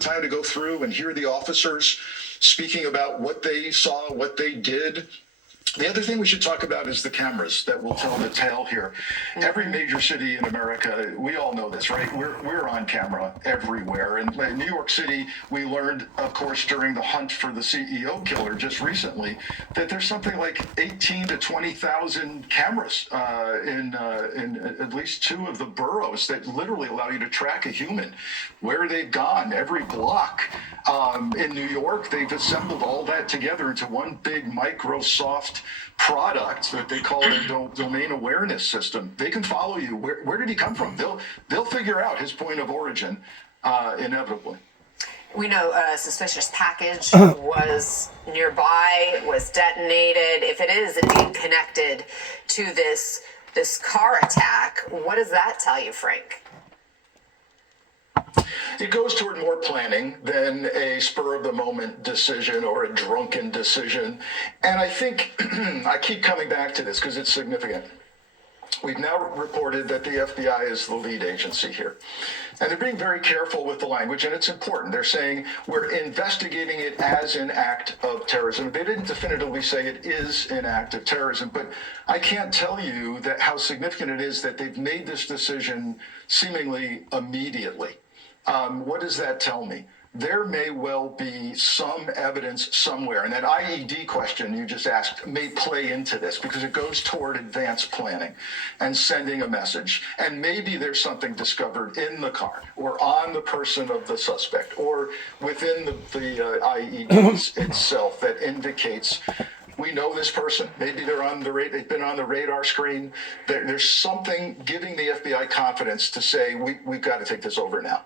time to go through and hear the officers speaking about what they saw, what they did. The other thing we should talk about is the cameras that will tell the tale here. Every major city in America, we all know this, right? We're on camera everywhere. And in New York City, we learned, of course, during the hunt for the CEO killer just recently, that there's something like 18 to 20,000 cameras in at least two of the boroughs that literally allow you to track a human, where they've gone, every block. In New York, they've assembled all that together into one big Microsoft product that they call the domain awareness system. They can follow you. Where did he come from? They'll figure out his point of origin inevitably. We know a suspicious package was nearby, was detonated. If it is indeed connected to this car attack, what does that tell you, Frank? It goes toward more planning than a spur-of-the-moment decision or a drunken decision. And I think, I keep coming back to this because it's significant. We've now reported that the FBI is the lead agency here. And they're being very careful with the language, and it's important. They're saying we're investigating it as an act of terrorism. They didn't definitively say it is an act of terrorism, but I can't tell you that how significant it is that they've made this decision seemingly immediately. What does that tell me? There may well be some evidence somewhere, and that IED question you just asked may play into this because it goes toward advanced planning and sending a message. And maybe there's something discovered in the car or on the person of the suspect or within the IEDs itself that indicates we know this person. Maybe they've been on the radar screen. There's something giving the FBI confidence to say we've got to take this over now.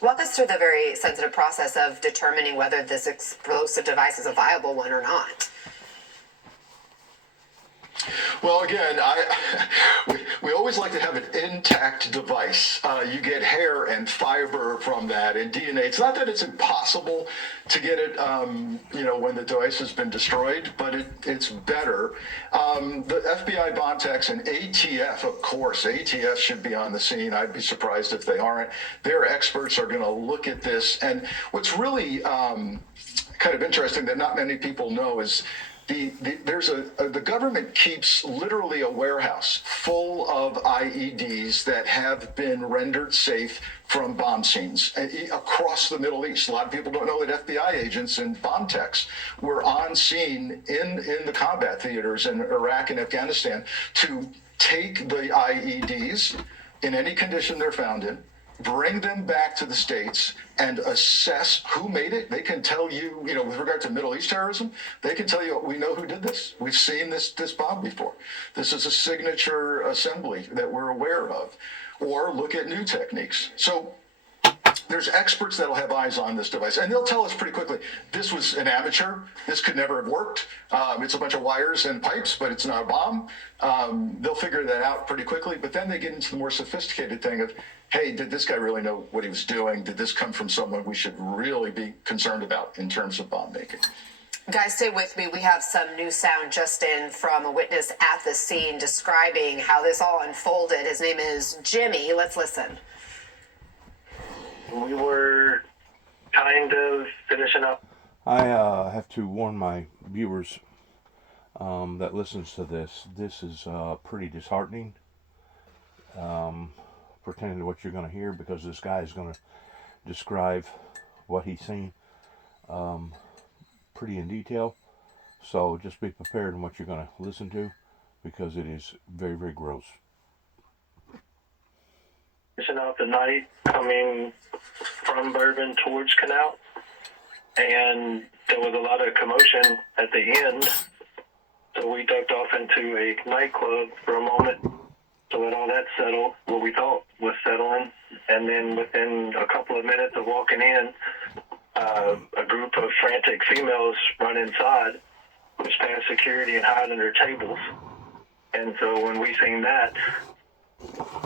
Walk us through the very sensitive process of determining whether this explosive device is a viable one or not. Well, again, we always like to have an intact device. You get hair and fiber from that and DNA. It's not that it's impossible to get it, when the device has been destroyed, but it's better. The FBI Bontex and ATF, of course, ATF should be on the scene. I'd be surprised if they aren't. Their experts are going to look at this. And what's really kind of interesting that not many people know is the government keeps literally a warehouse full of IEDs that have been rendered safe from bomb scenes across the Middle East. A lot of people don't know that FBI agents and bomb techs were on scene in the combat theaters in Iraq and Afghanistan to take the IEDs in any condition they're found in, bring them back to the States and assess who made it. They can tell you, with regard to Middle East terrorism, they can tell you, we know who did this. We've seen this bomb before. This is a signature assembly that we're aware of. Or look at new techniques. So there's experts that'll have eyes on this device, and they'll tell us pretty quickly, this was an amateur. This could never have worked. It's a bunch of wires and pipes, but it's not a bomb. They'll figure that out pretty quickly, but then they get into the more sophisticated thing of, hey, did this guy really know what he was doing? Did this come from someone we should really be concerned about in terms of bomb making? Guys, stay with me. We have some new sound just in from a witness at the scene describing how this all unfolded. His name is Jimmy. Let's listen. We were kind of finishing up. I have to warn my viewers that listens to this. This is pretty disheartening. Pertaining to what you're going to hear, because this guy is going to describe what he's seen pretty in detail. So just be prepared in what you're going to listen to, because it is very, very gross. Finishing out the night coming from Bourbon towards Canal, and there was a lot of commotion at the end, so we ducked off into a nightclub for a moment to let all that settle, what we thought was settling. And then within a couple of minutes of walking in, a group of frantic females run inside, push past security and hide under tables. And so when we seen that,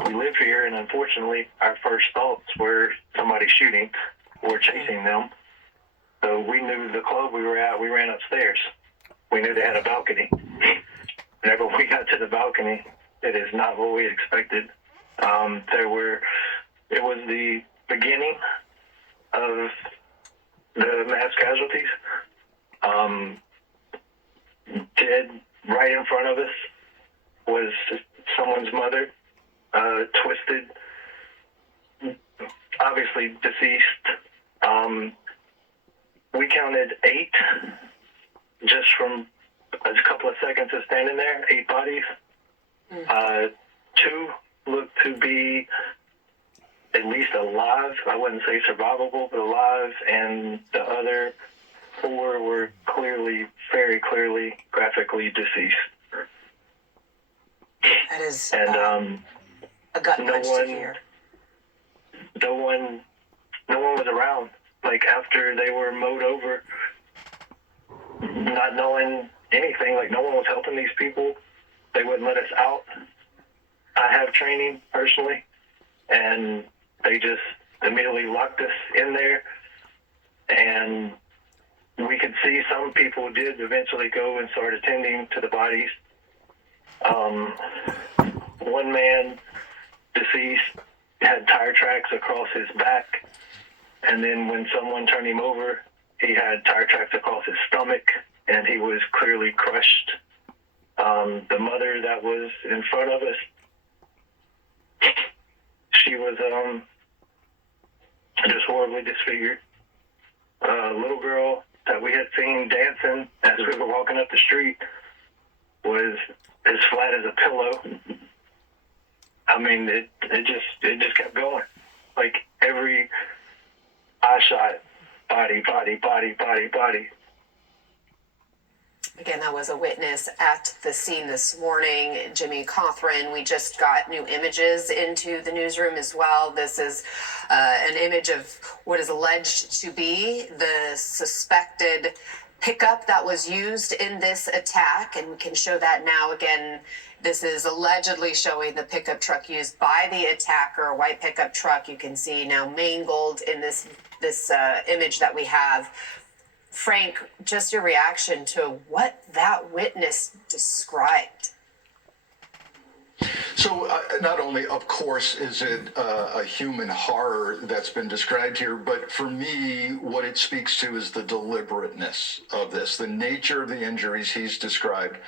we live here, and unfortunately our first thoughts were somebody shooting or chasing them. So we knew the club we were at, we ran upstairs. We knew they had a balcony. Whenever we got to the balcony, it is not what we expected. It was the beginning of the mass casualties. Dead right in front of us was someone's mother, twisted, obviously deceased. We counted 8 just from a couple of seconds of standing there, 8 bodies. 2 looked to be at least alive. I wouldn't say survivable, but alive. And the other 4 were clearly, very clearly, graphically deceased. That is And a gut no punch one- to hear. no one was around. Like, after they were mowed over, not knowing anything, like, no one was helping these people. They wouldn't let us out. I have training personally, and they just immediately locked us in there. And we could see some people did eventually go and start attending to the bodies. One man, deceased, had tire tracks across his back, and then when someone turned him over, he had tire tracks across his stomach, and he was clearly crushed. The mother that was in front of us, she was just horribly disfigured. A little girl that we had seen dancing as we were walking up the street was as flat as a pillow. I mean, it just kept going. Like, every eye shot, body. Again, that was a witness at the scene this morning, Jimmy Cothran. We just got new images into the newsroom as well. This is an image of what is alleged to be the suspected pickup that was used in this attack, and we can show that now. Again, this is allegedly showing the pickup truck used by the attacker, a white pickup truck. You can see now mangled in this image that we have. Frank, just your reaction to what that witness described. So not only, of course, is it a human horror that's been described here, but for me, what it speaks to is the deliberateness of this, the nature of the injuries he's described.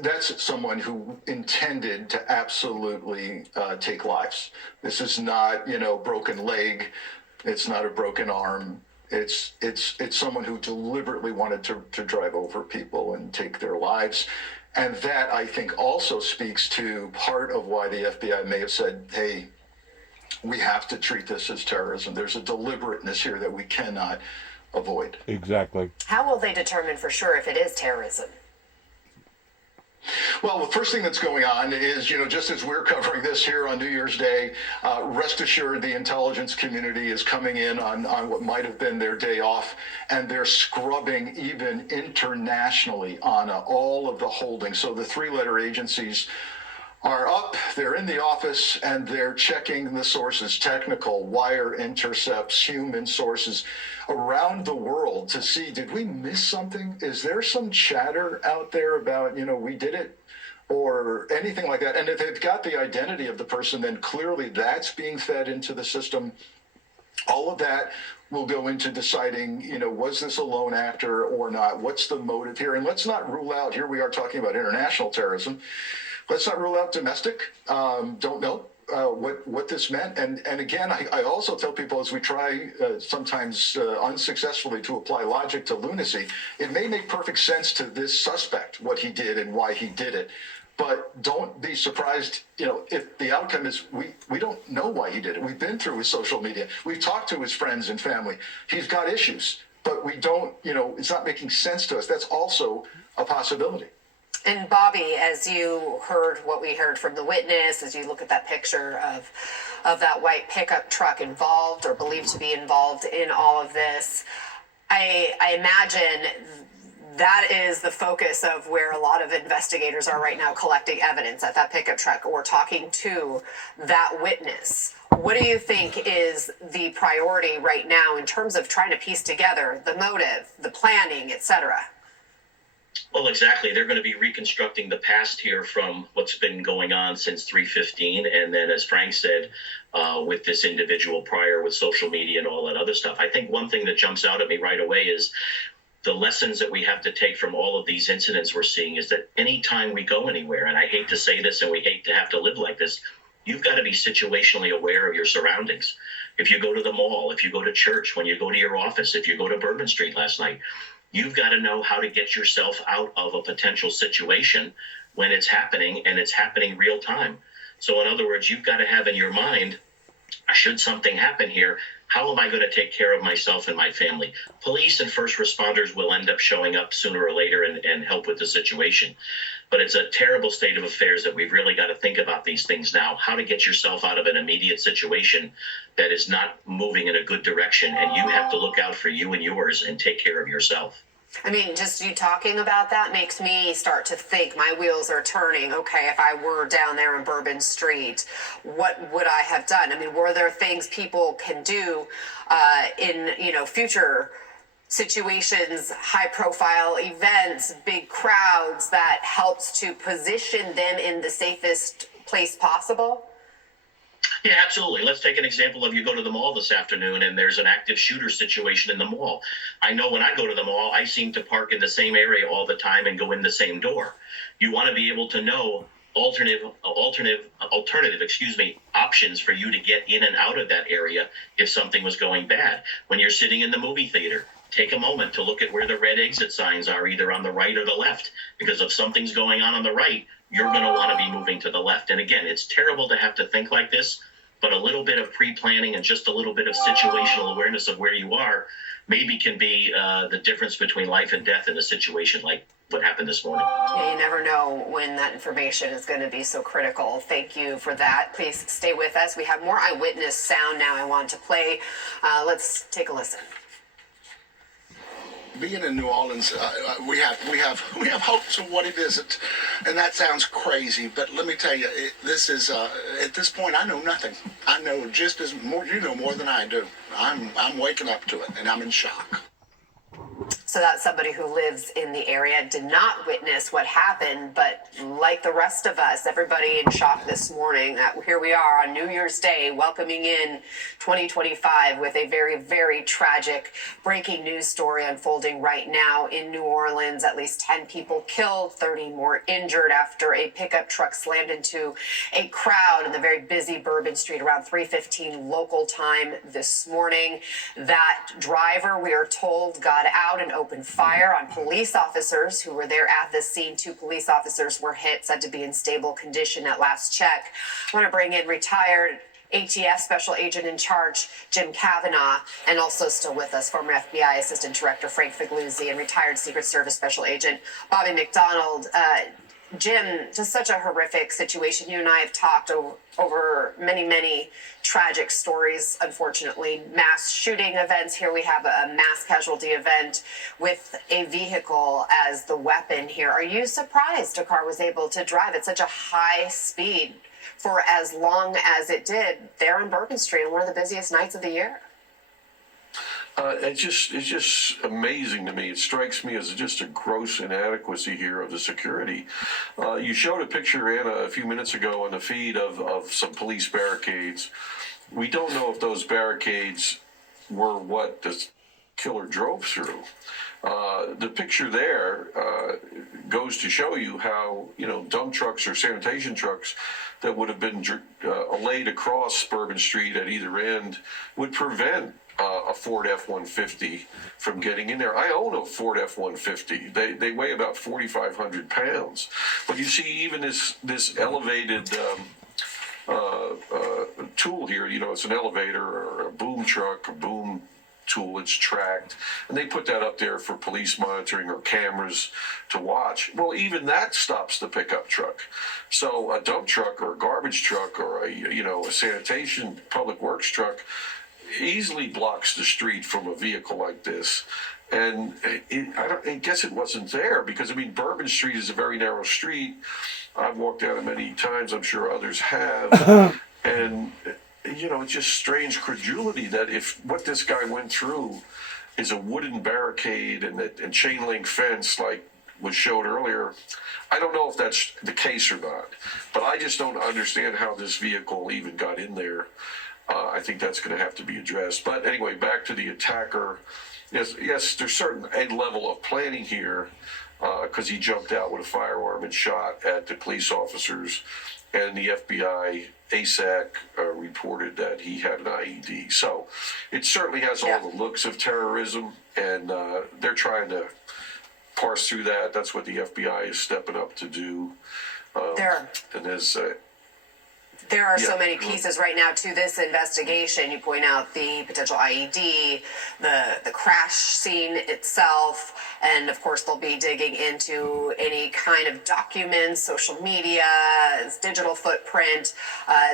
That's someone who intended to absolutely take lives. This is not, broken leg. It's not a broken arm. It's someone who deliberately wanted to drive over people and take their lives. And that, I think, also speaks to part of why the FBI may have said, hey, we have to treat this as terrorism. There's a deliberateness here that we cannot avoid. Exactly. How will they determine for sure if it is terrorism? Well, the first thing that's going on is, just as we're covering this here on New Year's Day, rest assured the intelligence community is coming in on what might have been their day off, and they're scrubbing even internationally on all of the holdings. So the 3-letter agencies are up, they're in the office, and they're checking the sources, technical, wire intercepts, human sources around the world to see, did we miss something? Is there some chatter out there about, we did it, or anything like that? And if they've got the identity of the person, then clearly that's being fed into the system. All of that will go into deciding, was this a lone actor or not? What's the motive here? And let's not rule out, here we are talking about international terrorism. Let's not rule out domestic. Don't know what this meant. And again, I also tell people, as we try sometimes unsuccessfully to apply logic to lunacy, it may make perfect sense to this suspect what he did and why he did it. But don't be surprised, if the outcome is we don't know why he did it. We've been through his social media. We've talked to his friends and family. He's got issues, but we don't, it's not making sense to us. That's also a possibility. And Bobby, as you heard what we heard from the witness, as you look at that picture of that white pickup truck involved or believed to be involved in all of this, I imagine that is the focus of where a lot of investigators are right now, collecting evidence at that pickup truck or talking to that witness. What do you think is the priority right now in terms of trying to piece together the motive, the planning, etc.? Well, exactly. They're going to be reconstructing the past here from what's been going on since 3/15. And then, as Frank said, with this individual prior with social media and all that other stuff. I think one thing that jumps out at me right away is the lessons that we have to take from all of these incidents we're seeing is that anytime we go anywhere, and I hate to say this and we hate to have to live like this, you've got to be situationally aware of your surroundings. If you go to the mall, if you go to church, when you go to your office, if you go to Bourbon Street last night, you've got to know how to get yourself out of a potential situation when it's happening and it's happening real time. So in other words, you've got to have in your mind, should something happen here, how am I going to take care of myself and my family? Police and first responders will end up showing up sooner or later and help with the situation. But it's a terrible state of affairs that we've really got to think about these things now, how to get yourself out of an immediate situation that is not moving in a good direction. And you have to look out for you and yours and take care of yourself. I mean, just you talking about that makes me start to think. My wheels are turning. Okay, if I were down there in Bourbon Street, what would I have done? I mean, were there things people can do in future situations, high-profile events, big crowds, that helps to position them in the safest place possible? Yeah, absolutely. Let's take an example of you go to the mall this afternoon and there's an active shooter situation in the mall. I know when I go to the mall, I seem to park in the same area all the time and go in the same door. You want to be able to know alternative options for you to get in and out of that area if something was going bad. When you're sitting in the movie theater, take a moment to look at where the red exit signs are, either on the right or the left, because if something's going on the right, you're going to want to be moving to the left. And again, it's terrible to have to think like this, but a little bit of pre-planning and just a little bit of situational awareness of where you are maybe can be the difference between life and death in a situation like what happened this morning. Yeah, you never know when that information is going to be so critical. Thank you for that. Please stay with us. We have more eyewitness sound now I want to play. Let's take a listen. Being in New Orleans, we have hopes of what it isn't, and that sounds crazy. But let me tell you, this is at this point I know nothing. I know just as more. You know more than I do. I'm waking up to it, and I'm in shock. So that's somebody who lives in the area, did not witness what happened, but like the rest of us, everybody in shock this morning. Here we are on New Year's Day, welcoming in 2025 with a very, very tragic breaking news story unfolding right now in New Orleans. At least 10 people killed, 30 more injured after a pickup truck slammed into a crowd in the very busy Bourbon Street around 3:15 local time this morning. That driver, we are told, got out and opened fire on police officers who were there at the scene. 2 police officers were hit, said to be in stable condition at last check. I want to bring in retired ATF Special Agent in Charge Jim Kavanaugh, and also still with us, former FBI Assistant Director Frank Figluzzi and retired Secret Service Special Agent Bobby McDonald. Jim, just such a horrific situation. You and I have talked over many, many tragic stories, unfortunately. Mass shooting events. Here we have a mass casualty event with a vehicle as the weapon here. Are you surprised a car was able to drive at such a high speed for as long as it did there on Bourbon Street on one of the busiest nights of the year? It's just amazing to me. It strikes me as just a gross inadequacy here of the security. You showed a picture, Anna, a few minutes ago on the feed of some police barricades. We don't know if those barricades were what the killer drove through. The picture there goes to show you how, dump trucks or sanitation trucks that would have been laid across Bourbon Street at either end would prevent a Ford F-150 from getting in there. I own a Ford F-150. They weigh about 4,500 pounds. But you see, even this elevated tool here, it's an elevator or a boom truck, a boom tool, it's tracked, and they put that up there for police monitoring or cameras to watch. Well, even that stops the pickup truck. So a dump truck or a garbage truck or a sanitation public works truck easily blocks the street from a vehicle like this. And I guess it wasn't there because, Bourbon Street is a very narrow street. I've walked down it many times. I'm sure others have. And, it's just strange credulity that if what this guy went through is a wooden barricade and chain link fence like was showed earlier, I don't know if that's the case or not, but I just don't understand how this vehicle even got in there. I think that's going to have to be addressed. But anyway, back to the attacker. Yes, there's certain a level of planning here because he jumped out with a firearm and shot at the police officers, and the FBI ASAC reported that he had an IED. So it certainly has all the looks of terrorism, and they're trying to parse through that. That's what the FBI is stepping up to do. And there's there are so many pieces right now to this investigation. You point out the potential IED, the crash scene itself, and of course they'll be digging into any kind of documents, social media, digital footprint.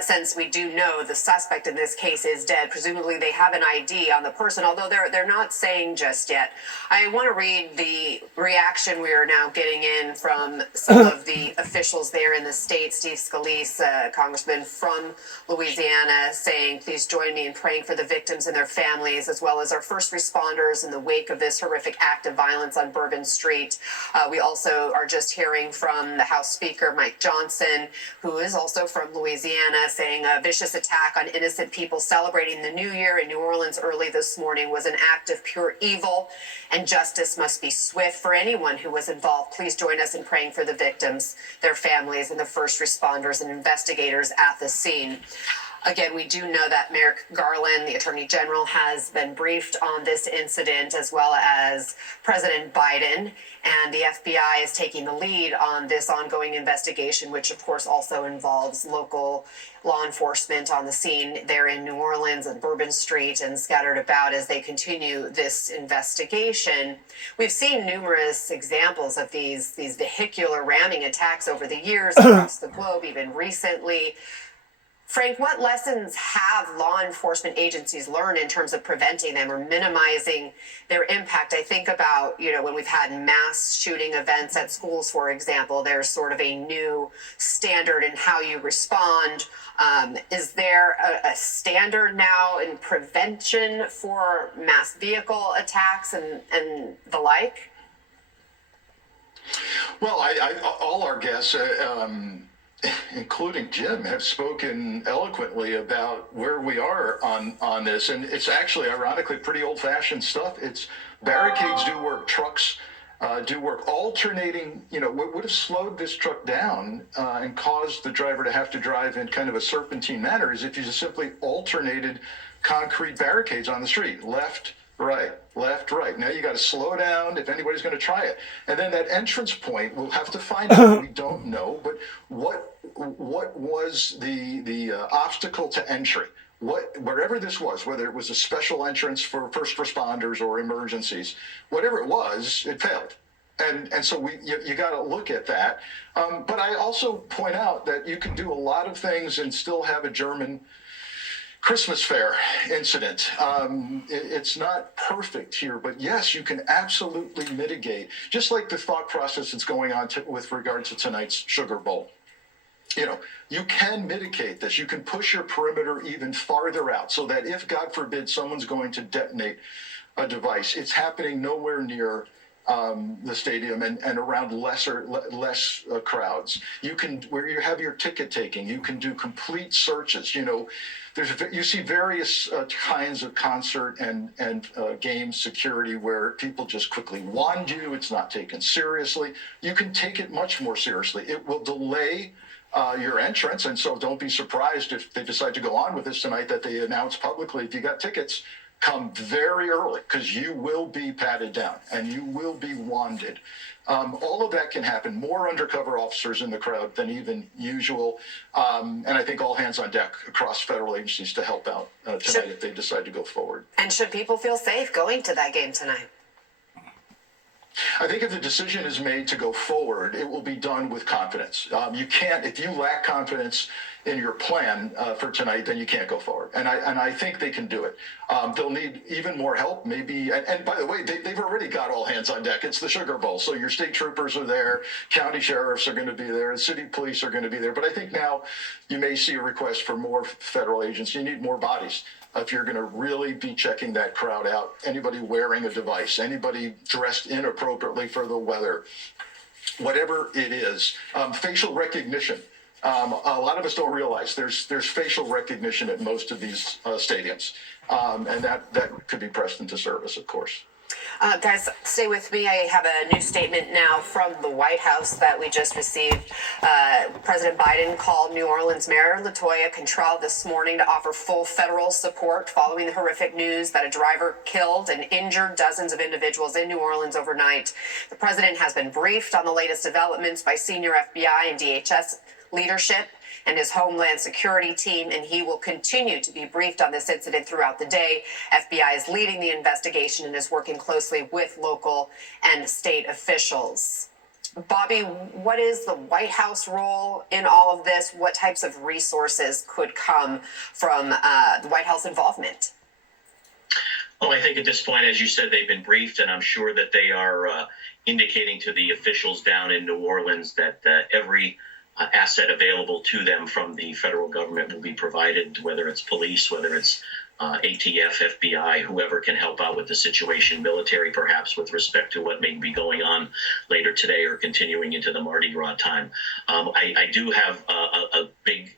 Since we do know the suspect in this case is dead, presumably they have an ID on the person, although they're not saying just yet. I want to read the reaction we are now getting in from some of the officials there in the state. Steve Scalise, Congressman from Louisiana, saying, please join me in praying for the victims and their families, as well as our first responders in the wake of this horrific act of violence on Bourbon Street. We also are just hearing from the House Speaker, Mike Johnson, who is also from Louisiana, saying a vicious attack on innocent people celebrating the New Year in New Orleans early this morning was an act of pure evil, and justice must be swift for anyone who was involved. Please join us in praying for the victims, their families, and the first responders and investigators at the scene. Again, we do know that Merrick Garland, the Attorney General, has been briefed on this incident, as well as President Biden, and the FBI is taking the lead on this ongoing investigation, which of course also involves local law enforcement on the scene there in New Orleans and Bourbon Street and scattered about as they continue this investigation. We've seen numerous examples of these vehicular ramming attacks over the years across the globe, even recently. Frank, what lessons have law enforcement agencies learned in terms of preventing them or minimizing their impact? I think about, when we've had mass shooting events at schools, for example, there's sort of a new standard in how you respond. Is there a standard now in prevention for mass vehicle attacks and the like? Well, all our guests, including Jim, have spoken eloquently about where we are on this. And it's actually, ironically, pretty old-fashioned stuff. It's barricades do work, trucks do work. Alternating, what would have slowed this truck down and caused the driver to have to drive in kind of a serpentine manner is if you just simply alternated concrete barricades on the street, left, right, left, right. Now you got to slow down if anybody's going to try it. And then that entrance point, we'll have to find out. We don't know, but what was the obstacle to entry? Wherever this was, whether it was a special entrance for first responders or emergencies, whatever it was, it failed. And so you got to look at that. But I also point out that you can do a lot of things and still have a German Christmas fair incident. It's not perfect here, but yes, you can absolutely mitigate, just like the thought process that's going on with regard to tonight's Sugar Bowl. You can mitigate this. You can push your perimeter even farther out so that if, God forbid, someone's going to detonate a device, it's happening nowhere near the stadium and around less crowds. Where you have your ticket taking, you can do complete searches. You see various kinds of concert and game security where people just quickly wand you. It's not taken seriously. You can take it much more seriously. It will delay your entrance, and so don't be surprised if they decide to go on with this tonight that they announce publicly, if you got tickets, come very early, because you will be patted down and you will be wanded. All of that can happen. More undercover officers in the crowd than even usual. And I think all hands on deck across federal agencies to help out tonight if they decide to go forward. And should people feel safe going to that game tonight? I think if the decision is made to go forward, it will be done with confidence. You can't, if you lack confidence in your plan for tonight, then you can't go forward. And I think they can do it. They'll need even more help, maybe. And by the way, they've already got all hands on deck. It's the Sugar Bowl. So your state troopers are there, county sheriffs are going to be there, and city police are going to be there. But I think now you may see a request for more federal agents. You need more bodies. If you're going to really be checking that crowd out, anybody wearing a device, anybody dressed inappropriately for the weather, whatever it is. Facial recognition. A lot of us don't realize there's facial recognition at most of these stadiums, and that could be pressed into service, of course. Guys, stay with me. I have a new statement now from the White House that we just received. President Biden called New Orleans Mayor LaToya Cantrell this morning to offer full federal support following the horrific news that a driver killed and injured dozens of individuals in New Orleans overnight. The president has been briefed on the latest developments by senior FBI and DHS leadership and his Homeland Security team, and he will continue to be briefed on this incident throughout the day. FBI is leading the investigation and is working closely with local and state officials. Bobby, what is the White House role in all of this? What types of resources could come from the White House involvement? Oh, I think at this point, as you said, they've been briefed, and I'm sure that they are indicating to the officials down in New Orleans that every asset available to them from the federal government will be provided, whether it's police, whether it's ATF, FBI, whoever can help out with the situation, military perhaps with respect to what may be going on later today or continuing into the Mardi Gras time. I do have a big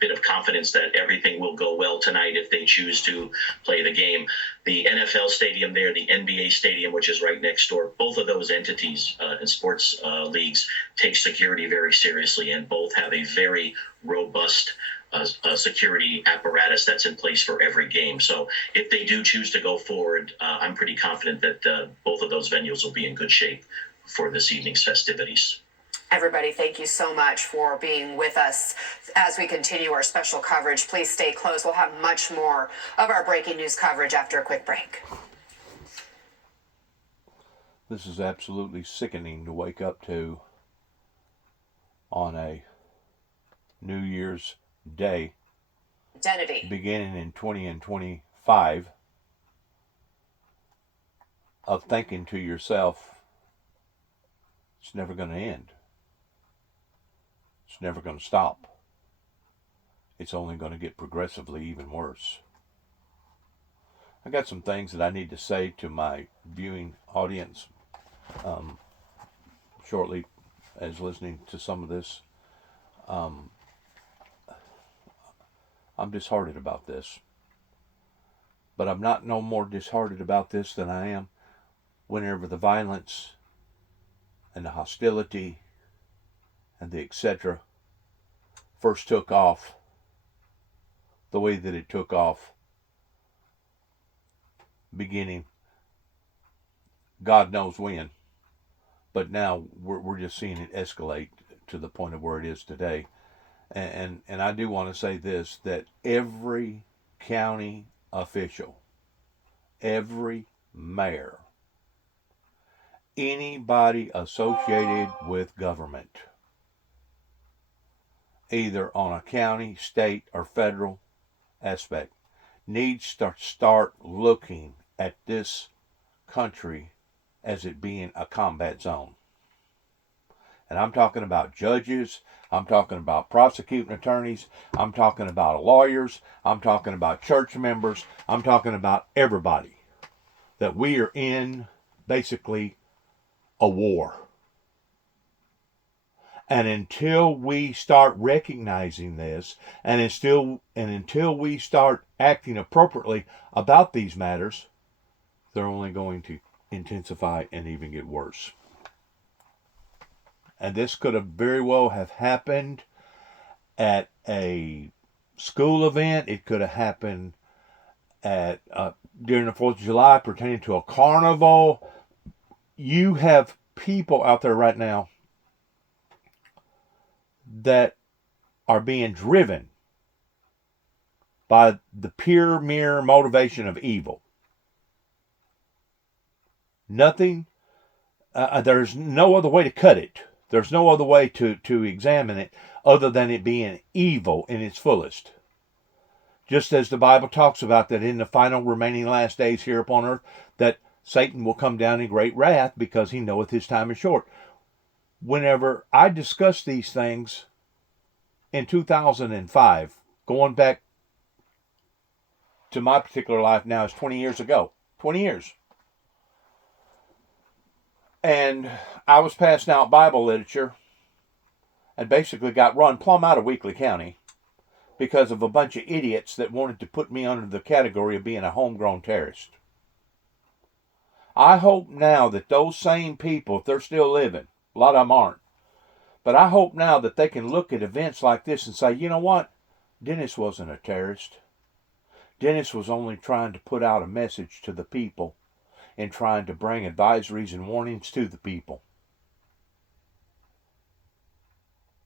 bit of confidence that everything will go well tonight if they choose to play the game. The NFL stadium there, the NBA stadium, which is right next door, both of those entities and sports leagues take security very seriously, and both have a very robust security apparatus that's in place for every game. So if they do choose to go forward, I'm pretty confident that both of those venues will be in good shape for this evening's festivities. Everybody, thank you so much for being with us as we continue our special coverage. Please stay close. We'll have much more of our breaking news coverage after a quick break. This is absolutely sickening to wake up to on a New Year's Day, Identity. beginning in 20 and 25, of thinking to yourself, it's never going to end. It's never going to stop. It's only going to get progressively even worse. I got some things that I need to say to my viewing audience shortly as listening to some of this. I'm disheartened about this. But I'm not no more disheartened about this than I am whenever the violence and the hostility and the etc. first took off the way that it took off, beginning God knows when. But now we're just seeing it escalate to the point of where it is today. And I do want to say this, that every county official, every mayor, anybody associated with government, either on a county, state, or federal aspect, needs to start looking at this country as it being a combat zone. And I'm talking about judges, I'm talking about prosecuting attorneys, I'm talking about lawyers, I'm talking about church members, I'm talking about everybody. That we are in basically a war. And until we start recognizing this, and until we start acting appropriately about these matters, they're only going to intensify and even get worse. And this could have very well have happened at a school event. It could have happened at during the 4th of July pertaining to a carnival. You have people out there right now that are being driven by the pure mere motivation of evil. Nothing, there's no other way to cut it. There's no other way to examine it other than it being evil in its fullest. Just as the Bible talks about that in the final remaining last days here upon earth, that Satan will come down in great wrath because he knoweth his time is short. Whenever I discussed these things in 2005, going back to my particular life now is 20 years ago. 20 years. And I was passing out Bible literature and basically got run plumb out of Weakley County because of a bunch of idiots that wanted to put me under the category of being a homegrown terrorist. I hope now that those same people, if they're still living, a lot of them aren't, but I hope now that they can look at events like this and say, you know what? Dennis wasn't a terrorist. Dennis was only trying to put out a message to the people and trying to bring advisories and warnings to the people.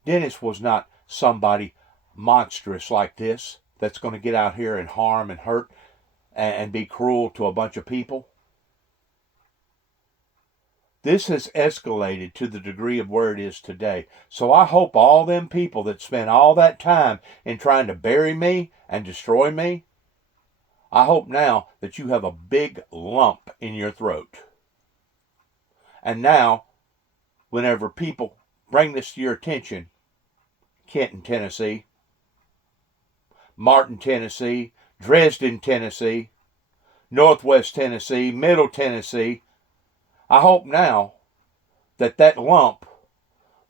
Dennis was not somebody monstrous like this that's going to get out here and harm and hurt and be cruel to a bunch of people. This has escalated to the degree of where it is today. So I hope all them people that spent all that time in trying to bury me and destroy me, I hope now that you have a big lump in your throat. And now, whenever people bring this to your attention, Kenton, Tennessee, Martin, Tennessee, Dresden, Tennessee, Northwest Tennessee, Middle Tennessee, I hope now that that lump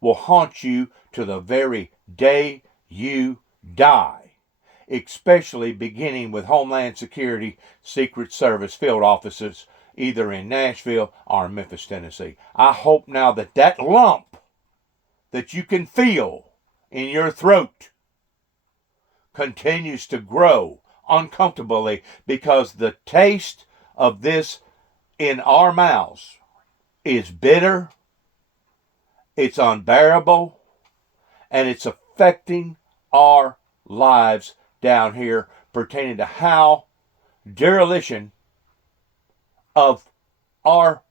will haunt you to the very day you die, especially beginning with Homeland Security Secret Service field offices either in Nashville or Memphis, Tennessee. I hope now that that lump that you can feel in your throat continues to grow uncomfortably, because the taste of this in our mouths is bitter, it's unbearable, and it's affecting our lives down here pertaining to how dereliction of our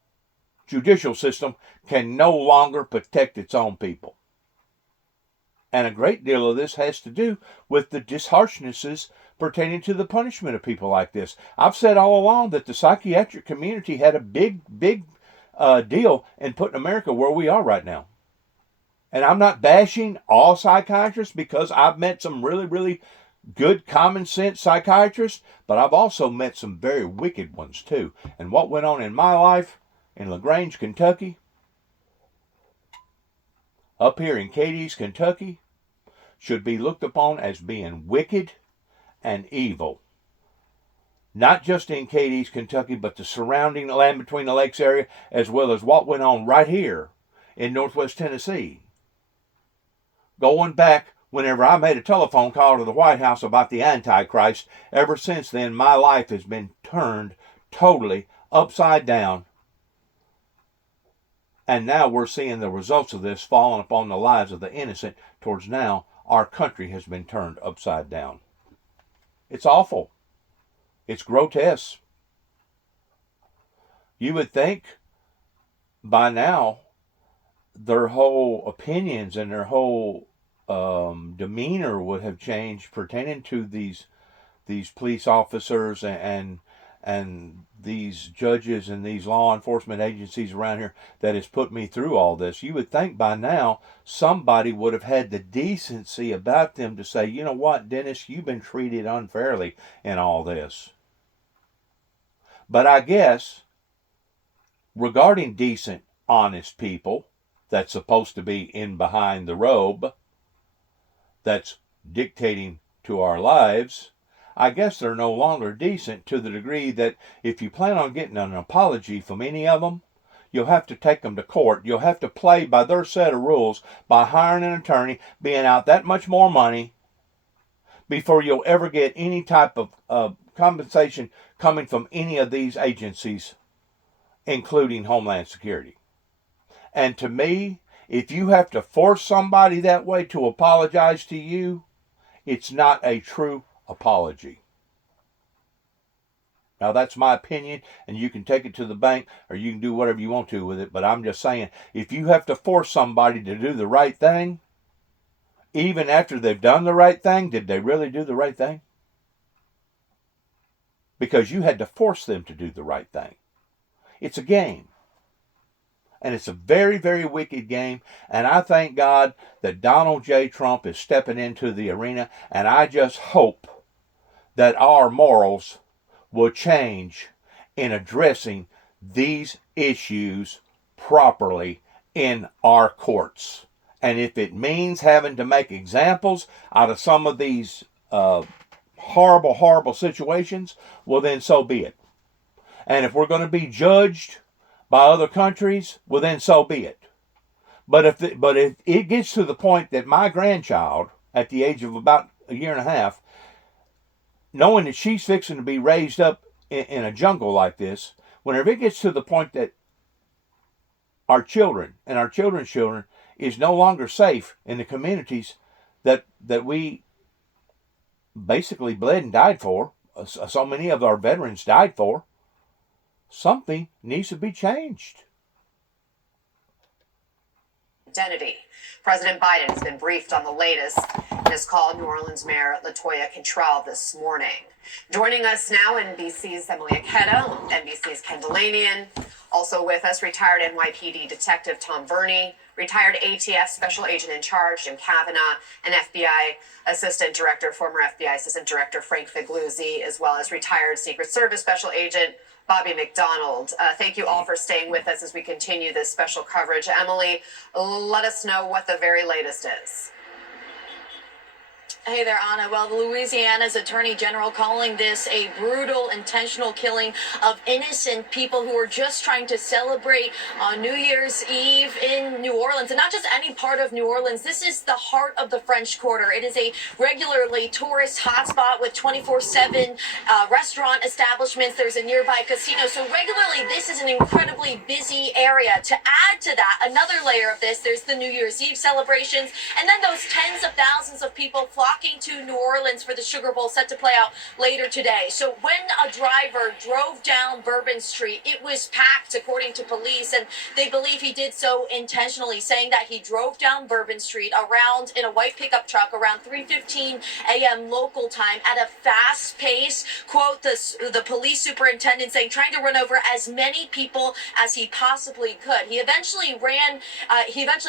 judicial system can no longer protect its own people. And a great deal of this has to do with the disharshness's pertaining to the punishment of people like this. I've said all along that the psychiatric community had a big deal in putting America where we are right now. And I'm not bashing all psychiatrists, because I've met some really, really good common sense psychiatrists, but I've also met some very wicked ones too. And what went on in my life in LaGrange, Kentucky, up here in Cadiz, Kentucky, should be looked upon as being wicked and evil. Not just in Cadiz, Kentucky, but the surrounding land between the lakes area, as well as what went on right here in Northwest Tennessee. Going back whenever I made a telephone call to the White House about the Antichrist, ever since then my life has been turned totally upside down. And now we're seeing the results of this falling upon the lives of the innocent. Towards now, our country has been turned upside down. It's awful. It's grotesque. You would think by now their whole opinions and their whole demeanor would have changed pertaining to these police officers and these judges and these law enforcement agencies around here that has put me through all this. You would think by now somebody would have had the decency about them to say, you know what, Dennis, you've been treated unfairly in all this. But I guess regarding decent, honest people that's supposed to be in behind the robe, that's dictating to our lives, I guess they're no longer decent, to the degree that if you plan on getting an apology from any of them, you'll have to take them to court. You'll have to play by their set of rules by hiring an attorney, being out that much more money before you'll ever get any type of compensation coming from any of these agencies, including Homeland Security. And to me, if you have to force somebody that way to apologize to you, it's not a true apology. Now that's my opinion, and you can take it to the bank or you can do whatever you want to with it, but I'm just saying, if you have to force somebody to do the right thing, even after they've done the right thing, did they really do the right thing? Because you had to force them to do the right thing. It's a game. And it's a very, very wicked game. And I thank God that Donald J. Trump is stepping into the arena. And I just hope that our morals will change in addressing these issues properly in our courts. And if it means having to make examples out of some of these horrible, horrible situations, well, then so be it. And if we're going to be judged by other countries, well, then so be it. But if it gets to the point that my grandchild, at the age of about a year and a half, knowing that she's fixing to be raised up in a jungle like this, whenever it gets to the point that our children and our children's children is no longer safe in the communities that we basically bled and died for, so many of our veterans died for, something needs to be changed. Identity. President Biden has been briefed on the latest and has called New Orleans Mayor LaToya Cantrell this morning. Joining us now, NBC's Emily Aketa, NBC's Ken Delanian. Also with us, retired NYPD Detective Tom Verney, retired ATF Special Agent in Charge Jim Kavanaugh, and FBI Assistant Director, former FBI Assistant Director Frank Figluzzi, as well as retired Secret Service Special Agent Bobby McDonald. Thank you all for staying with us as we continue this special coverage. Emily, let us know what the very latest is. Hey there, Anna. Well, Louisiana's Attorney General calling this a brutal, intentional killing of innocent people who were just trying to celebrate New Year's Eve in New Orleans. And not just any part of New Orleans. This is the heart of the French Quarter. It is a regularly tourist hotspot with 24/7 restaurant establishments. There's a nearby casino. So regularly, this is an incredibly busy area. To add to that, another layer of this, there's the New Year's Eve celebrations. And then those tens of thousands of people flocking to New Orleans for the Sugar Bowl set to play out later today. So when a driver drove down Bourbon Street, it was packed, according to police, and they believe he did so intentionally, saying that he drove down Bourbon Street around in a white pickup truck around 3:15 a.m. local time at a fast pace. Quote, the police superintendent saying trying to run over as many people as he possibly could. He eventually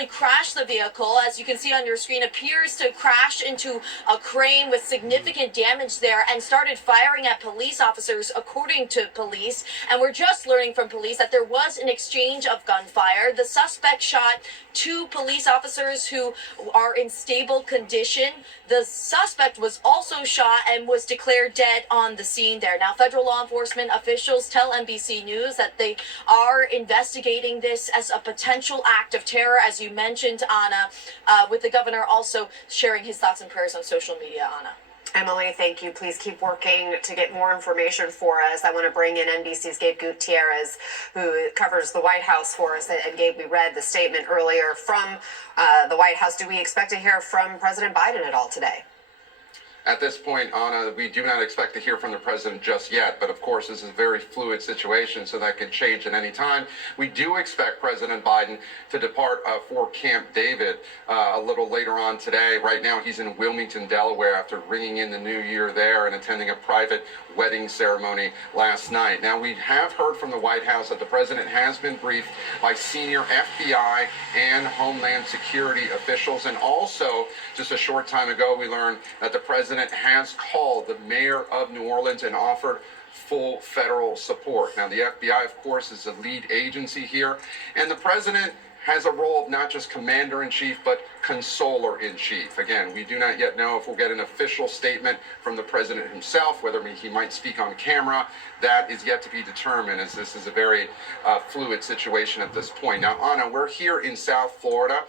crashed the vehicle, as you can see on your screen, appears to crash into a crane with significant damage there and started firing at police officers, according to police. And we're just learning from police that there was an exchange of gunfire. The suspect shot two police officers who are in stable condition. The suspect was also shot and was declared dead on the scene there. Now, federal law enforcement officials tell NBC News that they are investigating this as a potential act of terror, as you mentioned, Anna, with the governor also sharing his thoughts and prayers on social media, Anna. Emily, thank you. Please keep working to get more information for us. I want to bring in NBC's Gabe Gutierrez, who covers the White House for us. And Gabe, we read the statement earlier from the White House. Do we expect to hear from President Biden at all today? At this point, Anna, we do not expect to hear from the president just yet, but of course this is a very fluid situation, so that could change at any time. We do expect President Biden to depart for Camp David a little later on today. Right now he's in Wilmington, Delaware, after ringing in the new year there and attending a private wedding ceremony last night. Now, we have heard from the White House that the president has been briefed by senior FBI and Homeland Security officials, and also just a short time ago we learned that the president has called the mayor of New Orleans and offered full federal support. Now, the FBI, of course, is the lead agency here, and the president has a role of not just commander-in-chief, but consoler-in-chief. Again, we do not yet know if we'll get an official statement from the president himself, whether he might speak on camera. That is yet to be determined, as this is a very fluid situation at this point. Now, Anna, we're here in South Florida,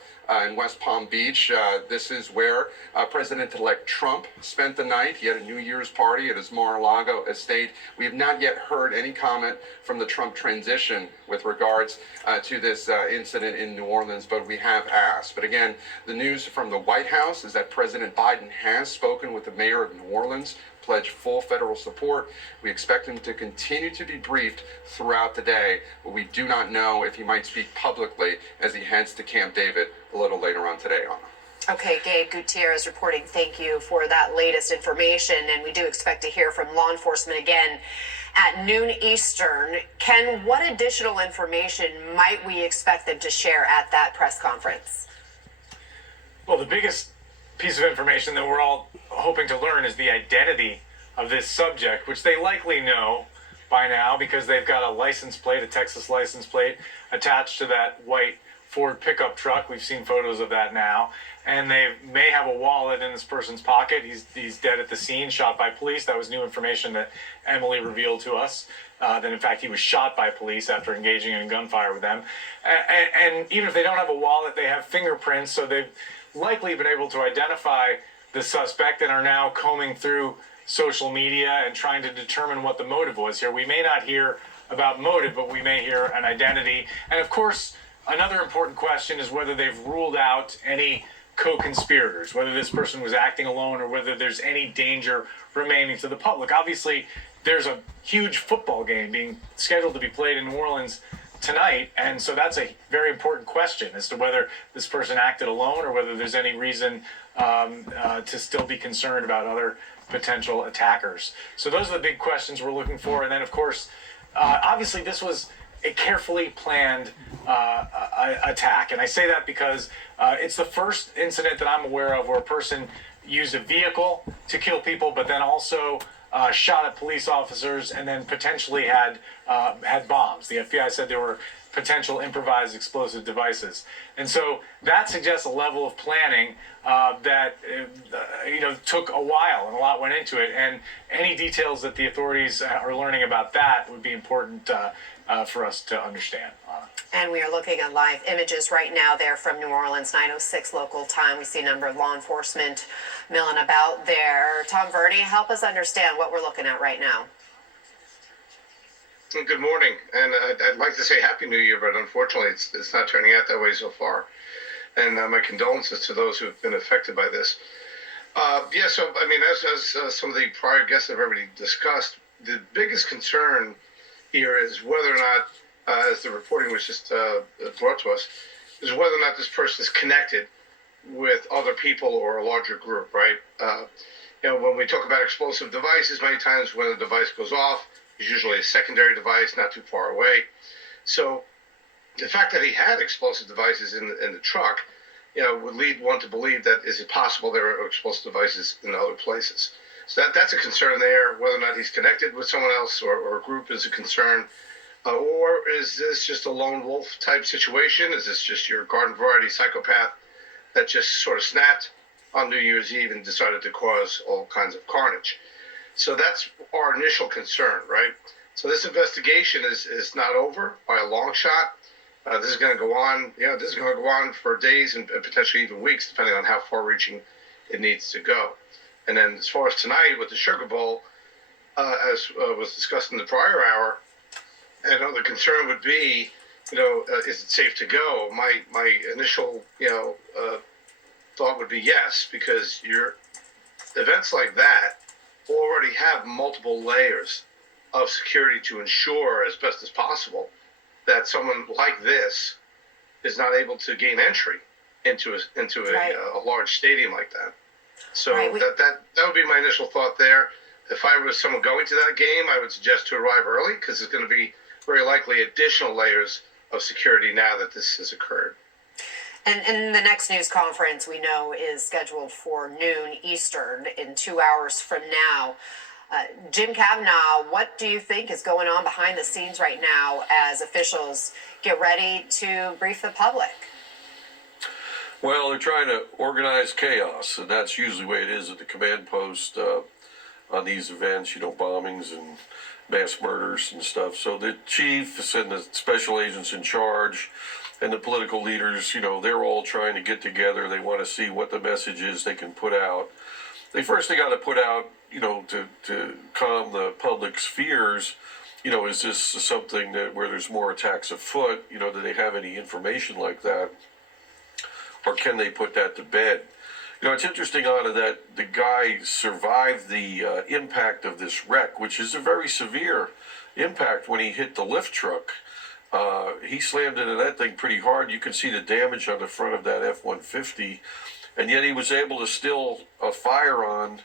in West Palm Beach. This is where President-elect Trump spent the night. He had a New Year's party at his Mar-a-Lago estate. We have not yet heard any comment from the Trump transition with regards to this incident in New Orleans, but we have asked. But again, the news from the White House is that President Biden has spoken with the mayor of New Orleans, pledged full federal support. We expect him to continue to be briefed throughout the day, but we do not know if he might speak publicly as he heads to Camp David a little later on today, Anna. Okay, Gabe Gutierrez reporting. Thank you for that latest information, and we do expect to hear from law enforcement again at noon Eastern. Ken, what additional information might we expect them to share at that press conference? Well, the biggest piece of information that we're all hoping to learn is the identity of this subject, which they likely know, by now because they've got a license plate, a Texas license plate, attached to that white Ford pickup truck. We've seen photos of that now. And they may have a wallet in this person's pocket. He's dead at the scene, shot by police. That was new information that Emily revealed to us. That in fact he was shot by police after engaging in gunfire with them. And even if they don't have a wallet, they have fingerprints, so they've likely been able to identify the suspect and are now combing through social media and trying to determine what the motive was here. We may not hear about motive, but we may hear an identity. And of course, another important question is whether they've ruled out any co-conspirators, whether this person was acting alone or whether there's any danger remaining to the public. Obviously, there's a huge football game being scheduled to be played in New Orleans tonight, and so that's a very important question as to whether this person acted alone or whether there's any reason to still be concerned about other potential attackers. So those are the big questions we're looking for. And then, of course, obviously this was a carefully planned attack. And I say that because it's the first incident that I'm aware of where a person used a vehicle to kill people, but then also shot at police officers and then potentially had bombs. The FBI said there were potential improvised explosive devices. And so that suggests a level of planning that took a while and a lot went into it. And any details that the authorities are learning about that would be important for us to understand. And we are looking at live images right now there from New Orleans, 9:06 local time. We see a number of law enforcement milling about there. Tom Verde, help us understand what we're looking at right now. Good morning, and I'd like to say Happy New Year, but unfortunately it's not turning out that way so far. And my condolences to those who have been affected by this. So I mean, as some of the prior guests have already discussed, the biggest concern here is whether or not, as the reporting was just brought to us, is whether or not this person is connected with other people or a larger group, right? When we talk about explosive devices, many times when a device goes off, there's usually a secondary device not too far away. So the fact that he had explosive devices in the truck, would lead one to believe that is it possible there are explosive devices in other places. So that's a concern there. Whether or not he's connected with someone else or a group is a concern. Or is this just a lone wolf type situation? Is this just your garden variety psychopath that just sort of snapped on New Year's Eve and decided to cause all kinds of carnage? So that's our initial concern, right? So this investigation is not over by a long shot. This is going to go on. This is going to go on for days and potentially even weeks, depending on how far-reaching it needs to go. And then as far as tonight with the Sugar Bowl, as was discussed in the prior hour, I know the concern would be, is it safe to go? My initial, thought would be yes, because your events like that already have multiple layers of security to ensure as best as possible that someone like this is not able to gain entry into a large stadium like that. So that would be my initial thought there. If I was someone going to that game, I would suggest to arrive early because there's going to be very likely additional layers of security now that this has occurred. And the next news conference we know is scheduled for noon Eastern in 2 hours from now. Jim Kavanaugh, what do you think is going on behind the scenes right now as officials get ready to brief the public? Well, they're trying to organize chaos, and that's usually the way it is at the command post on these events, bombings and mass murders and stuff. So the chiefs and the special agents in charge and the political leaders, they're all trying to get together. They want to see what the message is they can put out. They got to put out, to calm the public's fears, is this something where there's more attacks afoot? Do they have any information like that? Or can they put that to bed? It's interesting, Anna, that the guy survived the impact of this wreck, which is a very severe impact when he hit the lift truck. He slammed into that thing pretty hard. You can see the damage on the front of that F-150. And yet he was able to still fire on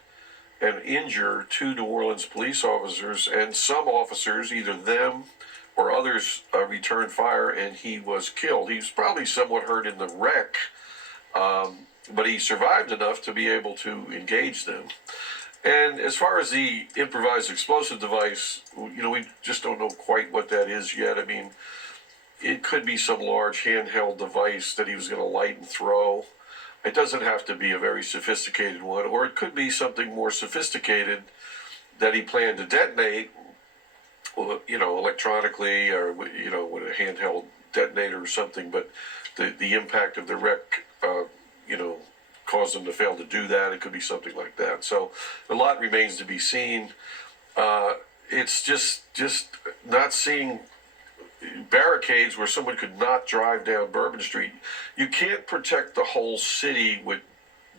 and injure 2 New Orleans police officers, and some officers, either them or others, returned fire, and he was killed. He was probably somewhat hurt in the wreck, but he survived enough to be able to engage them. And as far as the improvised explosive device, we just don't know quite what that is yet. I mean, it could be some large handheld device that he was going to light and throw. It doesn't have to be a very sophisticated one, or it could be something more sophisticated that he planned to detonate, electronically, or with a handheld detonator or something. But the impact of the wreck, caused them to fail to do that. It could be something like that. So a lot remains to be seen. It's just not seeing barricades where someone could not drive down Bourbon Street. You can't protect the whole city with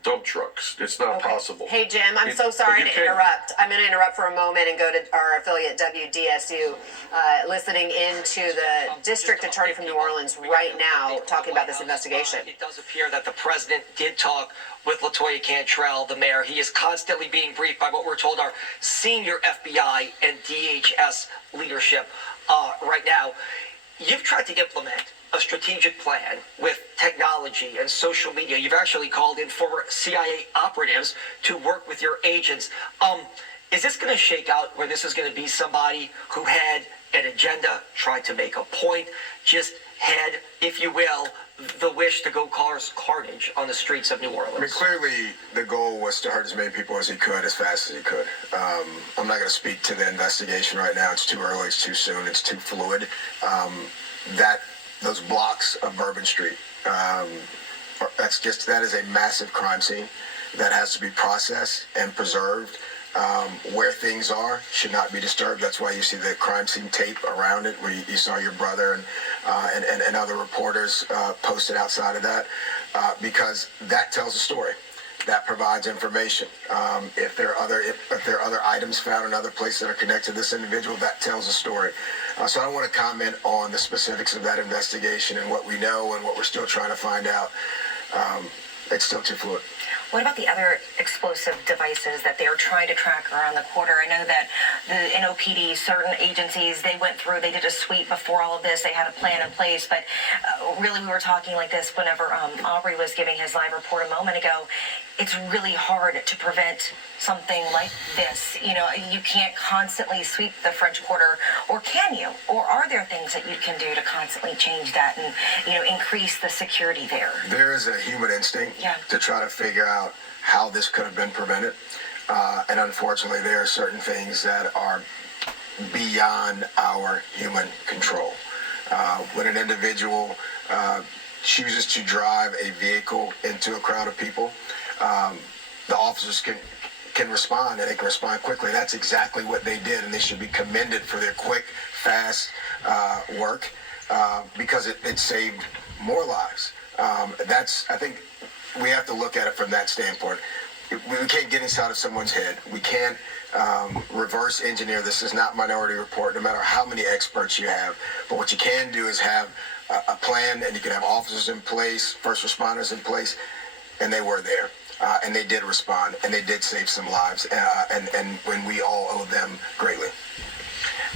dump trucks. It's not possible. Hey, Jim, I'm so sorry to interrupt. I'm going to interrupt for a moment and go to our affiliate WDSU, listening into the district attorney from New Orleans right now talking about this investigation. It does appear that the president did talk with LaToya Cantrell, the mayor. He is constantly being briefed by what we're told are senior FBI and DHS leadership right now. You've tried to implement a strategic plan with technology and social media. You've actually called in former CIA operatives to work with your agents. Is this going to shake out where this is going to be somebody who had an agenda, tried to make a point, just had, if you will, the wish to go cause carnage on the streets of New Orleans? I mean, clearly the goal was to hurt as many people as he could, as fast as he could. I'm not going to speak to the investigation right now. It's too early, it's too soon, it's too fluid. Those blocks of Bourbon Street, that is a massive crime scene that has to be processed and preserved. Where things are should not be disturbed. That's why you see the crime scene tape around it, where you saw your brother and other reporters posted outside of that, because that tells a story. That provides information. If there are other items found in other places that are connected to this individual, that tells a story. So I don't want to comment on the specifics of that investigation and what we know and what we're still trying to find out. It's still too fluid. What about the other explosive devices that they are trying to track around the quarter? I know that the NOPD, certain agencies, they did a sweep before all of this. They had a plan in place, but really we were talking like this whenever Aubrey was giving his live report a moment ago. It's really hard to prevent something like this. You can't constantly sweep the French Quarter, or can you? Or are there things that you can do to constantly change that and, increase the security there? There is a human instinct to try to figure out how this could have been prevented. And unfortunately, there are certain things that are beyond our human control. When an individual chooses to drive a vehicle into a crowd of people, the officers can respond, and they can respond quickly. That's exactly what they did, and they should be commended for their quick, fast work, because it saved more lives. I think we have to look at it from that standpoint. We can't get inside of someone's head. We can't reverse engineer. This is not Minority Report, no matter how many experts you have. But what you can do is have a plan, and you can have officers in place, first responders in place, and they were there. And they did respond, and they did save some lives, and when we all owe them greatly.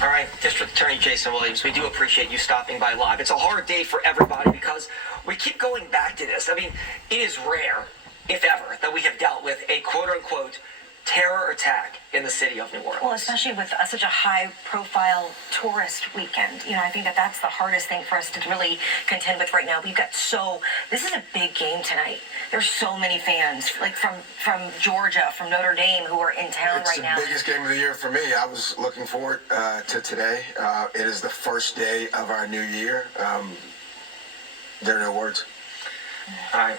All right, District Attorney Jason Williams, we do appreciate you stopping by live. It's a hard day for everybody because we keep going back to this. I mean, it is rare, if ever, that we have dealt with a quote-unquote terror attack in the city of New Orleans. Well, especially with such a high-profile tourist weekend. I think that's the hardest thing for us to really contend with right now. This is a big game tonight. There's so many fans, like from Georgia, from Notre Dame, who are in town right now. It's the biggest game of the year for me. I was looking forward to today. It is the first day of our new year. There are no words. All right.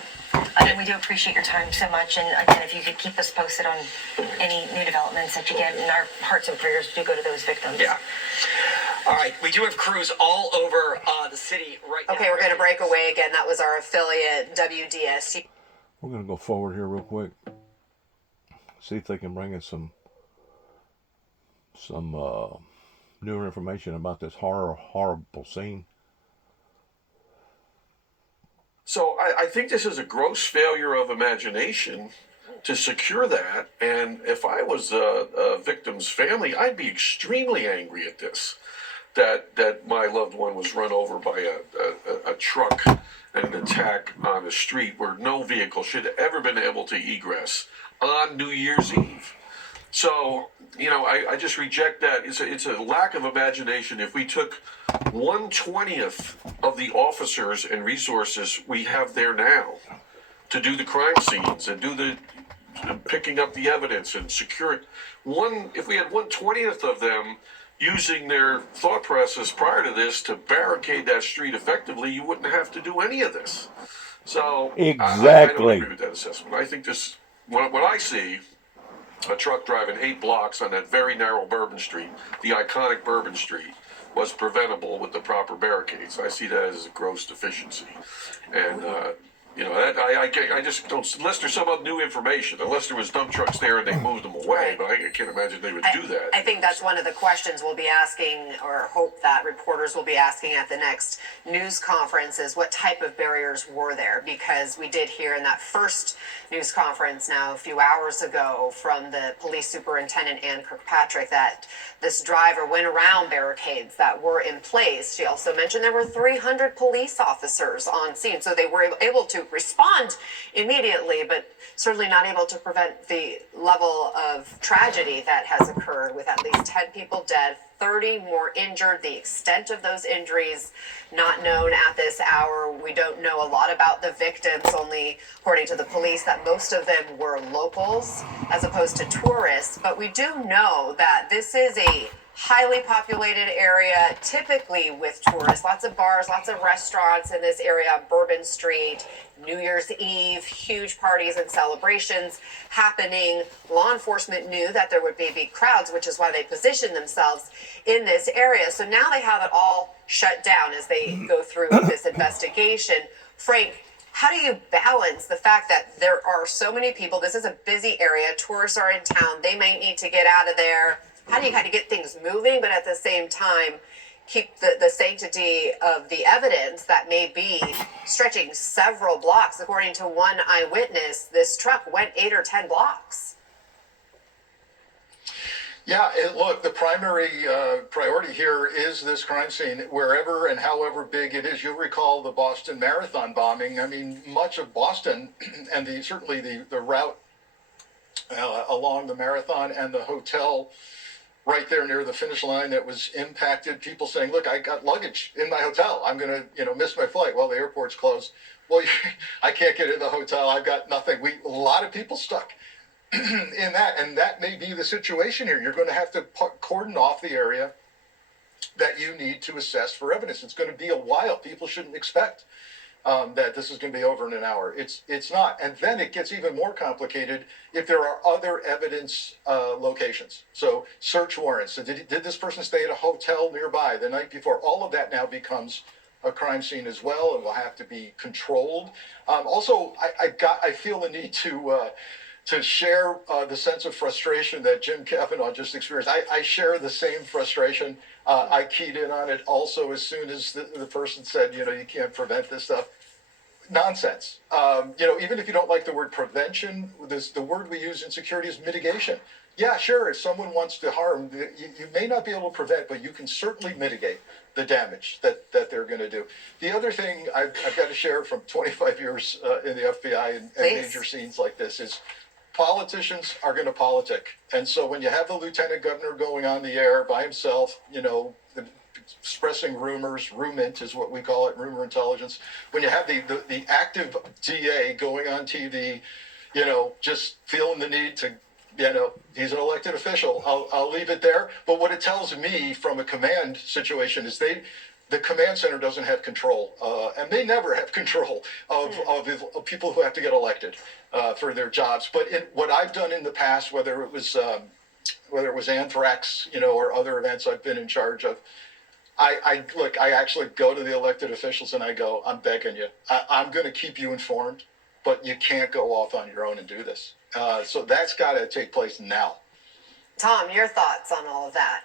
Again, we do appreciate your time so much, and again, if you could keep us posted on any new developments that you get, and our hearts and prayers do go to those victims. Yeah. All right, we do have crews all over the city right now. Okay, we're going to break away again. That was our affiliate, WDSU. We're going to go forward here real quick. See if they can bring us some newer information about this horrible scene. So I think this is a gross failure of imagination to secure that. And if I was a victim's family, I'd be extremely angry at this, that my loved one was run over by a truck and an attack on the street where no vehicle should have ever been able to egress on New Year's Eve. So, I just reject that. It's a lack of imagination. If we took 1/20th of the officers and resources we have there now to do the crime scenes and do the picking up the evidence and secure it, if we had 1/20th of them using their thought process prior to this to barricade that street effectively, you wouldn't have to do any of this. So I don't agree with that assessment. I think this, when I see a truck driving 8 blocks on that very narrow Bourbon Street, the iconic Bourbon Street, was preventable with the proper barricades. I see that as a gross deficiency. And, I just don't, unless there's some other new information, unless there was dump trucks there and they moved them away, but I can't imagine they would do that. I think that's one of the questions we'll be asking, or hope that reporters will be asking at the next news conference, is what type of barriers were there? Because we did hear in that first news conference now a few hours ago from the police superintendent, Ann Kirkpatrick, that this driver went around barricades that were in place. She also mentioned there were 300 police officers on scene, so they were able to respond immediately, but certainly not able to prevent the level of tragedy that has occurred, with at least 10 people dead, 30 more injured. The extent of those injuries not known at this hour. We don't know a lot about the victims, only according to the police that most of them were locals as opposed to tourists. But we do know that this is a highly populated area, typically with tourists. Lots of bars, lots of restaurants in this area, Bourbon Street, New Year's Eve, huge parties and celebrations happening. Law enforcement knew that there would be big crowds, which is why they positioned themselves in this area. So now they have it all shut down as they go through this investigation. Frank, how do you balance the fact that there are so many people? This is a busy area. Tourists are in town. They may need to get out of there. How do you kind of get things moving, but at the same time keep the sanctity of the evidence that may be stretching several blocks? According to one eyewitness, this truck went 8 or 10 blocks. Yeah, look, the primary priority here is this crime scene, wherever and however big it is. You'll recall the Boston Marathon bombing. I mean, much of Boston and certainly the route along the marathon and the hotel right there near the finish line that was impacted. People saying, look, I got luggage in my hotel. I'm going to, miss my flight. Well, the airport's closed. Well, I can't get in the hotel. I've got nothing. A lot of people stuck in that. And that may be the situation here. You're going to have to cordon off the area that you need to assess for evidence. It's going to be a while. People shouldn't expect that this is going to be over in an hour. It's not. And then it gets even more complicated if there are other evidence locations. So search warrants. So did this person stay at a hotel nearby the night before? All of that now becomes a crime scene as well, and will have to be controlled. Also, I feel the need to share the sense of frustration that Jim Kavanaugh just experienced. I share the same frustration. I keyed in on it also as soon as the person said, you can't prevent this stuff. Nonsense. Even if you don't like the word prevention, the word we use in security is mitigation. Yeah, sure, if someone wants to harm, you may not be able to prevent, but you can certainly mitigate the damage that they're going to do. The other thing I've got to share from 25 years in the FBI and major scenes like this is politicians are going to politic. And so when you have the lieutenant governor going on the air by himself, expressing rumors, rumint is what we call it, rumor intelligence. When you have the active DA going on TV, just feeling the need to, he's an elected official. I'll leave it there. But what it tells me from a command situation is the command center doesn't have control, and they never have control of people who have to get elected for their jobs. But what I've done in the past, whether it was anthrax, or other events I've been in charge of, I actually go to the elected officials and I go, I'm begging you, I'm going to keep you informed, but you can't go off on your own and do this. So that's got to take place now. Tom, your thoughts on all of that?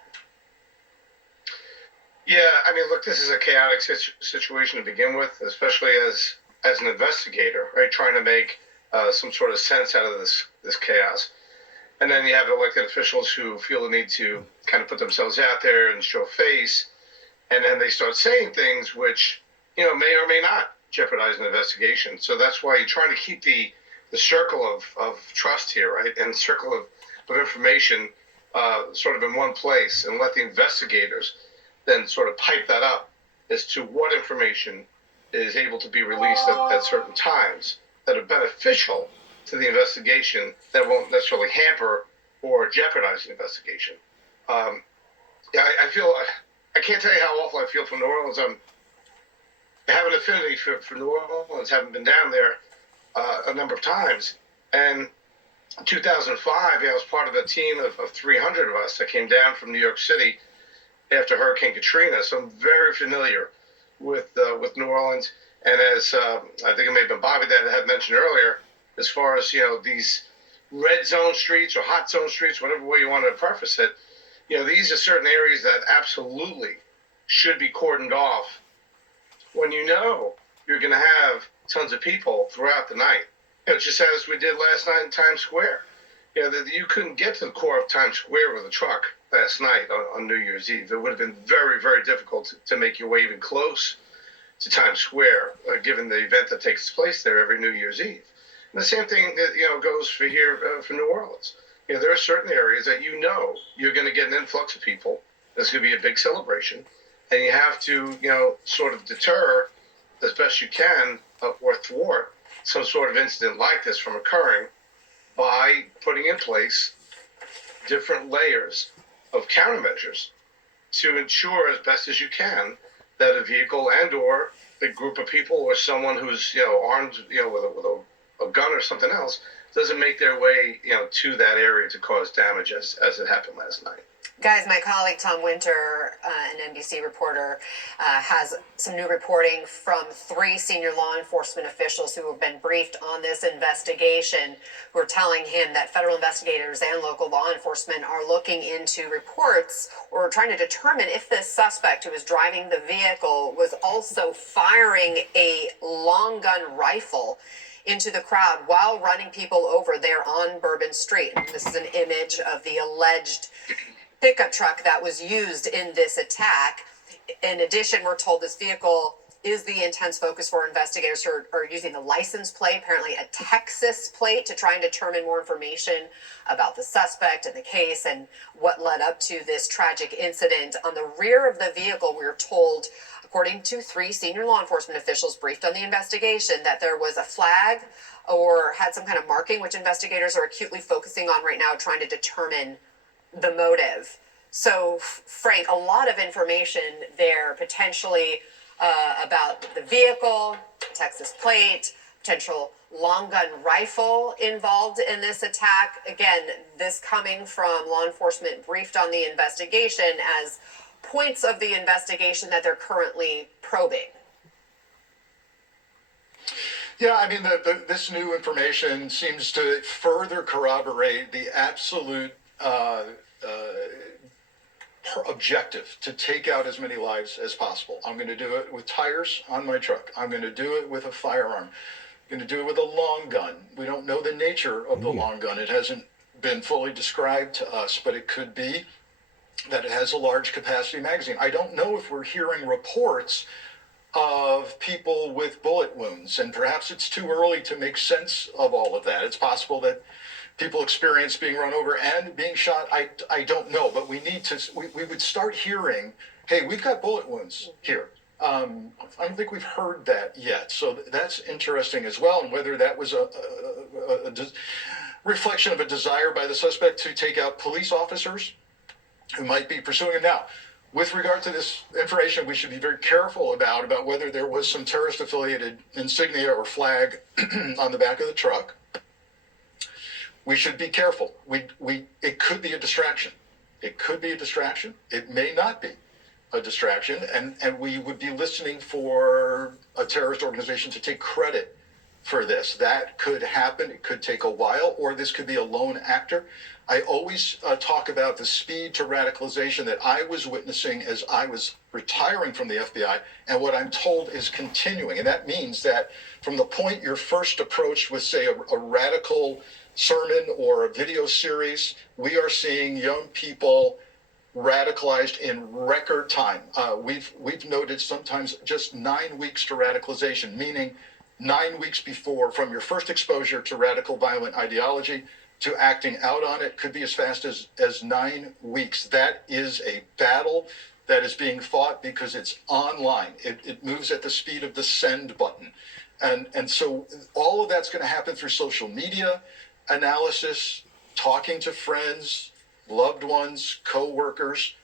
Yeah, look, this is a chaotic situation to begin with, especially as an investigator, right? Trying to make some sort of sense out of this chaos. And then you have elected officials who feel the need to kind of put themselves out there and show face. And then they start saying things which, may or may not jeopardize an investigation. So that's why you're trying to keep the circle of trust here, right? And circle of information sort of in one place and let the investigators then sort of pipe that up as to what information is able to be released at certain times that are beneficial to the investigation that won't necessarily hamper or jeopardize the investigation. I feel, I can't tell you how awful I feel for New Orleans. I have an affinity for New Orleans, having been down there a number of times. And in 2005, I was part of a team of 300 of us that came down from New York City after Hurricane Katrina. So I'm very familiar with New Orleans. And as I think it may have been Bobby that had mentioned earlier, as far as, these red zone streets or hot zone streets, whatever way you want to preface it, these are certain areas that absolutely should be cordoned off when you're going to have tons of people throughout the night. Just as we did last night in Times Square. You couldn't get to the core of Times Square with a truck last night on New Year's Eve. It would have been very, very difficult to make your way even close to Times Square, given the event that takes place there every New Year's Eve. And the same thing goes for here for New Orleans. There are certain areas that you're going to get an influx of people. There's going to be a big celebration, and you have to sort of deter as best you can or thwart some sort of incident like this from occurring by putting in place different layers of countermeasures to ensure as best as you can that a vehicle and or a group of people or someone who's armed with a gun or something else doesn't make their way to that area to cause damage as it happened last night. Guys, my colleague Tom Winter, an NBC reporter, has some new reporting from 3 senior law enforcement officials who have been briefed on this investigation, who are telling him that federal investigators and local law enforcement are looking into reports or trying to determine if this suspect who was driving the vehicle was also firing a long gun rifle into the crowd while running people over there on Bourbon Street. This is an image of the alleged pickup truck that was used in this attack. In addition, we're told this vehicle is the intense focus for investigators who are using the license plate, apparently a Texas plate, to try and determine more information about the suspect and the case and what led up to this tragic incident. On the rear of the vehicle, we're told, according to 3 senior law enforcement officials briefed on the investigation, that there was a flag or had some kind of marking, which investigators are acutely focusing on right now, trying to determine the motive. So, Frank, a lot of information there potentially about the vehicle, Texas plate, potential long gun rifle involved in this attack. Again, this coming from law enforcement briefed on the investigation as points of the investigation that they're currently probing. Yeah, I mean, this new information seems to further corroborate the absolute objective to take out as many lives as possible. I'm going to do it with tires on my truck. I'm going to do it with a firearm. I'm going to do it with a long gun. We don't know the nature of the long gun. It hasn't been fully described to us, but it could be that it has a large capacity magazine. I don't know if we're hearing reports of people with bullet wounds, and perhaps it's too early to make sense of all of that. It's possible that people experience being run over and being shot. I don't know, but we need to, we would start hearing, hey, we've got bullet wounds here. I don't think we've heard that yet. So that's interesting as well. And whether that was a reflection of a desire by the suspect to take out police officers who might be pursuing him. Now, with regard to this information, we should be very careful about whether there was some terrorist affiliated insignia or flag on the back of the truck. We should be careful. It could be a distraction. It could be a distraction. It may not be a distraction. And we would be listening for a terrorist organization to take credit for this. That could happen. It could take a while, or this could be a lone actor. I always talk about the speed to radicalization that I was witnessing as I was retiring from the FBI, and what I'm told is continuing. And that means that from the point you're first approached with, say, a radical sermon or a video series, we are seeing young people radicalized in record time. We've noted sometimes just 9 weeks to radicalization, meaning 9 weeks before, from your first exposure to radical violent ideology, to acting out on it could be as fast as 9 weeks. That is a battle that is being fought because it's online. It moves at the speed of the send button. And so all of that's going to happen through social media analysis, talking to friends, loved ones, co-workers,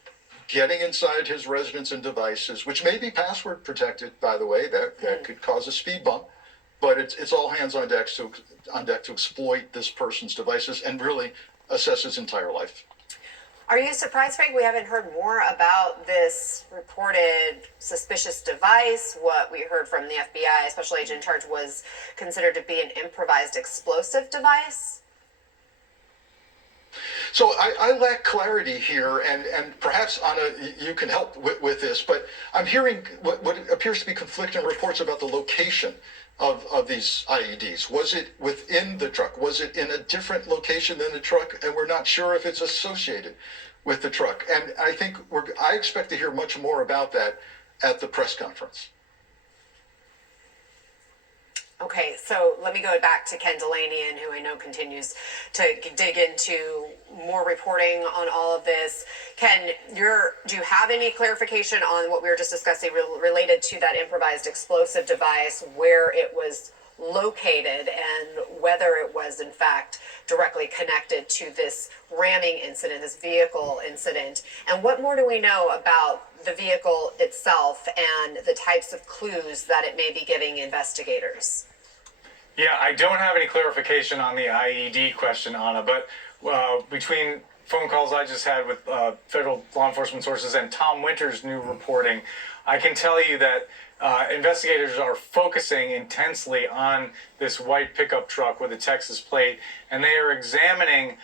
getting inside his residence and devices, which may be password protected, by the way. That could cause a speed bump. But it's all hands on deck to exploit this person's devices and really assess his entire life. Are you surprised, Frank, we haven't heard more about this reported suspicious device? What we heard from the FBI special agent in charge was considered to be an improvised explosive device. So I lack clarity here, and perhaps Anna, you can help with this, but I'm hearing what appears to be conflicting reports about the location of these IEDs. Was it within the truck? Was it in a different location than the truck? And we're not sure if it's associated with the truck. And I think I expect to hear much more about that at the press conference. Okay, so let me go back to Ken Delanian, who I know continues to dig into more reporting on all of this. Ken, do you have any clarification on what we were just discussing related to that improvised explosive device, where it was located and whether it was in fact directly connected to this ramming incident, this vehicle incident? And what more do we know about the vehicle itself and the types of clues that it may be giving investigators? Yeah, I don't have any clarification on the IED question, Anna, but between phone calls I just had with federal law enforcement sources and Tom Winters' new reporting, I can tell you that investigators are focusing intensely on this white pickup truck with a Texas plate, and they are examining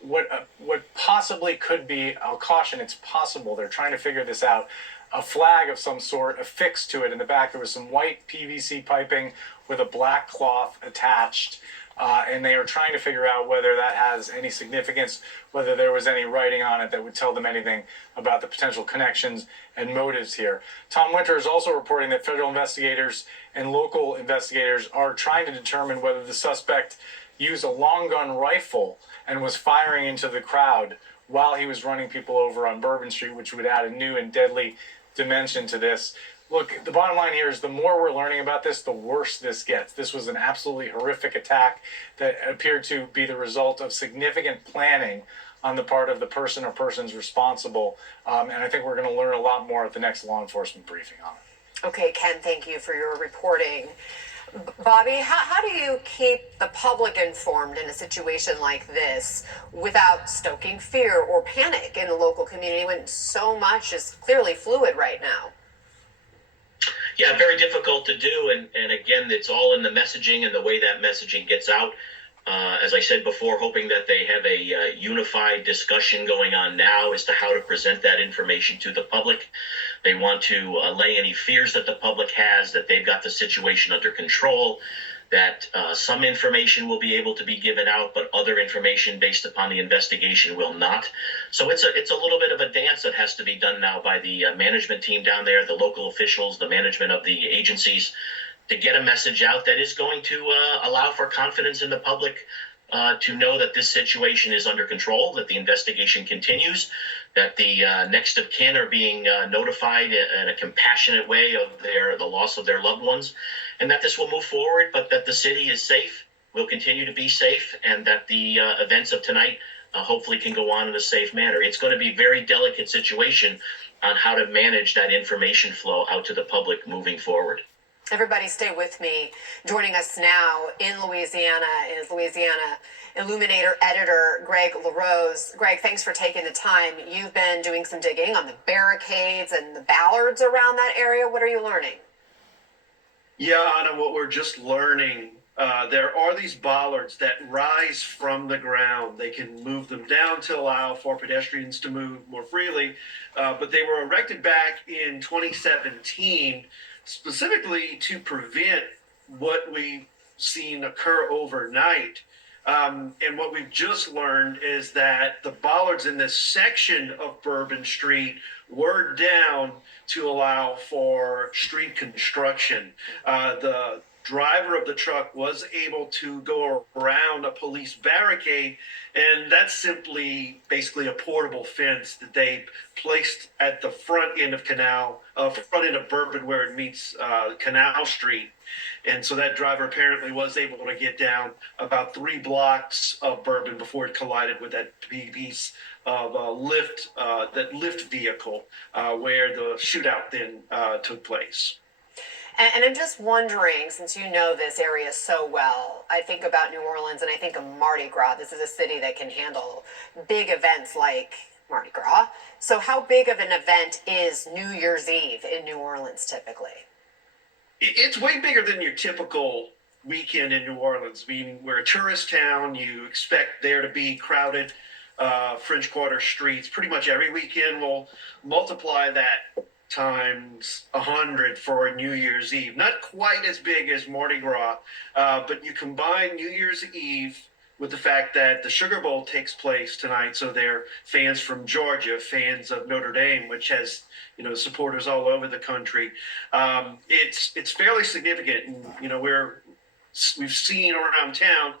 what possibly could be, I'll caution, it's possible, they're trying to figure this out, a flag of some sort affixed to it. In the back, there was some white PVC piping with a black cloth attached. And they are trying to figure out whether that has any significance, whether there was any writing on it that would tell them anything about the potential connections and motives here. Tom Winter is also reporting that federal investigators and local investigators are trying to determine whether the suspect used a long gun rifle and was firing into the crowd while he was running people over on Bourbon Street, which would add a new and deadly dimension to this. Look, the bottom line here is the more we're learning about this, the worse this gets. This was an absolutely horrific attack that appeared to be the result of significant planning on the part of the person or persons responsible. And I think we're going to learn a lot more at the next law enforcement briefing on it. Okay, Ken, thank you for your reporting. Bobby, how do you keep the public informed in a situation like this without stoking fear or panic in the local community when so much is clearly fluid right now? Yeah, very difficult to do. And again, it's all in the messaging and the way that messaging gets out. As I said before, hoping that they have a unified discussion going on now as to how to present that information to the public. They want to allay any fears that the public has, that they've got the situation under control, that some information will be able to be given out, but other information based upon the investigation will not. So it's a little bit of a dance that has to be done now by the management team down there, the local officials, the management of the agencies, to get a message out that is going to allow for confidence in the public to know that this situation is under control, that the investigation continues, that the next of kin are being notified in a compassionate way of the loss of their loved ones, and that this will move forward, but that the city is safe, will continue to be safe, and that the events of tonight hopefully can go on in a safe manner. It's going to be a very delicate situation on how to manage that information flow out to the public moving forward. Everybody stay with me. Joining us now in Louisiana is Louisiana Illuminator editor Greg LaRose. Greg, thanks for taking the time. You've been doing some digging on the barricades and the ballards around that area. What are you learning? Yeah, Anna, what we're just learning, there are these bollards that rise from the ground. They can move them down to allow for pedestrians to move more freely, but they were erected back in 2017 specifically to prevent what we've seen occur overnight. And what we've just learned is that the bollards in this section of Bourbon Street were down to allow for street construction. The driver of the truck was able to go around a police barricade, and that's simply basically a portable fence that they placed at the front end of front end of Bourbon where it meets Canal Street. And so that driver apparently was able to get down about 3 blocks of Bourbon before it collided with that piece of that lift vehicle where the shootout then took place. And I'm just wondering, since you know this area so well, I think about New Orleans and I think of Mardi Gras. This is a city that can handle big events like Mardi Gras. So how big of an event is New Year's Eve in New Orleans typically? It's way bigger than your typical weekend in New Orleans. I mean, we're a tourist town. You expect there to be crowded French Quarter streets pretty much every weekend. We'll multiply that times 100 for New Year's Eve. Not quite as big as Mardi Gras, but you combine New Year's Eve with the fact that the Sugar Bowl takes place tonight, so they're fans from Georgia, fans of Notre Dame, which has supporters all over the country. It's fairly significant, and we've seen around town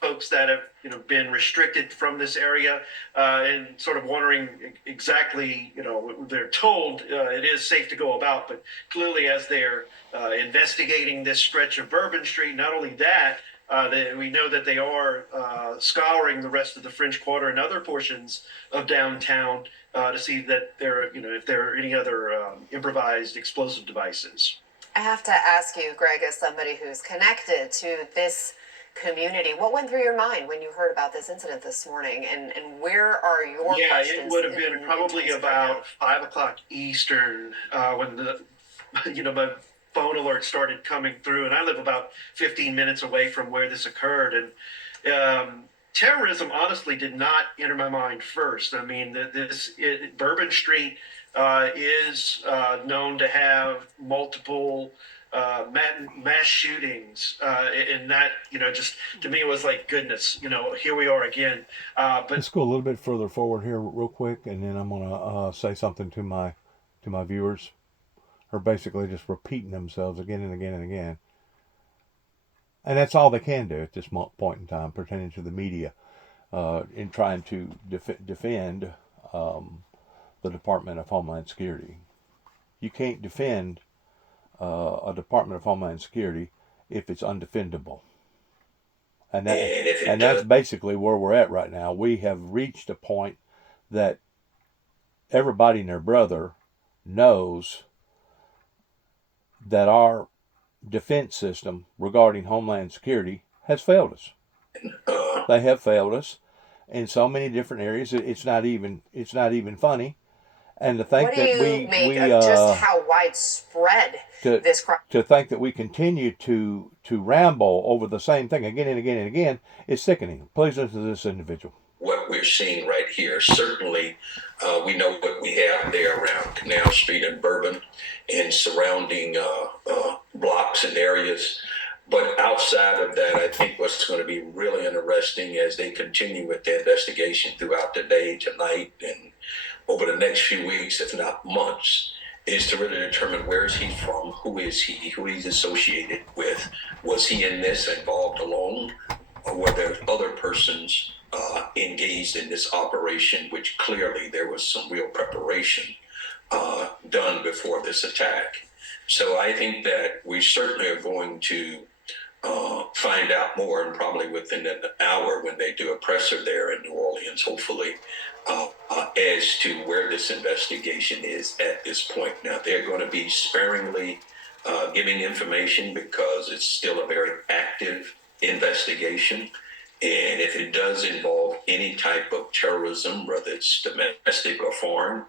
folks that have been restricted from this area and sort of wondering exactly they're told it is safe to go about, but clearly as they're investigating this stretch of Bourbon Street, not only that. We know that they are scouring the rest of the French Quarter and other portions of downtown to see that if there are any other improvised explosive devices. I have to ask you, Greg, as somebody who's connected to this community, what went through your mind when you heard about this incident this morning, and where are your questions? Yeah, it would have been probably about 5 o'clock Eastern when my phone alert started coming through, and I live about 15 minutes away from where this occurred. And terrorism honestly did not enter my mind first. I mean, Bourbon Street is known to have multiple mass shootings, and that just to me was like, goodness, here we are again. But let's go a little bit further forward here real quick, and then I'm gonna say something to my viewers. Are basically just repeating themselves again and again and again. And that's all they can do at this point in time, pertaining to the media, in trying to defend the Department of Homeland Security. You can't defend a Department of Homeland Security if it's undefendable. And that's basically where we're at right now. We have reached a point that everybody and their brother knows that our defense system regarding Homeland Security has failed us. They have failed us in so many different areas. It's not even funny. And to think that we just how widespread this crime. To think that we continue to ramble over the same thing again and again and again is sickening. Please listen to this individual. What we're seeing right here, certainly we know what we have there around Canal Street and Bourbon and surrounding blocks and areas. But outside of that, I think what's going to be really interesting as they continue with the investigation throughout the day, tonight, and over the next few weeks, if not months, is to really determine where is he from, who is he, who he's associated with. Was he in this involved alone, or were there other persons engaged in this operation, which clearly there was some real preparation done before this attack. So I think that we certainly are going to find out more, and probably within an hour when they do a presser there in New Orleans, hopefully, as to where this investigation is at this point. Now, they're going to be sparingly giving information because it's still a very active investigation. And if it does involve any type of terrorism, whether it's domestic or foreign,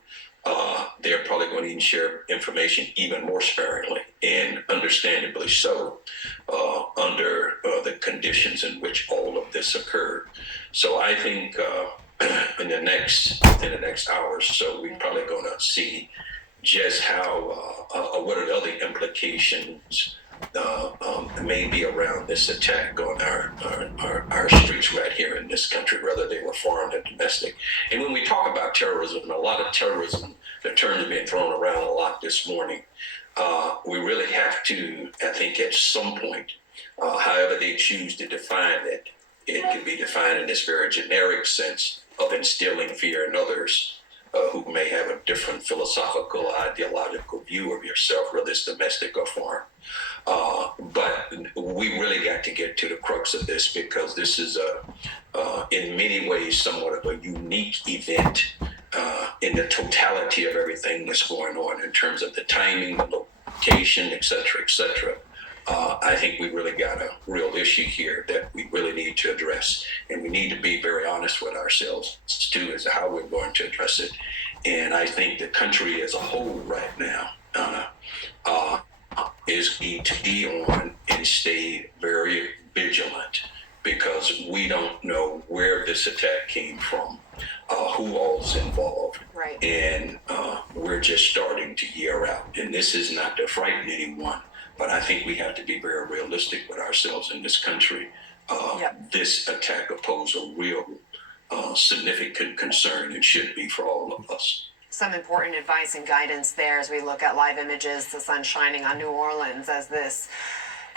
they're probably going to share information even more sparingly, and understandably so, under the conditions in which all of this occurred. So I think within the next hour or so, we're probably going to see just how, what are the other implications may be around this attack on our streets right here in this country, whether they were foreign or domestic. And when we talk about terrorism, a lot of terrorism, the term has been thrown around a lot this morning. We really have to, I think, at some point, however they choose to define it, it can be defined in this very generic sense of instilling fear in others who may have a different philosophical, ideological view of yourself, whether it's domestic or foreign. But we really got to get to the crux of this, because this is in many ways somewhat of a unique event in the totality of everything that's going on in terms of the timing, the location, et cetera, et cetera. I think we really got a real issue here that we really need to address, and we need to be very honest with ourselves too as to how we're going to address it. And I think the country as a whole right now is need to be on and stay very vigilant, because we don't know where this attack came from, who all's involved, right. And we're just starting to year out. And this is not to frighten anyone, but I think we have to be very realistic with ourselves in this country. This attack will pose a real significant concern, and should be for all of us. Some important advice and guidance there as we look at live images, the sun shining on New Orleans as this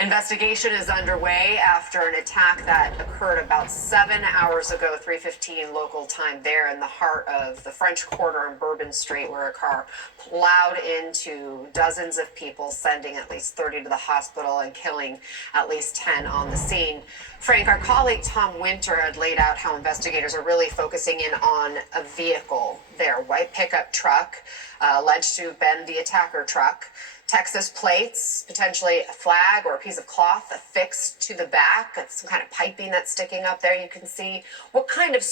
investigation is underway after an attack that occurred about 7 hours ago, 3:15 local time, there in the heart of the French Quarter on Bourbon Street, where a car plowed into dozens of people, sending at least 30 to the hospital and killing at least 10 on the scene. Frank, our colleague Tom Winter had laid out how investigators are really focusing in on a vehicle there, white pickup truck, alleged to have been the attacker truck. Texas plates, potentially a flag or a piece of cloth affixed to the back. That's some kind of piping that's sticking up there. You can see what kind of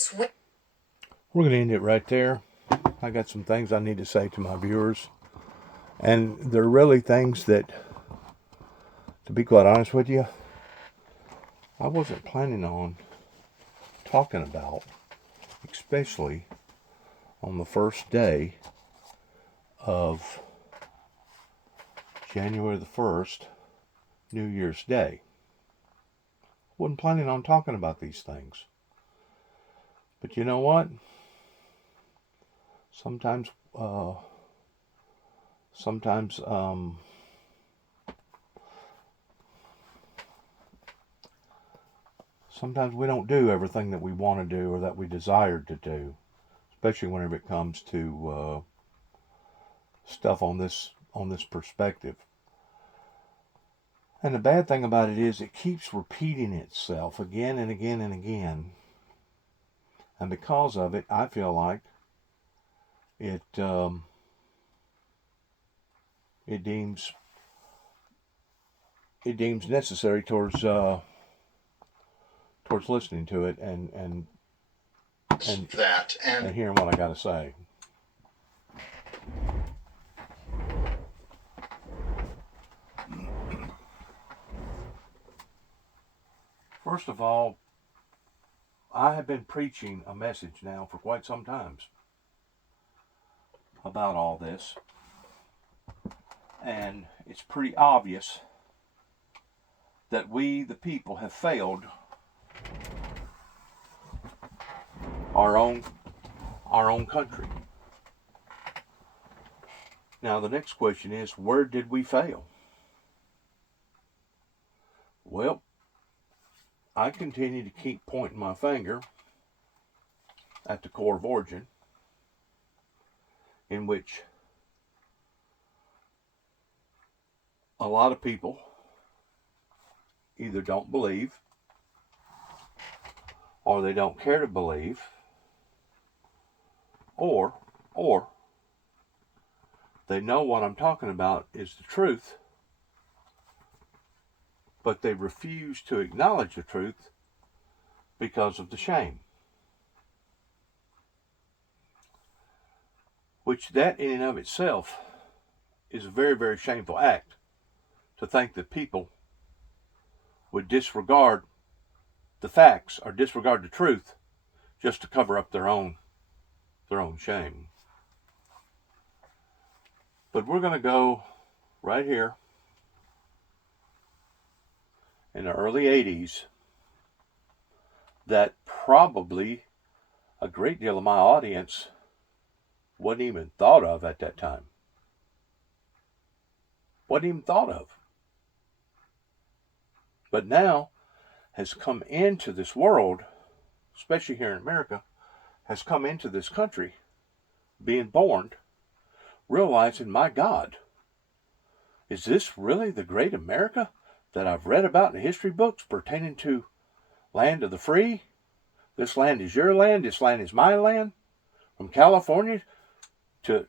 We're going to end it right there. I got some things I need to say to my viewers. And they're really things that, to be quite honest with you, I wasn't planning on talking about, especially on the first day of January the 1st, New Year's Day. Wasn't planning on talking about these things. But you know what? Sometimes we don't do everything that we want to do or that we desired to do, especially whenever it comes to stuff on this perspective. And the bad thing about it is it keeps repeating itself again and again and again. And because of it, I feel like it deems necessary towards listening to it and hearing what I got to say. First of all, I have been preaching a message now for quite some time about all this, and it's pretty obvious that we, the people, have failed our own country. Now, the next question is, where did we fail? Well, I continue to keep pointing my finger at the core of origin, in which a lot of people either don't believe, or they don't care to believe, or they know what I'm talking about is the truth, but they refuse to acknowledge the truth because of the shame. Which that in and of itself is a very, very shameful act, to think that people would disregard the facts or disregard the truth just to cover up their own shame. But we're going to go right here in the early 80s that probably a great deal of my audience wasn't even thought of at that time. wasn't even thought of. But now has come into this world, especially here in America, has come into this country, being born, realizing, my God, is this really the great America that I've read about in the history books pertaining to land of the free? This land is your land, this land is my land. From California to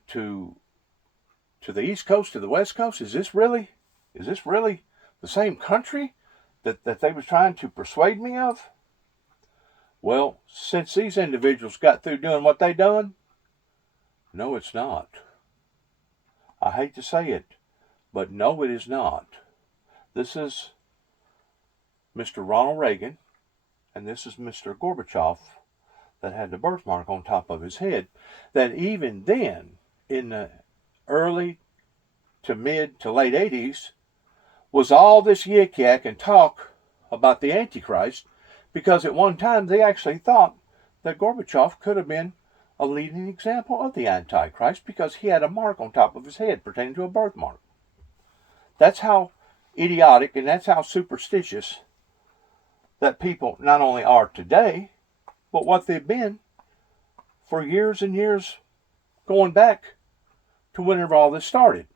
the East Coast to the West Coast, is this really the same country that they were trying to persuade me of? Well, since these individuals got through doing what they done, no, it's not. I hate to say it, but no, it is not. This is Mr. Ronald Reagan, and this is Mr. Gorbachev that had the birthmark on top of his head, that even then, in the early to mid to late 80s, was all this yik-yak and talk about the Antichrist, because at one time they actually thought that Gorbachev could have been a leading example of the Antichrist because he had a mark on top of his head pertaining to a birthmark. That's how idiotic and that's how superstitious that people not only are today, but what they've been for years and years going back to whenever all this started.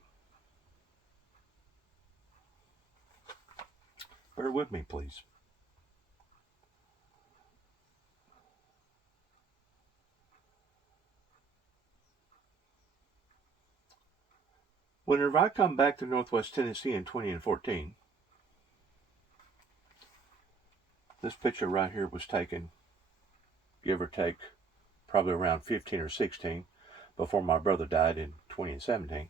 Bear with me, please. Whenever I come back to Northwest Tennessee in 2014, this picture right here was taken, give or take, probably around 15 or 16 before my brother died in 2017.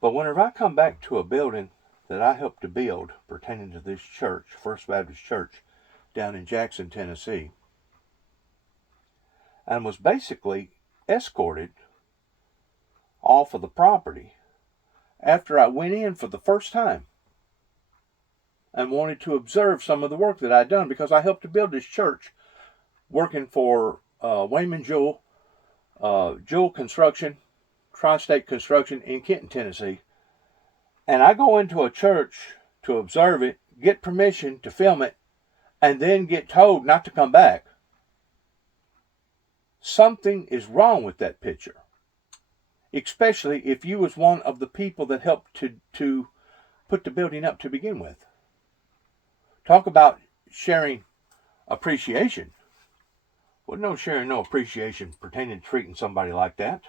But whenever I come back to a building that I helped to build pertaining to this church, First Baptist Church, down in Jackson, Tennessee, and was basically escorted off of the property after I went in for the first time and wanted to observe some of the work that I'd done, because I helped to build this church working for Wayman Jewell, Jewell Construction, Tri-State Construction in Kenton, Tennessee. And I go into a church to observe it, get permission to film it, and then get told not to come back. Something is wrong with that picture. Especially if you was one of the people that helped to put the building up to begin with. Talk about sharing appreciation. Well, no sharing no appreciation pertaining to treating somebody like that.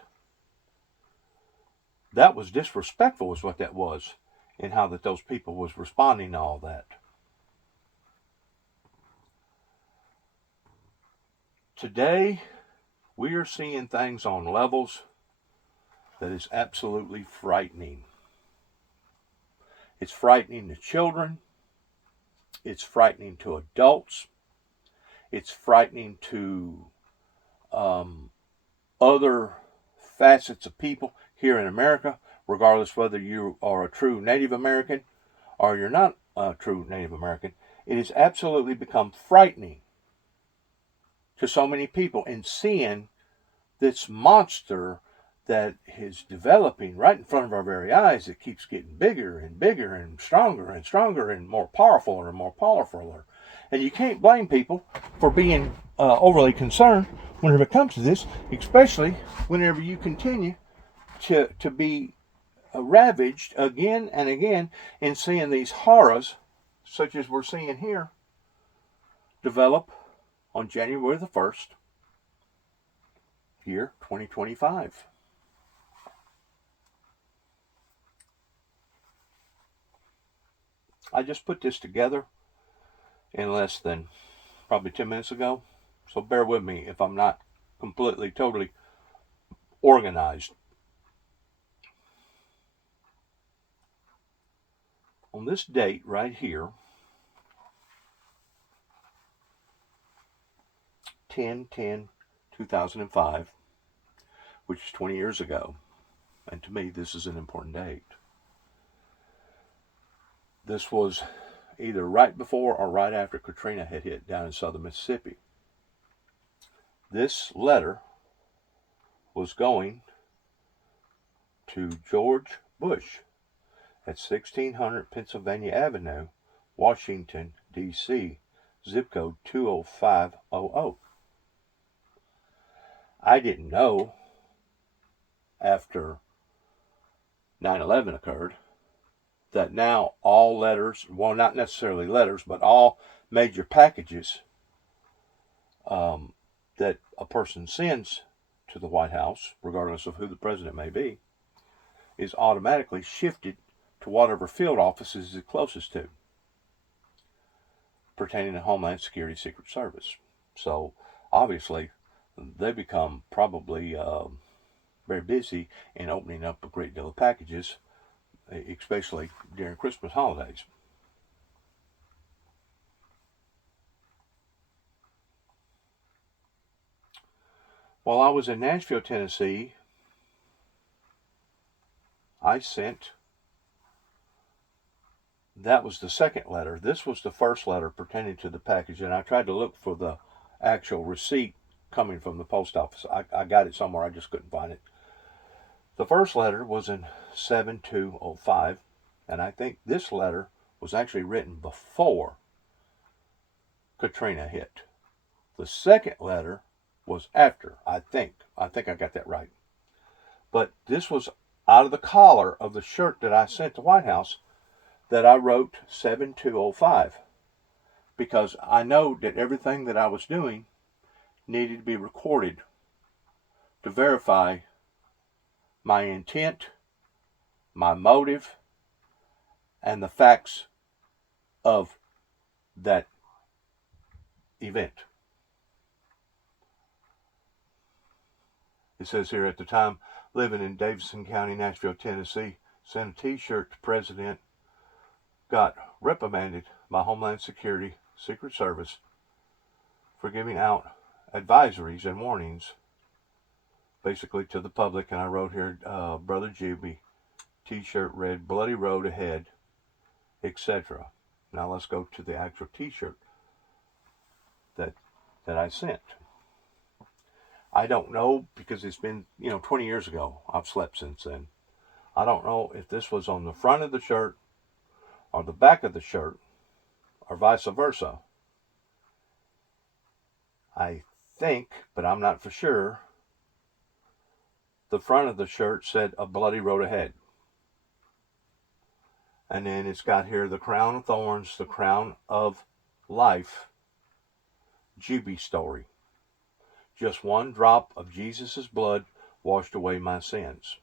That was disrespectful is what that was, in how that those people was responding to all that. Today, we are seeing things on levels that is absolutely frightening. It's frightening to children. It's frightening to adults. It's frightening to other facets of people here in America, regardless whether you are a true Native American or you're not a true Native American. It has absolutely become frightening to so many people in seeing this monster that is developing right in front of our very eyes. It keeps getting bigger and bigger and stronger and more powerful and more powerful. And you can't blame people for being overly concerned whenever it comes to this, especially whenever you continue to be ravaged again and again in seeing these horrors, such as we're seeing here, develop on January the 1st, year 2025. I just put this together in less than probably 10 minutes ago, so bear with me if I'm not completely, totally organized. On this date right here, 10/10/2005, which is 20 years ago, and to me this is an important date. This was either right before or right after Katrina had hit down in southern Mississippi. This letter was going to George Bush, at 1600 Pennsylvania Avenue, Washington, D.C., zip code 20500. I didn't know after 9/11 occurred that now all letters, well, not necessarily letters, but all major packages that a person sends to the White House, regardless of who the president may be, is automatically shifted to whatever field office is it closest to, pertaining to Homeland Security Secret Service. So obviously they become probably very busy in opening up a great deal of packages, especially during Christmas holidays. While I was in Nashville, Tennessee, I sent, that was the second letter. This was the first letter pertaining to the package, and I tried to look for the actual receipt coming from the post office. I got it somewhere, I just couldn't find it. The first letter was in 7205, and I think this letter was actually written before Katrina hit. The second letter was after, I think I got that right. But this was out of the collar of the shirt that I sent to White House that I wrote 7205, because I know that everything that I was doing needed to be recorded to verify my intent, my motive, and the facts of that event. It says here, at the time, living in Davidson County, Nashville, Tennessee, sent a t-shirt to President, got reprimanded by Homeland Security Secret Service for giving out advisories and warnings basically to the public. And I wrote here, Brother Juby, t-shirt read, Bloody Road Ahead, etc. Now let's go to the actual t-shirt that I sent. I don't know, because it's been, 20 years ago. I've slept since then. I don't know if this was on the front of the shirt or the back of the shirt or vice versa. I think, but I'm not for sure, the front of the shirt said A Bloody Road Ahead. And then it's got here, the crown of thorns, the crown of life, Juby story. Just one drop of Jesus' blood washed away my sins.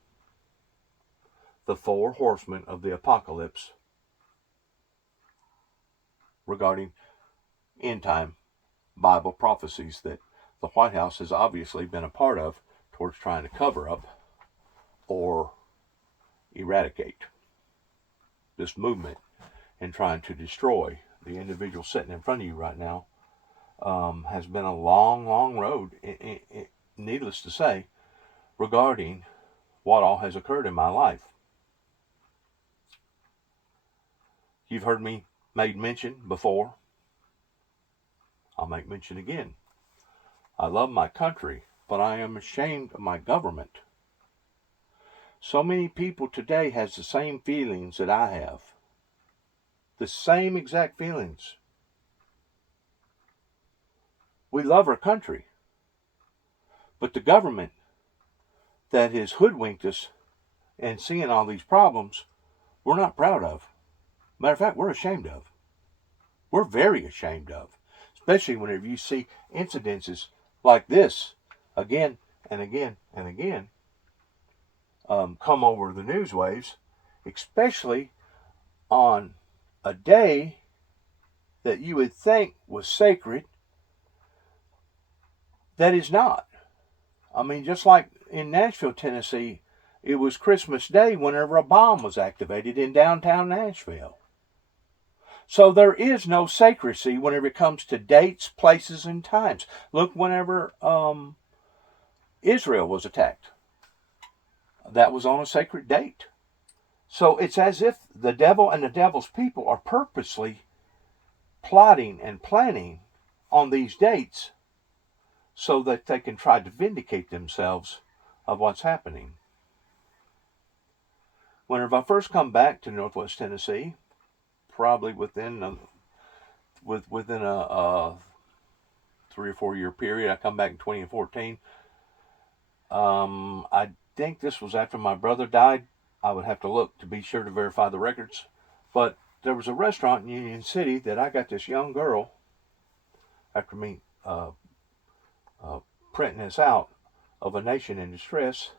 The four horsemen of the apocalypse regarding end time Bible prophecies that the White House has obviously been a part of towards trying to cover up or eradicate this movement and trying to destroy the individual sitting in front of you right now. Has been a long, long road, needless to say, regarding what all has occurred in my life. You've heard me made mention before. I'll make mention again. I love my country, but I am ashamed of my government. So many people today has the same feelings that I have. The same exact feelings. We love our country, but the government that has hoodwinked us and seeing all these problems, we're not proud of. Matter of fact, we're ashamed of. We're very ashamed of, especially whenever you see incidences like this again and again and again come over the news waves, especially on a day that you would think was sacred, that is not. I mean, just like in Nashville, Tennessee, it was Christmas Day whenever a bomb was activated in downtown Nashville. So there is no sacredcy whenever it comes to dates, places, and times. Look, whenever Israel was attacked, that was on a sacred date. So it's as if the devil and the devil's people are purposely plotting and planning on these dates so that they can try to vindicate themselves of what's happening. Whenever I first come back to Northwest Tennessee, probably within a 3 or 4 year period, I come back in 2014. I think this was after my brother died. I would have to look to be sure to verify the records. But there was a restaurant in Union City that I got this young girl, after me printing this out, of A Nation in Distress,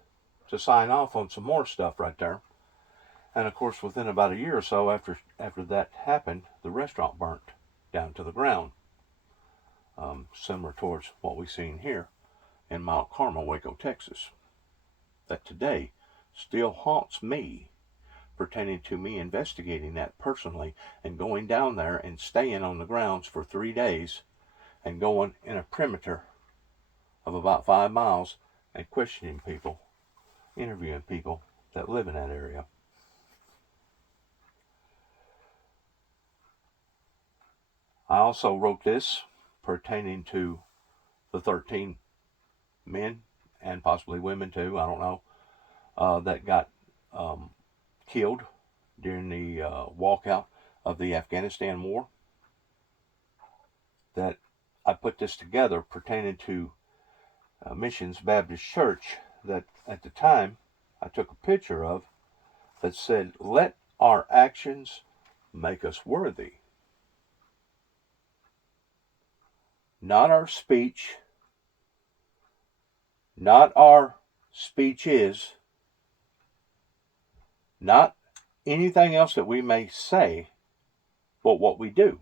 to sign off on some more stuff right there. And of course, within about a year or so after that happened, the restaurant burnt down to the ground. Similar towards what we've seen here in Mount Carmel, Waco, Texas. That today still haunts me, pertaining to me investigating that personally and going down there and staying on the grounds for 3 days and going in a perimeter of about 5 miles and questioning people, interviewing people that live in that area. I also wrote this pertaining to the 13 men and possibly women too, I don't know, that got killed during the walkout of the Afghanistan war. That I put this together pertaining to Missions Baptist Church that at the time I took a picture of, that said, "Let our actions make us worthy." Not our speech, not our speeches, not anything else that we may say, but what we do.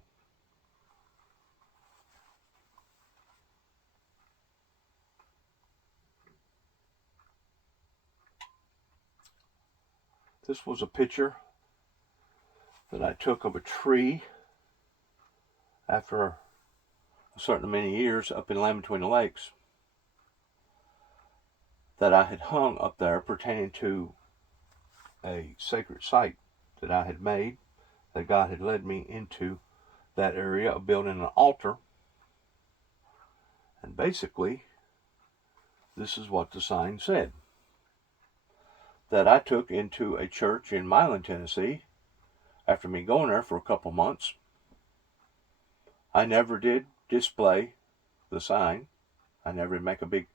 This was a picture that I took of a tree after a certain many years up in Land Between the Lakes that I had hung up there pertaining to a sacred site that I had made, that God had led me into that area of building an altar. And basically, this is what the sign said. That I took into a church in Milan, Tennessee, after me going there for a couple months. I never did display the sign. I never make a big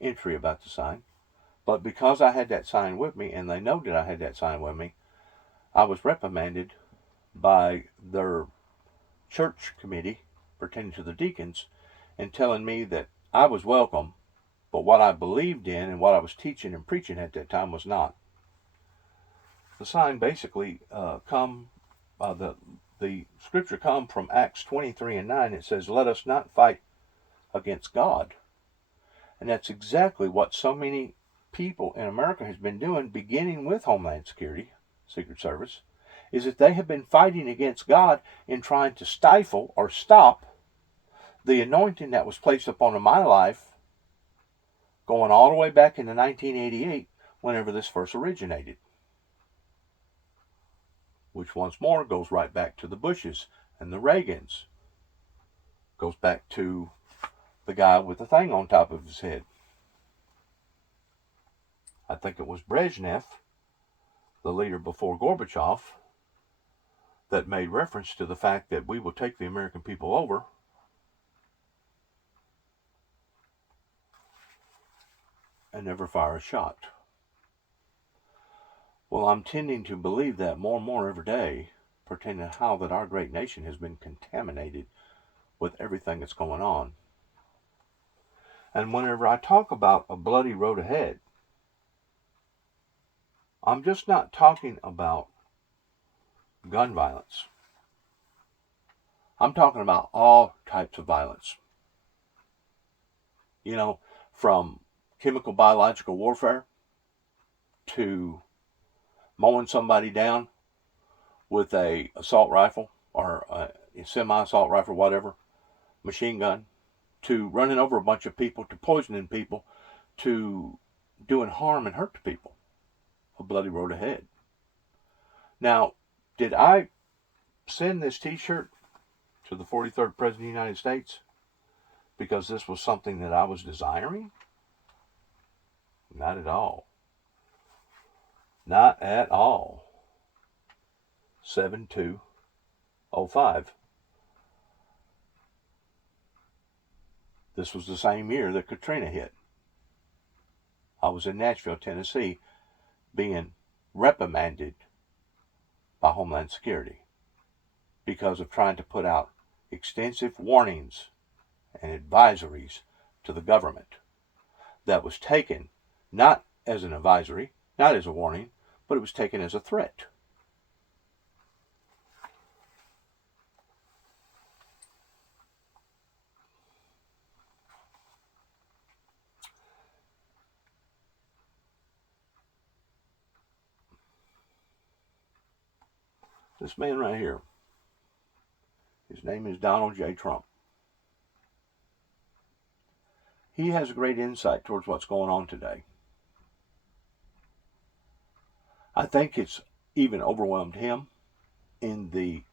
entry about the sign. But because I had that sign with me, and they know that I had that sign with me, I was reprimanded by their church committee pertaining to the deacons and telling me that I was welcome, but what I believed in and what I was teaching and preaching at that time was not. The sign basically the scripture come from Acts 23:9. It says, "Let us not fight against God." And that's exactly what so many people in America has been doing, beginning with Homeland Security, Secret Service, is that they have been fighting against God in trying to stifle or stop the anointing that was placed upon my life going all the way back into 1988, whenever this first originated. Which once more goes right back to the Bushes and the Reagans. Goes back to the guy with the thing on top of his head. I think it was Brezhnev, the leader before Gorbachev, that made reference to the fact that we will take the American people over and never fire a shot. Well, I'm tending to believe that more and more every day, pertaining to how that our great nation has been contaminated with everything that's going on. And whenever I talk about a bloody road ahead, I'm just not talking about gun violence. I'm talking about all types of violence. You know, from chemical biological warfare to mowing somebody down with a assault rifle or a semi-assault rifle, whatever, machine gun, to running over a bunch of people, to poisoning people, to doing harm and hurt to people. A bloody road ahead. Now, did I send this t-shirt to the 43rd President of the United States because this was something that I was desiring? Not at all. Not at all. 7205. This was the same year that Katrina hit. I was in Nashville, Tennessee, being reprimanded by Homeland Security because of trying to put out extensive warnings and advisories to the government that was taken not as an advisory, not as a warning, but it was taken as a threat. This man right here, his name is Donald J. Trump. He has great insight towards what's going on today. I think it's even overwhelmed him in the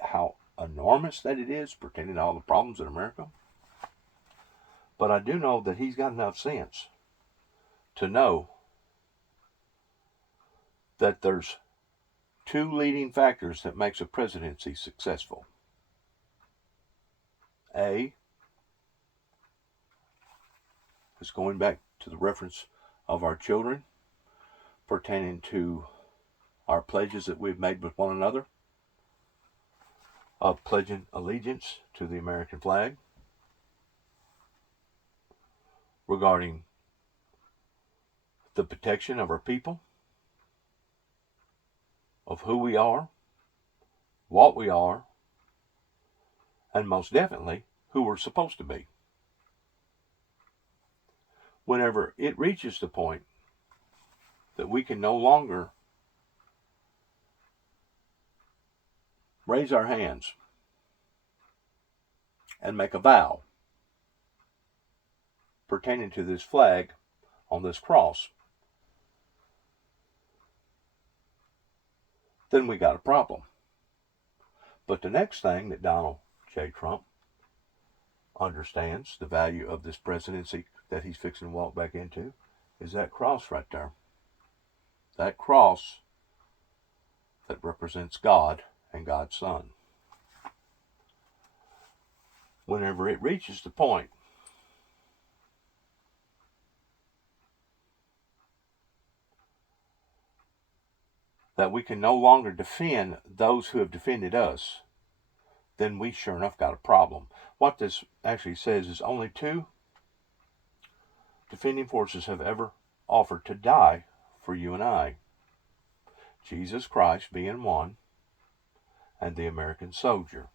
how enormous that it is pertaining to all the problems in America. But I do know that he's got enough sense to know that there's two leading factors that makes a presidency successful. A is going back to the reference of our children pertaining to our pledges that we've made with one another of pledging allegiance to the American flag, regarding the protection of our people, of who we are, what we are, and most definitely who we're supposed to be. Whenever it reaches the point that we can no longer raise our hands and make a vow pertaining to this flag on this cross, then we got a problem. But the next thing that Donald J. Trump understands the value of this presidency that he's fixing to walk back into is that cross right there. That cross that represents God and God's Son. Whenever it reaches the point that we can no longer defend those who have defended us, then we sure enough got a problem. What this actually says is only two defending forces have ever offered to die for you and I. Jesus Christ being one, and the American soldier.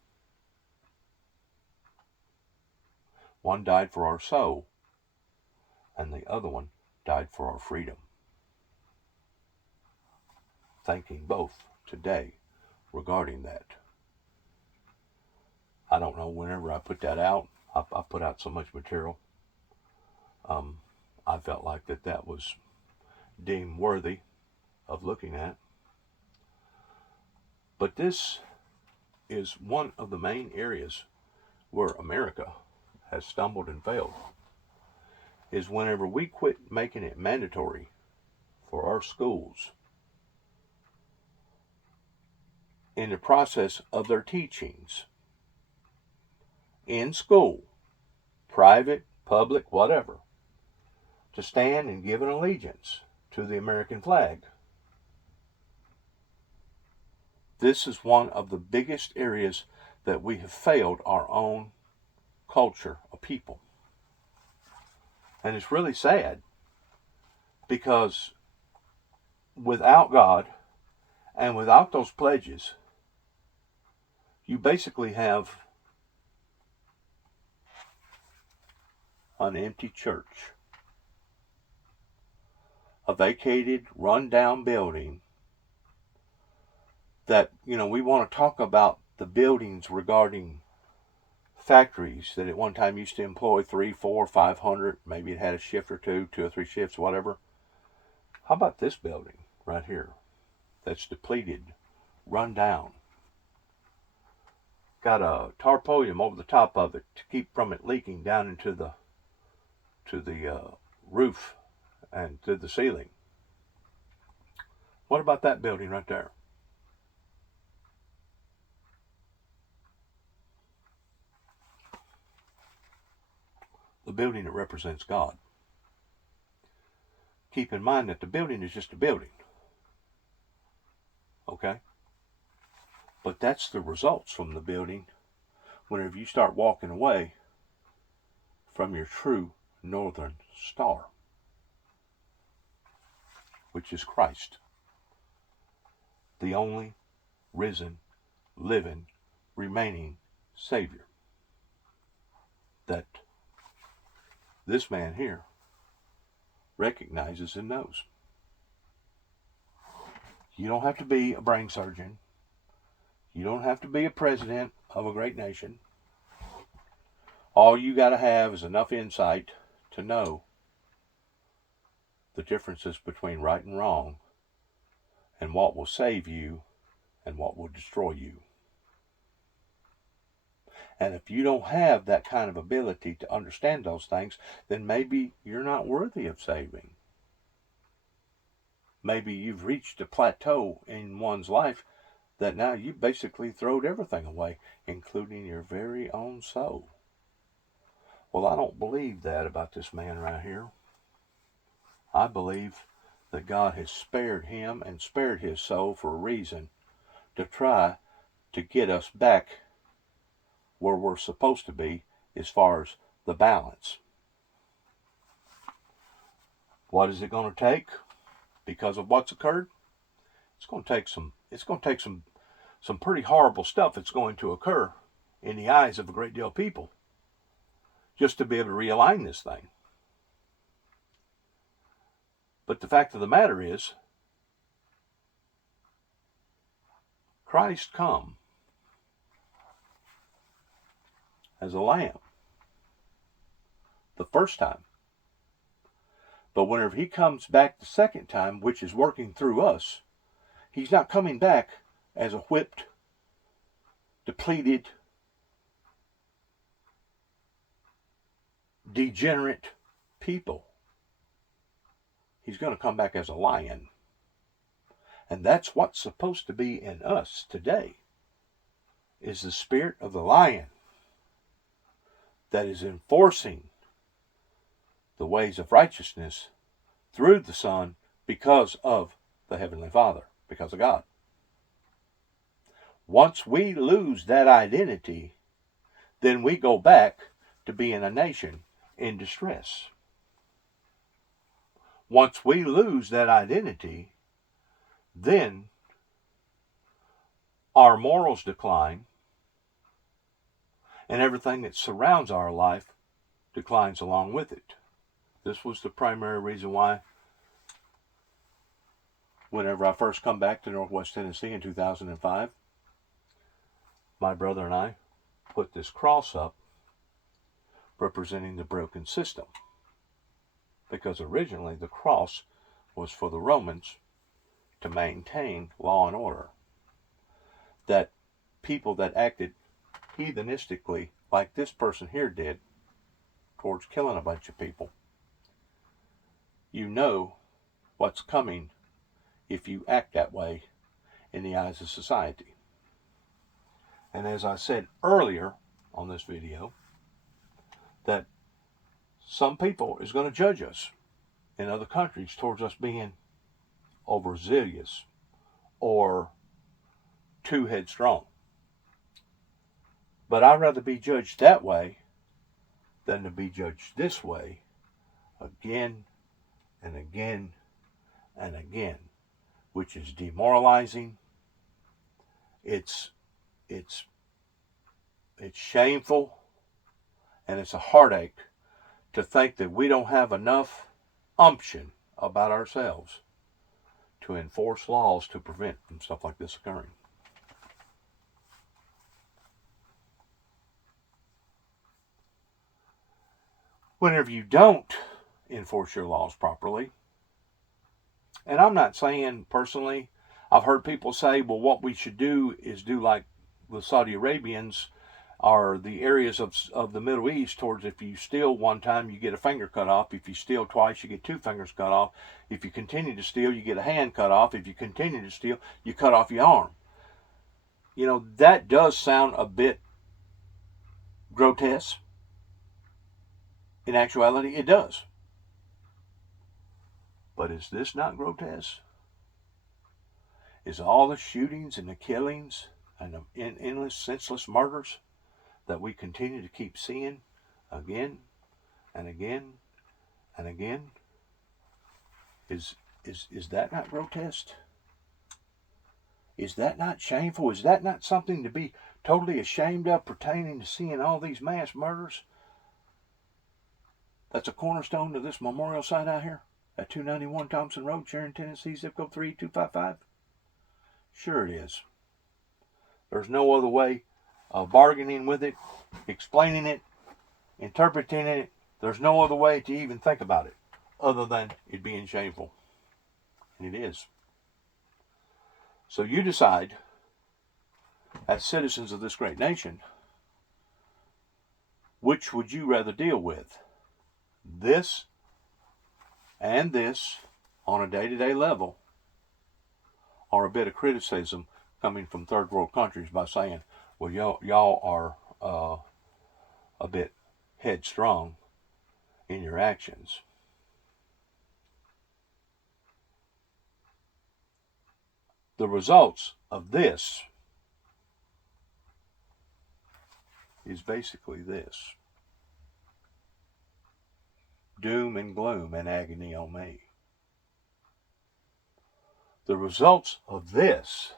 One died for our soul, and the other one died for our freedom. Thanking both today regarding that. I don't know, whenever I put that out, I put out so much material. I felt like that was deemed worthy of looking at. But this is one of the main areas where America has stumbled and failed, is whenever we quit making it mandatory for our schools in the process of their teachings in school, private, public, whatever, to stand and give an allegiance to the American flag. This is one of the biggest areas that we have failed our own culture of people. And it's really sad, because without God and without those pledges, you basically have an empty church, a vacated, run-down building that, we want to talk about the buildings regarding factories that at one time used to employ 300, 400, 500, maybe it had a shift or two or three shifts, whatever. How about this building right here that's depleted, run down? Got a tarpaulin over the top of it to keep from it leaking down into the roof and to the ceiling. What about that building right there? The building that represents God. Keep in mind that the building is just a building. Okay? But that's the results from the building whenever you start walking away from your true northern star, which is Christ, the only risen, living, remaining Savior that this man here recognizes and knows. You don't have to be a brain surgeon. You don't have to be a president of a great nation. All you got to have is enough insight to know the differences between right and wrong, and what will save you and what will destroy you. And if you don't have that kind of ability to understand those things, then maybe you're not worthy of saving. Maybe you've reached a plateau in one's life that now you basically throwed everything away, including your very own soul. Well, I don't believe that about this man right here. I believe that God has spared him and spared his soul for a reason, to try to get us back where we're supposed to be as far as the balance. What is it going to take because of what's occurred? It's going to take some pretty horrible stuff that's going to occur in the eyes of a great deal of people just to be able to realign this thing. But the fact of the matter is, Christ come as a lamb the first time. But whenever he comes back the second time, which is working through us, he's not coming back as a whipped, depleted, degenerate people. He's going to come back as a lion. And that's what's supposed to be in us today, is the spirit of the lion that is enforcing the ways of righteousness through the Son because of the Heavenly Father, because of God. Once we lose that identity, then we go back to being a nation in distress. Once we lose that identity, then our morals decline, and everything that surrounds our life declines along with it. This was the primary reason why, whenever I first come back to Northwest Tennessee in 2005, my brother and I put this cross up representing the broken system. Because originally the cross was for the Romans to maintain law and order. That people that acted heathenistically, like this person here did, towards killing a bunch of people, you know what's coming if you act that way in the eyes of society. And as I said earlier on this video, that some people is going to judge us in other countries towards us being overzealous or too headstrong. But I'd rather be judged that way than to be judged this way again and again and again, which is demoralizing. It's shameful, and it's a heartache to think that we don't have enough umption about ourselves to enforce laws to prevent from stuff like this occurring. Whenever you don't enforce your laws properly, and I'm not saying personally, I've heard people say, well, what we should do is do like the Saudi Arabians are the areas of the Middle East towards if you steal one time, you get a finger cut off. If you steal twice, you get 2 fingers cut off. If you continue to steal, you get a hand cut off. If you continue to steal, you cut off your arm. You know, that does sound a bit grotesque. In actuality, it does. But is this not grotesque? Is all the shootings and the killings and the endless, senseless murders that we continue to keep seeing again and again and again, is that not grotesque? Is that not shameful? Is that not something to be totally ashamed of, pertaining to seeing all these mass murders? That's a cornerstone to this memorial site out here at 291 Thompson Road, Sharon, Tennessee, zip code 38255. Sure it is. There's no other way of bargaining with it, explaining it, interpreting it. There's no other way to even think about it other than it being shameful. And it is. So you decide, as citizens of this great nation, which would you rather deal with? This and this on a day-to-day level, or a bit of criticism coming from third world countries by saying, well, y'all are a bit headstrong in your actions. The results of this is basically this: doom and gloom and agony on me. The results of this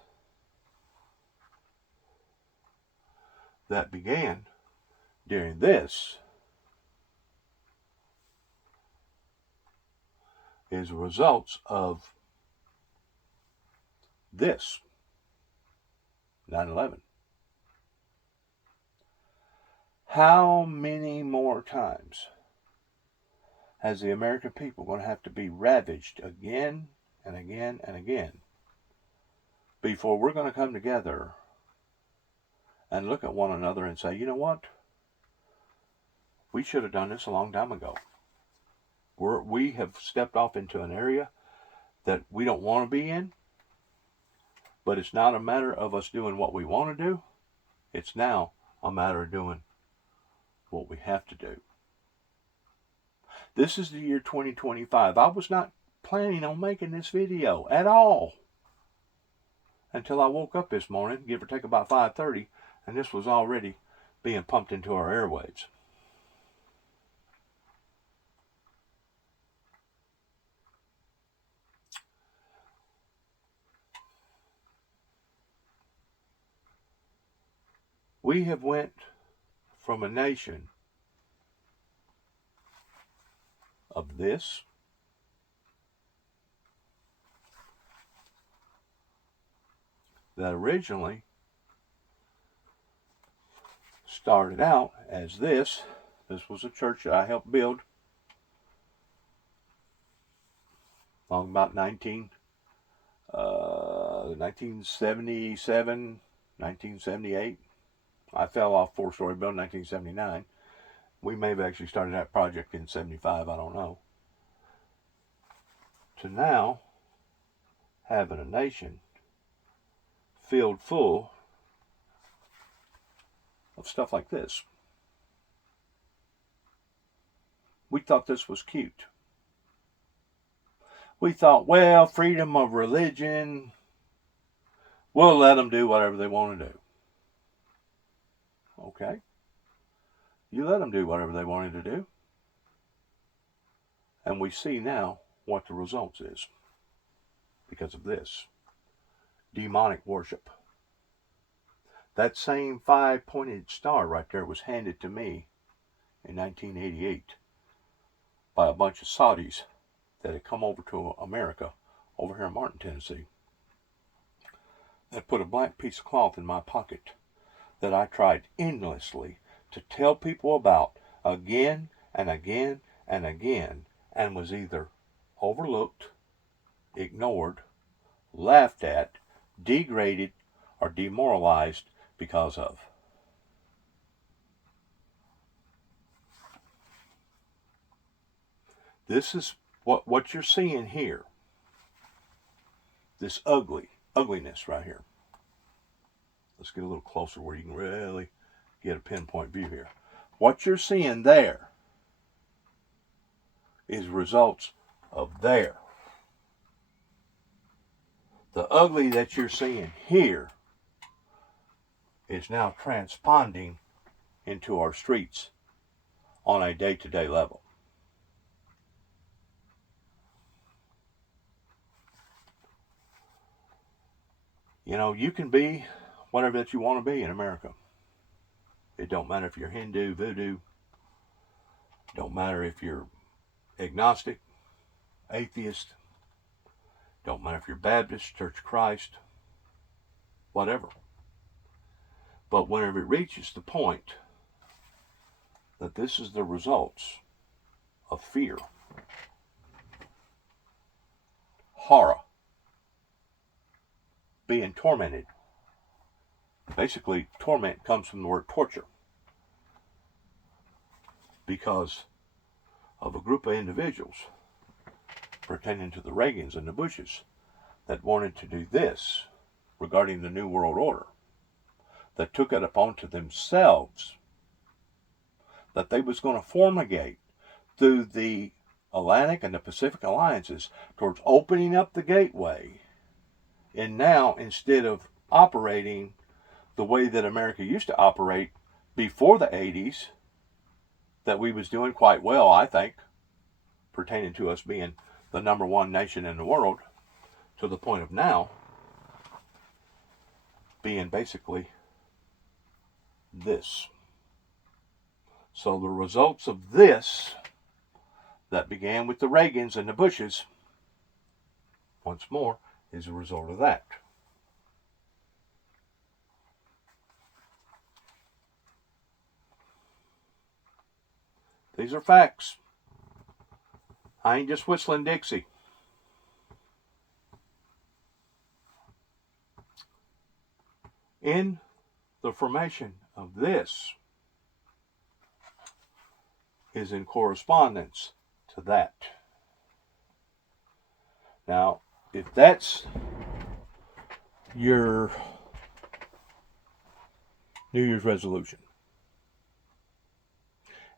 that began during this is results of this 9/11. How many more times has the American people going to have to be ravaged again and again and again before we're going to come together and look at one another and say, you know what? We should have done this a long time ago. We have stepped off into an area that we don't want to be in, but it's not a matter of us doing what we want to do. It's now a matter of doing what we have to do. This is the year 2025. I was not planning on making this video at all until I woke up this morning, give or take about 5:30, and this was already being pumped into our airwaves. We have went from a nation of this that originally started out as this. This was a church that I helped build long about 1977, 1978. I fell off 4-story building in 1979. We may have actually started that project in 75, I don't know. To now having a nation filled full of stuff like this. We thought this was cute. We thought, well, freedom of religion, we'll let them do whatever they want to do. Okay. You let them do whatever they wanted to do. And we see now what the results is because of this. Demonic worship. That same 5-pointed star right there was handed to me in 1988 by a bunch of Saudis that had come over to America over here in Martin, Tennessee. That put a black piece of cloth in my pocket that I tried endlessly to tell people about again and again and again, and was either overlooked, ignored, laughed at, degraded, or demoralized because of. This is what you're seeing here. This ugliness right here. Let's get a little closer where you can really get a pinpoint view here. What you're seeing there is results of there. The ugly that you're seeing here is now transponding into our streets on a day-to-day level. You know, you can be whatever that you want to be in America. It don't matter if you're Hindu, Voodoo. Don't matter if you're agnostic, atheist. Don't matter if you're Baptist, Church of Christ, whatever. But whenever it reaches the point that this is the results of fear, horror, being tormented. Basically, torment comes from the word torture, because of a group of individuals pertaining to the Reagans and the Bushes that wanted to do this regarding the New World Order, that took it upon to themselves that they was going to formulate through the Atlantic and the Pacific alliances towards opening up the gateway. And now, instead of operating the way that America used to operate before the 80s, that we was doing quite well, I think, pertaining to us being the #1 nation in the world, to the point of now being basically this. So the results of this that began with the Reagans and the Bushes, once more, is a result of that. These are facts. I ain't just whistling Dixie. In the formation of this is in correspondence to that. Now, if that's your New Year's resolution,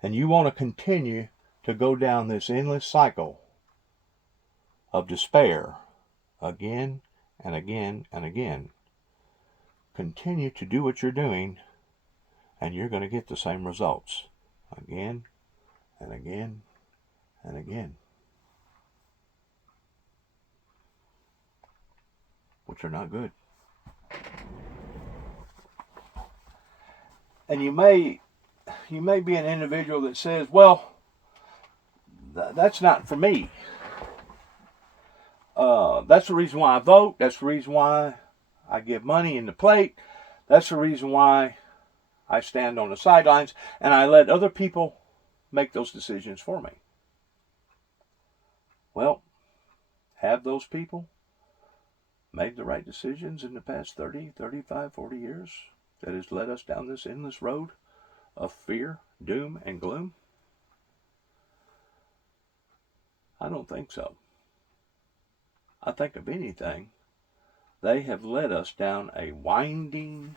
and you want to continue to go down this endless cycle of despair again and again and again, continue to do what you're doing, and you're going to get the same results again and again and again, which are not good. And you may be an individual that says, well, that's not for me. That's the reason why I vote. That's the reason why I give money in the plate. That's the reason why I stand on the sidelines and I let other people make those decisions for me. Well, have those people made the right decisions in the past 30, 35, 40 years that has led us down this endless road of fear, doom, and gloom? I don't think so. I think, if anything, they have led us down a winding,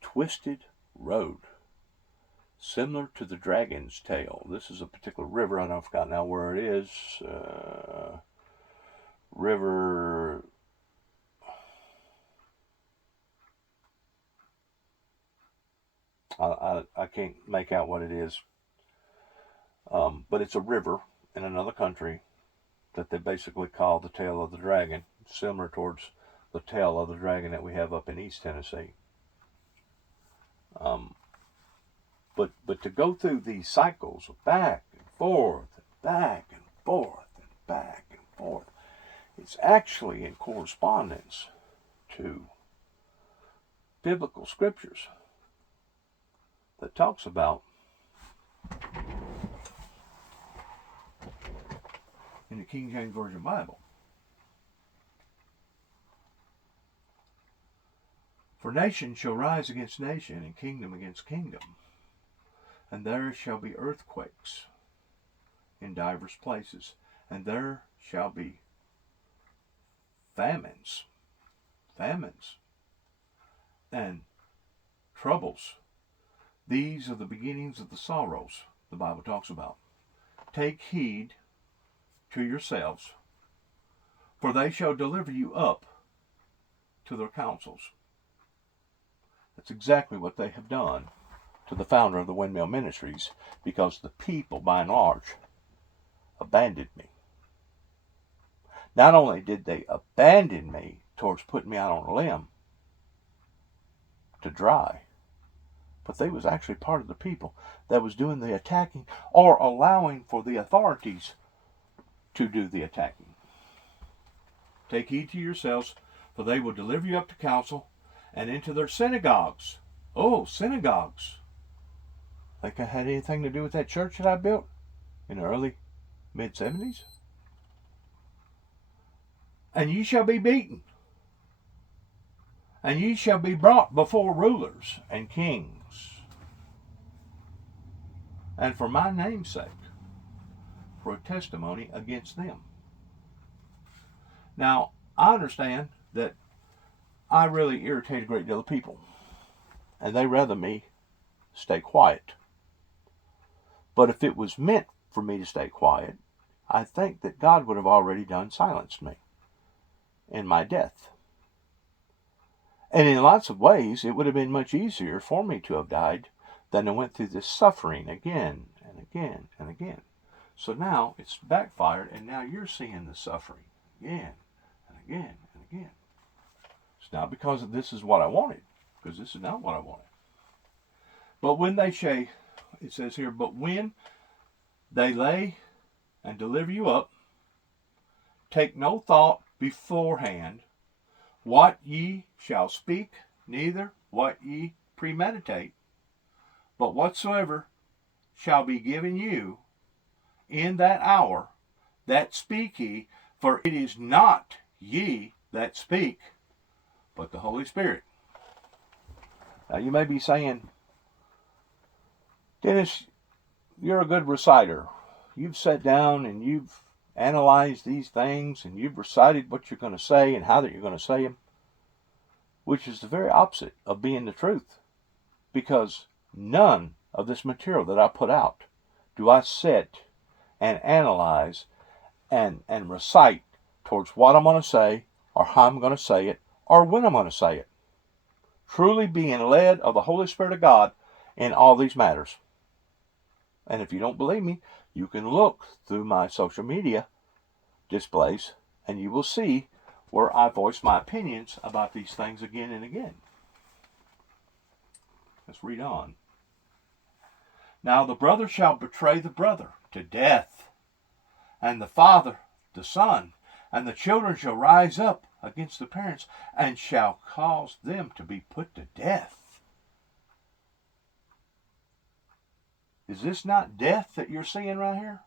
twisted road, similar to the Dragon's Tail. This is a particular river. I don't forgot now where it is. River... I can't make out what it is. But it's a river in another country that they basically call the tail of the dragon, similar towards the tail of the dragon that we have up in East Tennessee. But to go through these cycles of back and forth, and back and forth, and back and forth, it's actually in correspondence to biblical scriptures that talks about, in the King James Version Bible, for nation shall rise against nation, and kingdom against kingdom. And there shall be earthquakes in divers places, and there shall be famines, and troubles. These are the beginnings of the sorrows the Bible talks about. Take heed to yourselves, for they shall deliver you up to their councils. That's exactly what they have done to the founder of the Windmill Ministries, because the people, by and large, abandoned me. Not only did they abandon me towards putting me out on a limb to dry, but they was actually part of the people that was doing the attacking or allowing for the authorities to do the attacking. Take heed to yourselves, for they will deliver you up to council and into their synagogues. Oh, synagogues. Think I had anything to do with that church that I built in the early mid-70s? And ye shall be beaten, and ye shall be brought before rulers and kings, and for my name's sake, for a testimony against them. Now, I understand that I really irritate a great deal of people, and they rather me stay quiet. But if it was meant for me to stay quiet, I think that God would have already done silenced me in my death. And in lots of ways, it would have been much easier for me to have died than to went through this suffering again and again and again. So now it's backfired, and now you're seeing the suffering again and again and again. It's not because this is what I wanted, because this is not what I wanted. But when they say, it says here, but when they lay and deliver you up, take no thought beforehand what ye shall speak, neither what ye premeditate, but whatsoever shall be given you in that hour, that speak ye, for it is not ye that speak, but the Holy Spirit. Now you may be saying, Dennis, you're a good reciter. You've sat down and you've analyzed these things and you've recited what you're going to say and how that you're going to say them, which is the very opposite of being the truth, because none of this material that I put out do I sit and analyze and recite towards what I'm going to say or how I'm going to say it or when I'm going to say it. Truly being led of the Holy Spirit of God in all these matters. And if you don't believe me, you can look through my social media displays and you will see where I voice my opinions about these things again and again. Let's read on. Now the brother shall betray the brother to death, and the father the son, and the children shall rise up against the parents, and shall cause them to be put to death. Is this not death that you're seeing right here?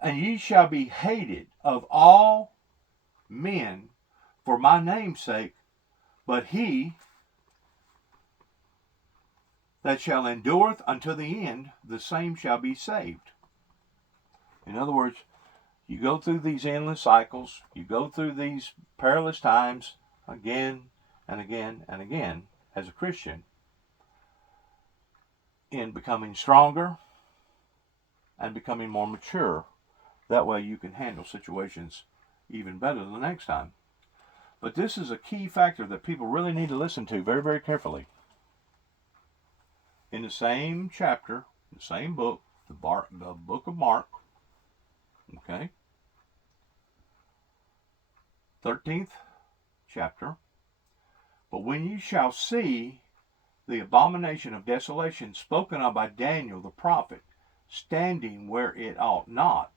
And ye shall be hated of all men for my name's sake, but he that shall endureth unto the end, the same shall be saved. In other words, you go through these endless cycles, you go through these perilous times again and again and again as a Christian, in becoming stronger and becoming more mature. That way you can handle situations even better the next time. But this is a key factor that people really need to listen to very, very carefully. In the same chapter, the same book, the book of Mark, okay, 13th chapter, but when ye shall see the abomination of desolation spoken of by Daniel the prophet, standing where it ought not,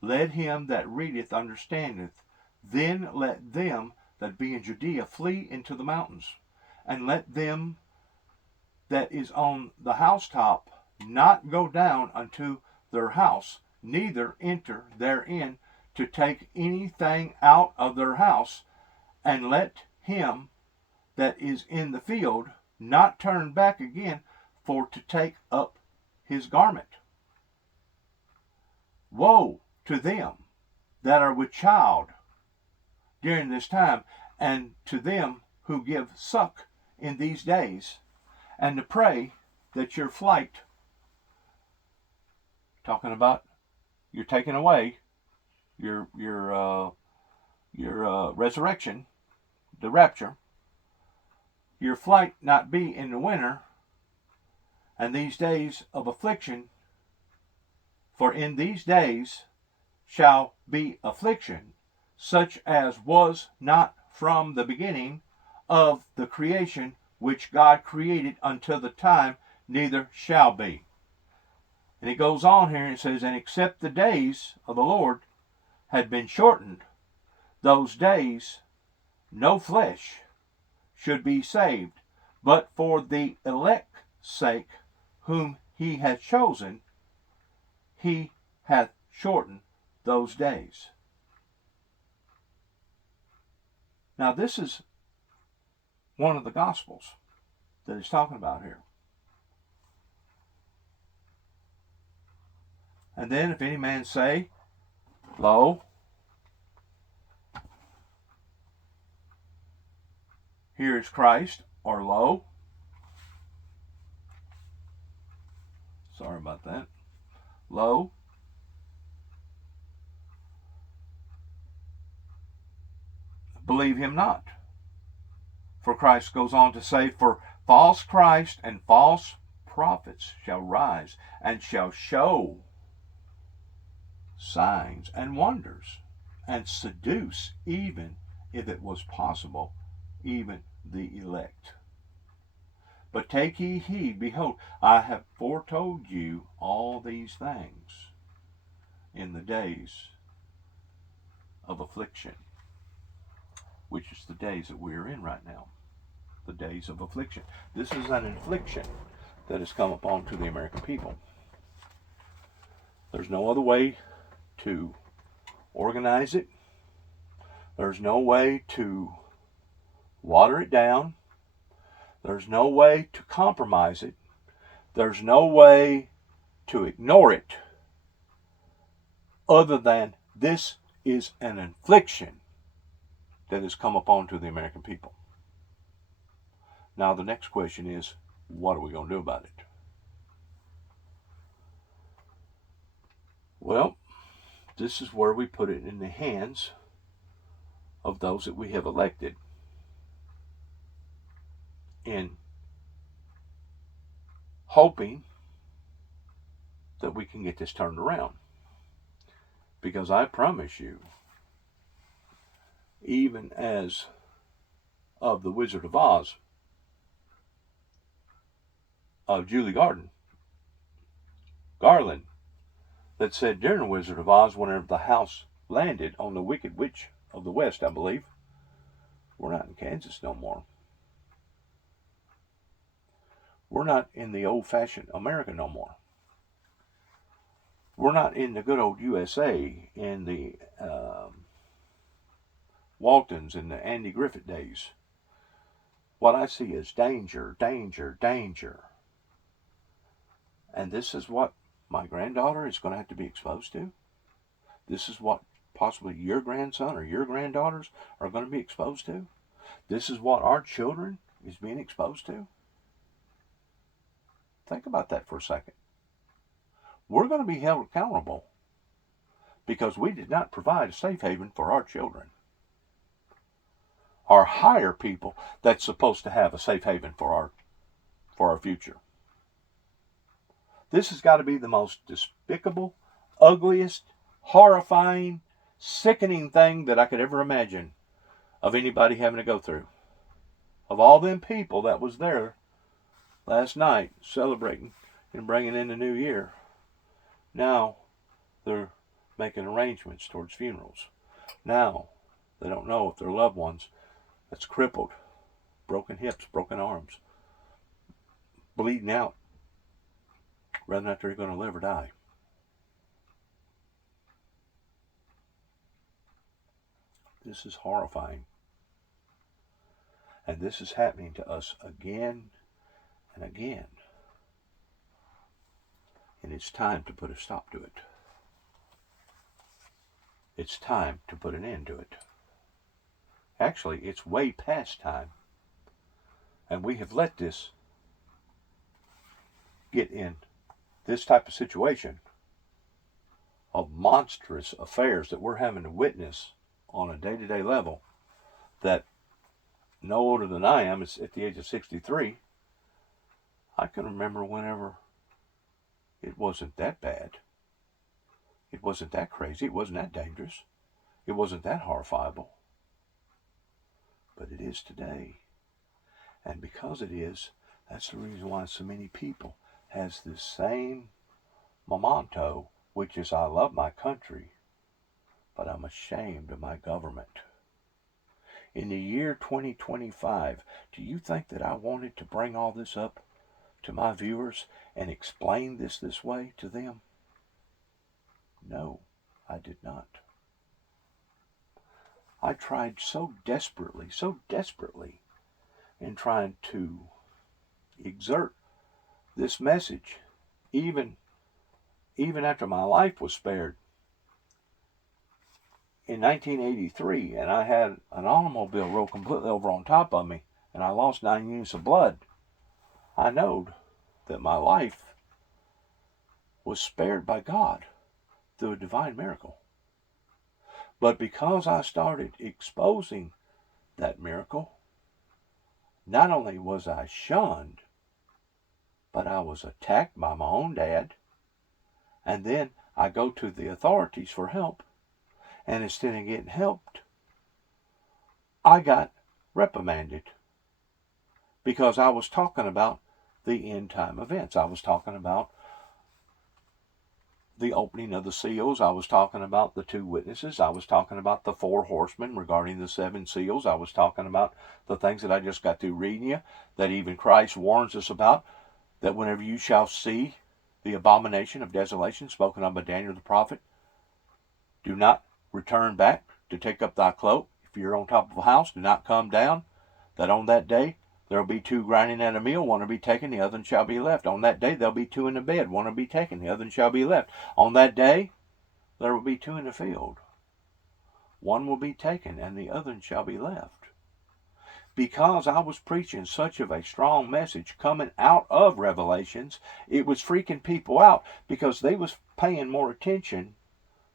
let him that readeth understandeth, then let them that be in Judea flee into the mountains, and let them that is on the housetop not go down unto their house, neither enter therein to take anything out of their house, and let him that is in the field not turn back again for to take up his garment. Woe to them that are with child during this time, and to them who give suck in these days, and to pray that your flight, talking about you're taking away your resurrection, the rapture, your flight not be in the winter, and these days of affliction, for in these days shall be affliction, such as was not from the beginning of the creation which God created until the time, neither shall be. And it goes on here and it says, and except the days of the Lord had been shortened, those days no flesh should be saved, but for the elect's sake, whom he hath chosen, he hath shortened those days. Now this is one of the Gospels that he's talking about here. And then if any man say, Lo, here is Christ, or lo, sorry about that, lo, believe him not. For Christ goes on to say, for false Christ and false prophets shall rise and shall show signs and wonders, and seduce, even if it was possible, even the elect. But take ye heed, behold, I have foretold you all these things in the days of affliction, which is the days that we are in right now. The days of affliction. This is an affliction that has come upon to the American people. There's no other way to organize it. There's no way to water it down. There's no way to compromise it. There's no way to ignore it, other than this is an affliction that has come upon to the American people. Now the next question is, what are we going to do about it? Well, this is where we put it in the hands of those that we have elected, in hoping that we can get this turned around. Because I promise you, even as of the Wizard of Oz, of Julie Garland, that said during the Wizard of Oz, whenever the house landed on the Wicked Witch of the West, I believe, we're not in Kansas no more. We're not in the old-fashioned America no more. We're not in the good old USA in the Waltons and the Andy Griffith days. What I see is danger, danger, danger. And this is what my granddaughter is going to have to be exposed to. This is what possibly your grandson or your granddaughters are going to be exposed to. This is what our children is being exposed to. Think about that for a second. We're going to be held accountable because we did not provide a safe haven for our children. Or hire people that's supposed to have a safe haven for our future. This has got to be the most despicable, ugliest, horrifying, sickening thing that I could ever imagine of anybody having to go through. Of all them people that was there last night celebrating and bringing in the new year, now they're making arrangements towards funerals. Now they don't know if their loved ones that's crippled, broken hips, broken arms, bleeding out, whether or not they're going to live or die. This is horrifying. And this is happening to us again and again. And it's time to put a stop to it. It's time to put an end to it. Actually, it's way past time. And we have let this get in this type of situation of monstrous affairs that we're having to witness on a day-to-day level, that no older than I am, it's at the age of 63, I can remember whenever it wasn't that bad. It wasn't that crazy. It wasn't that dangerous. It wasn't that horrifiable. But it is today. And because it is, that's the reason why so many people has this same memento, which is, I love my country, but I'm ashamed of my government. In the year 2025, do you think that I wanted to bring all this up to my viewers and explain this way to them? No, I did not. I tried so desperately in trying to exert this message, even after my life was spared. In 1983, and I had an automobile roll completely over on top of me, and I lost 9 units of blood, I knowed that my life was spared by God through a divine miracle. But because I started exposing that miracle, not only was I shunned, but I was attacked by my own dad, and then I go to the authorities for help, and instead of getting helped, I got reprimanded because I was talking about the end time events. I was talking about the opening of the seals. I was talking about the 2 witnesses. I was talking about the 4 horsemen regarding the 7 seals. I was talking about the things that I just got through reading you, that even Christ warns us about, that whenever you shall see the abomination of desolation spoken of by Daniel the prophet, do not return back to take up thy cloak. If you're on top of a house, do not come down, that on that day there will be 2 grinding at a mill, one will be taken, the other shall be left. On that day there'll be 2 in the bed, one will be taken, the other shall be left. On that day there will be 2 in the field, one will be taken, and the other shall be left. Because I was preaching such of a strong message coming out of Revelations, it was freaking people out because they was paying more attention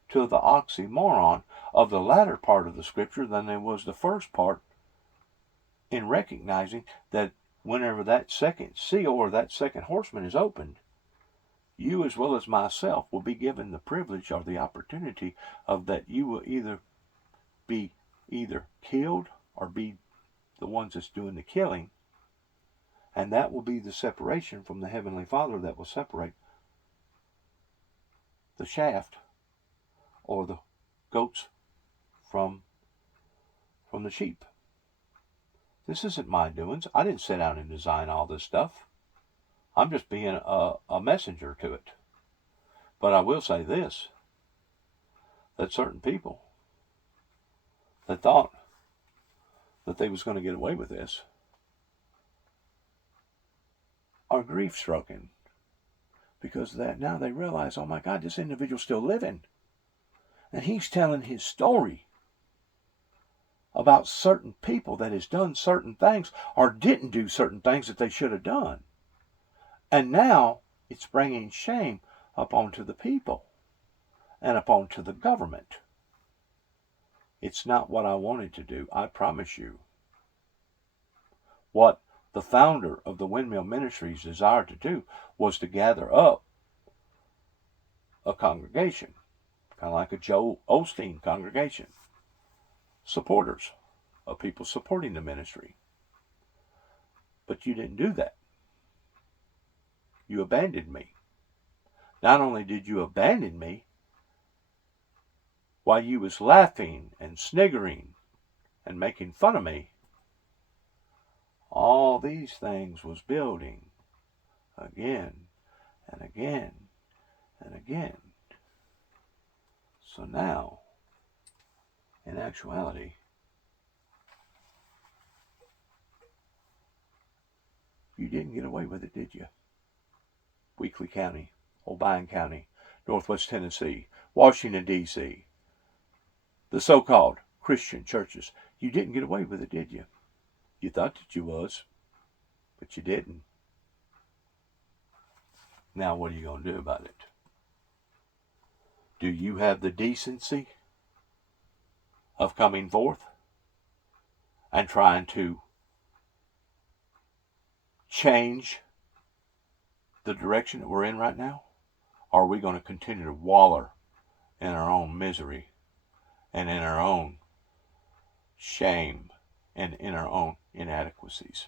to the oxymoron of the latter part of the scripture than there was the first part, in recognizing that whenever that second seal or that second horseman is opened, you as well as myself will be given the privilege or the opportunity of that you will either be killed or be the ones that's doing the killing, and that will be the separation from the Heavenly Father that will separate the shaft or the goats from the sheep. This isn't my doings. I didn't sit down and design all this stuff. I'm just being a messenger to it. But I will say this, that certain people that thought that they was going to get away with this are grief-stricken because that now they realize, oh my God, this individual's still living. And he's telling his story about certain people that has done certain things or didn't do certain things that they should have done. And now it's bringing shame upon to the people and upon to the government. It's not what I wanted to do, I promise you. What the founder of the Windmill Ministries desired to do was to gather up a congregation, kind of like a Joel Osteen congregation, supporters of people supporting the ministry. But you didn't do that. You abandoned me. Not only did you abandon me, while you was laughing and sniggering and making fun of me, all these things was building again and again and again. So now, in actuality, you didn't get away with it, did you? Weakley County, Obion County, Northwest Tennessee, Washington, D.C., the so-called Christian churches. You didn't get away with it, did you? You thought that you was, but you didn't. Now what are you going to do about it? Do you have the decency of coming forth and trying to change the direction that we're in right now? Or are we going to continue to waller in our own misery and in our own shame and in our own inadequacies?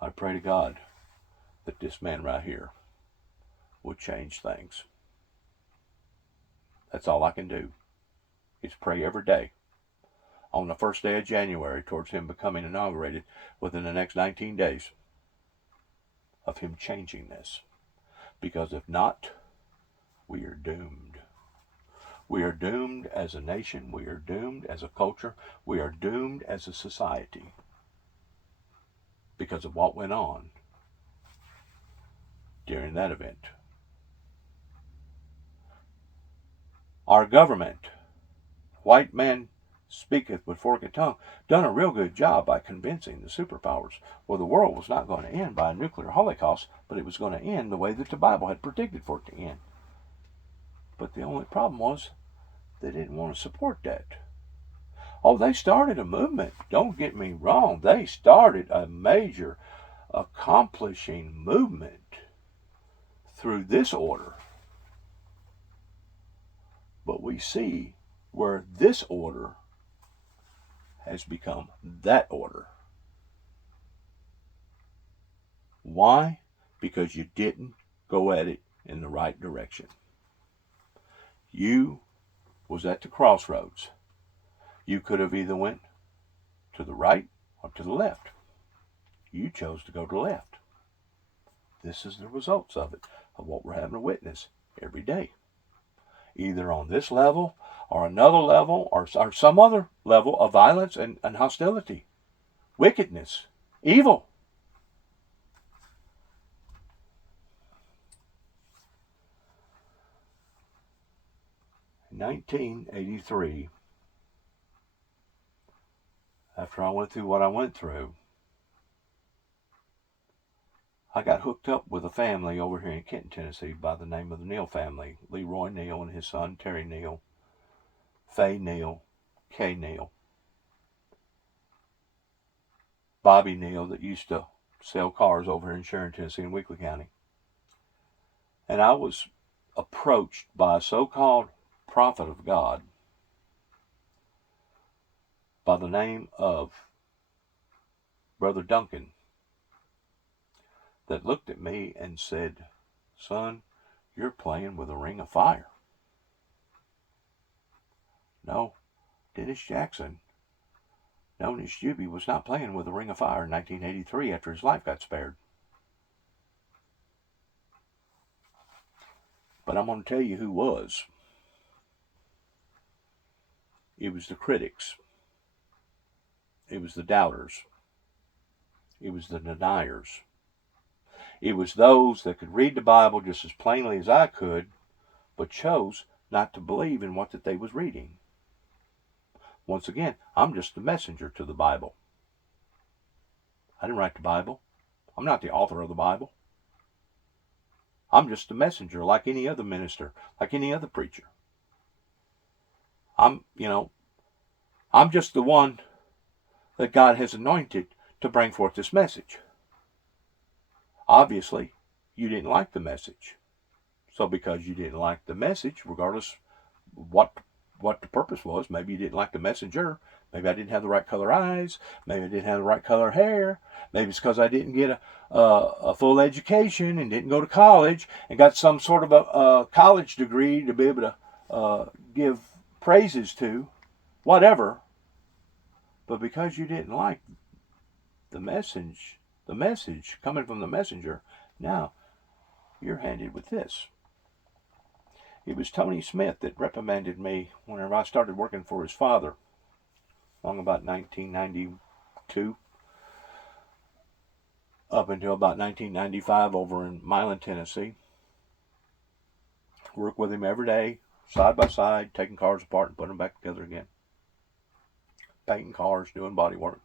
I pray to God that this man right here will change things. That's all I can do, is pray every day on the first day of January towards him becoming inaugurated within the next 19 days of him changing this. Because if not, we are doomed. We are doomed as a nation. We are doomed as a culture. We are doomed as a society because of what went on during that event. Our government, white man speaketh with forked tongue, done a real good job by convincing the superpowers, well, the world was not going to end by a nuclear holocaust, but it was going to end the way that the Bible had predicted for it to end. But the only problem was they didn't want to support that. Oh, they started a movement. Don't get me wrong. They started a major accomplishing movement through this order. But we see where this order has become that order. Why? Because you didn't go at it in the right direction. You was at the crossroads. You could have either went to the right or to the left. You chose to go to the left. This is the results of it, of what we're having to witness every day. Either on this level or another level or some other level of violence and hostility, wickedness, evil. In 1983, after I went through what I went through, I got hooked up with a family over here in Kenton, Tennessee by the name of the Neal family. Leroy Neal and his son, Terry Neal, Faye Neal, Kay Neal, Bobby Neal that used to sell cars over here in Sharon, Tennessee in Weakley County. And I was approached by a so-called prophet of God by the name of Brother Duncan, that looked at me and said, "Son, you're playing with a ring of fire." No, Dennis Jackson, known as Juby, was not playing with a ring of fire in 1983 after his life got spared. But I'm going to tell you who was. It was the critics. It was the doubters. It was the deniers. It was those that could read the Bible just as plainly as I could, but chose not to believe in what that they was reading. Once again, I'm just the messenger to the Bible. I didn't write the Bible. I'm not the author of the Bible. I'm just the messenger like any other minister, like any other preacher. I'm just the one that God has anointed to bring forth this message. Obviously, you didn't like the message. So because you didn't like the message, regardless what the purpose was, maybe you didn't like the messenger, maybe I didn't have the right color eyes, maybe I didn't have the right color hair, maybe it's because I didn't get a full education and didn't go to college and got some sort of a college degree to be able to give praises to, whatever. But because you didn't like the message coming from the messenger, now you're handed with this. It was Tony Smith that reprimanded me whenever I started working for his father, long about 1992. up until about 1995 over in Milan, Tennessee. Worked with him every day, side by side, taking cars apart and putting them back together again. Painting cars, doing body work.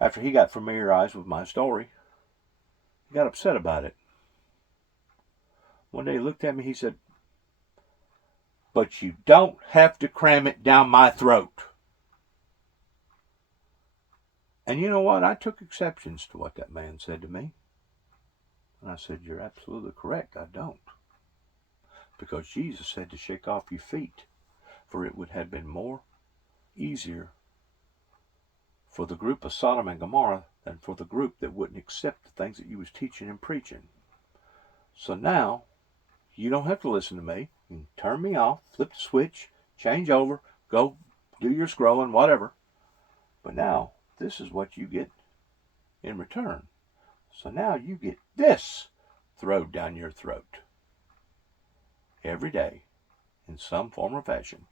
After he got familiarized with my story, he got upset about it. One day he looked at me, he said, "But you don't have to cram it down my throat." And you know what? I took exceptions to what that man said to me. And I said, "You're absolutely correct, I don't. Because Jesus said to shake off your feet, for it would have been more easier for the group of Sodom and Gomorrah than for the group that wouldn't accept the things that you was teaching and preaching. So now, you don't have to listen to me. You can turn me off, flip the switch, change over, go do your scrolling, whatever. But now, this is what you get in return. So now you get this thrown down your throat every day in some form or fashion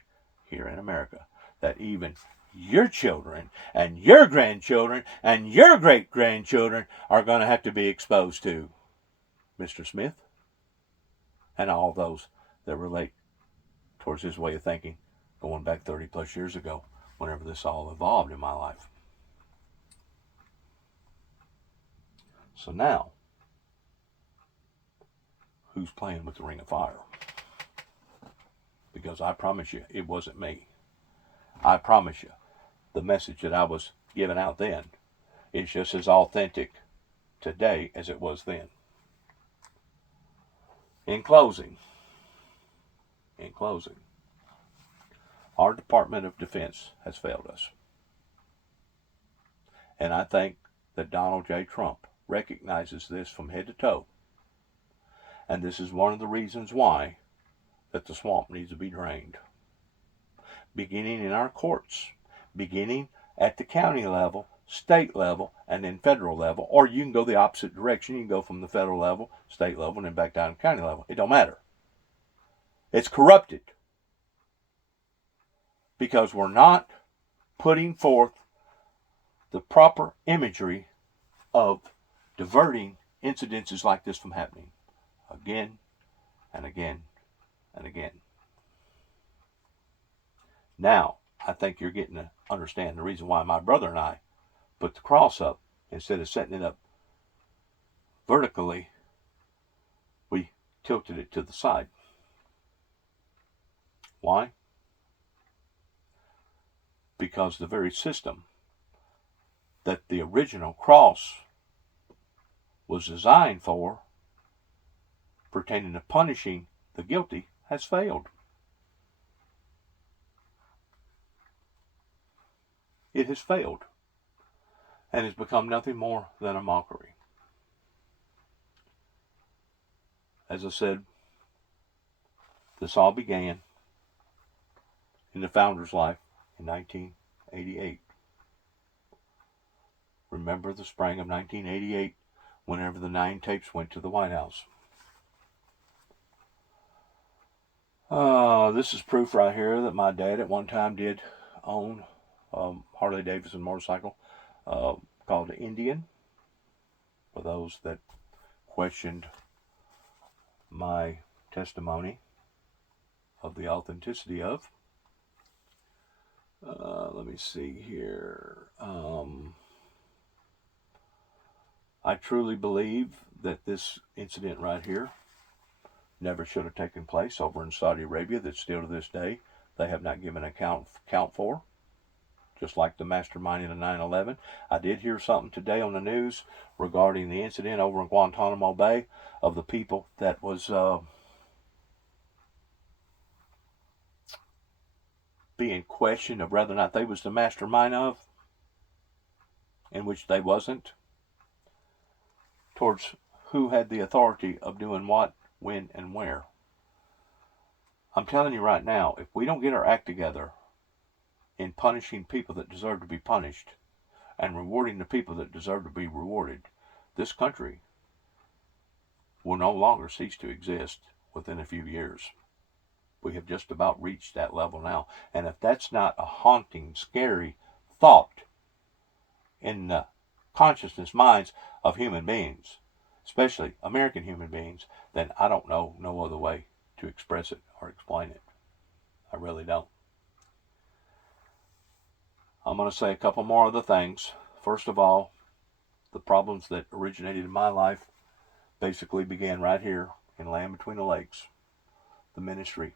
here in America, that even your children and your grandchildren and your great-grandchildren are going to have to be exposed to, Mr. Smith, and all those that relate towards his way of thinking going back 30 plus years ago, whenever this all evolved in my life. So now, who's playing with the ring of fire? Because I promise you, it wasn't me. I promise you, the message that I was giving out then is just as authentic today as it was then. In closing, our Department of Defense has failed us. And I think that Donald J. Trump recognizes this from head to toe. And this is one of the reasons why that the swamp needs to be drained. Beginning in our courts, beginning at the county level, state level, and then federal level. Or you can go the opposite direction. You can go from the federal level, state level, and then back down to county level. It don't matter. It's corrupted. Because we're not putting forth the proper imagery of diverting incidences like this from happening again and again and again. Now, I think you're getting to understand the reason why my brother and I put the cross up instead of setting it up vertically. We tilted it to the side. Why? Because the very system that the original cross was designed for, pertaining to punishing the guilty, has failed. It has failed and has become nothing more than a mockery. As I said, this all began in the founder's life in 1988. Remember the spring of 1988, whenever the 9 tapes went to the White House. This is proof right here that my dad at one time did own a Harley Davidson motorcycle called the Indian. For those that questioned my testimony of the authenticity of. Let me see here. I truly believe that this incident right here never should have taken place over in Saudi Arabia, that still to this day they have not given an account for, just like the masterminding of 9/11. I did hear something today on the news regarding the incident over in Guantanamo Bay of the people that was being questioned of whether or not they was the mastermind of, in which they wasn't, towards who had the authority of doing what, when, and where. I'm telling you right now, if we don't get our act together in punishing people that deserve to be punished and rewarding the people that deserve to be rewarded, this country will no longer cease to exist within a few years. We have just about reached that level now. And if that's not a haunting, scary thought in the consciousness minds of human beings, especially American human beings, then I don't know no other way to express it or explain it. I really don't. I'm going to say a couple more other things. First of all, the problems that originated in my life basically began right here in Land Between the Lakes. The ministry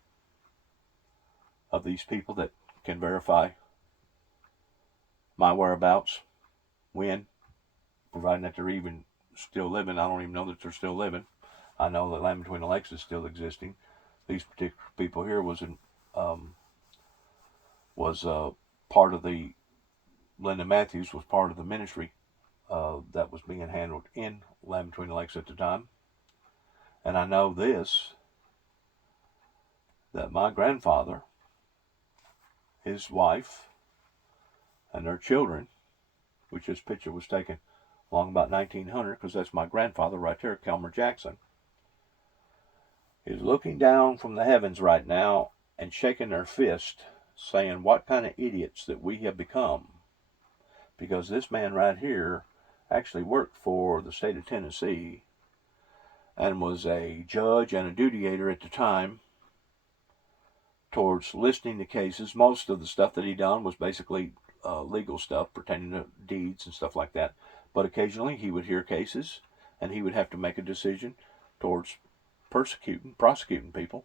of these people that can verify my whereabouts, when, providing that they're even still living. I don't even know that they're still living. I know that Land Between the Lakes is still existing. These particular people here was part of the, Linda Matthews was part of the ministry that was being handled in Land Between the Lakes at the time. And I know this, that my grandfather, his wife, and their children, which this picture was taken along about 1900, because that's my grandfather right there, Kelmer Jackson, is looking down from the heavens right now and shaking their fist, saying what kind of idiots that we have become. Because this man right here actually worked for the state of Tennessee and was a judge and adjudicator at the time towards listening to cases. Most of the stuff that he done was basically legal stuff pertaining to deeds and stuff like that. But occasionally he would hear cases and he would have to make a decision towards prosecuting people.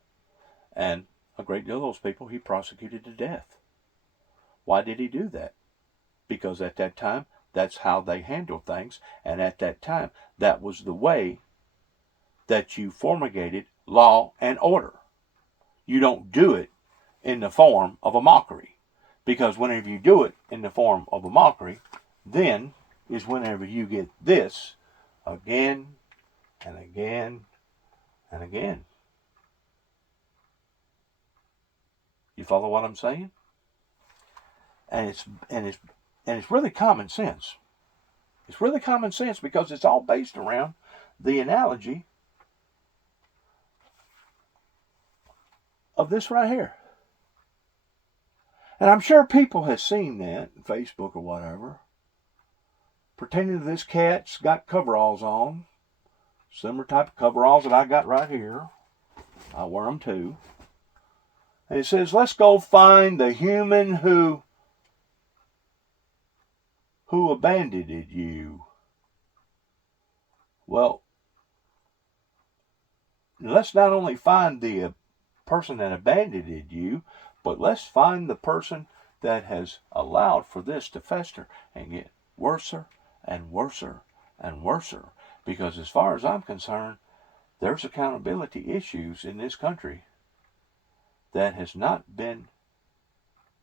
And a great deal of those people he prosecuted to death. Why did he do that? Because at that time, that's how they handled things. And at that time, that was the way that you promulgated law and order. You don't do it in the form of a mockery. Because whenever you do it in the form of a mockery, then is whenever you get this again and again and again. You follow what I'm saying? And it's really common sense. It's really common sense because it's all based around the analogy of this right here. And I'm sure people have seen that on Facebook or whatever, pertaining to this cat's got coveralls on, similar type of coveralls that I got right here. I wear them too. And it says, let's go find the human who abandoned you. Well, let's not only find the person that abandoned you, but let's find the person that has allowed for this to fester and get worser and worser and worser. Because as far as I'm concerned, there's accountability issues in this country that has not been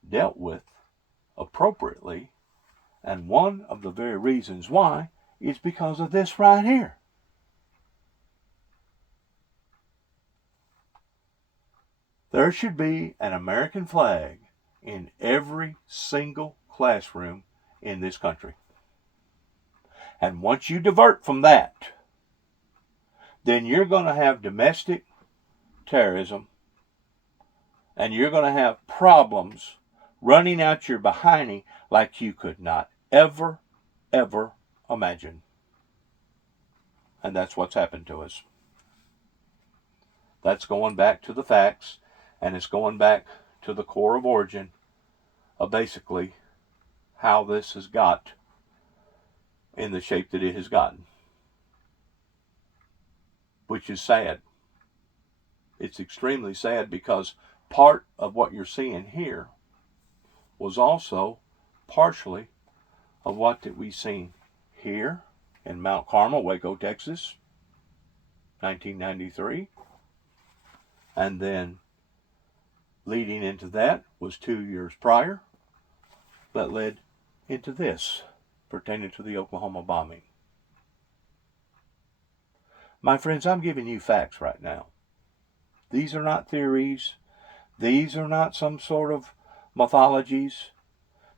dealt with appropriately. And one of the very reasons why is because of this right here. There should be an American flag in every single classroom in this country. And once you divert from that, then you're going to have domestic terrorism and you're going to have problems running out your behind like you could not ever imagine. And that's what's happened to us. That's going back to the facts, and it's going back to the core of origin of basically how this has got in the shape that it has gotten. Which is sad. It's extremely sad because part of what you're seeing here was also partially of what that we seen here in Mount Carmel, Waco, Texas, 1993. And then leading into that was 2 years prior that led into this, pertaining to the Oklahoma bombing. My friends, I'm giving you facts right now. These are not theories. These are not some sort of mythologies.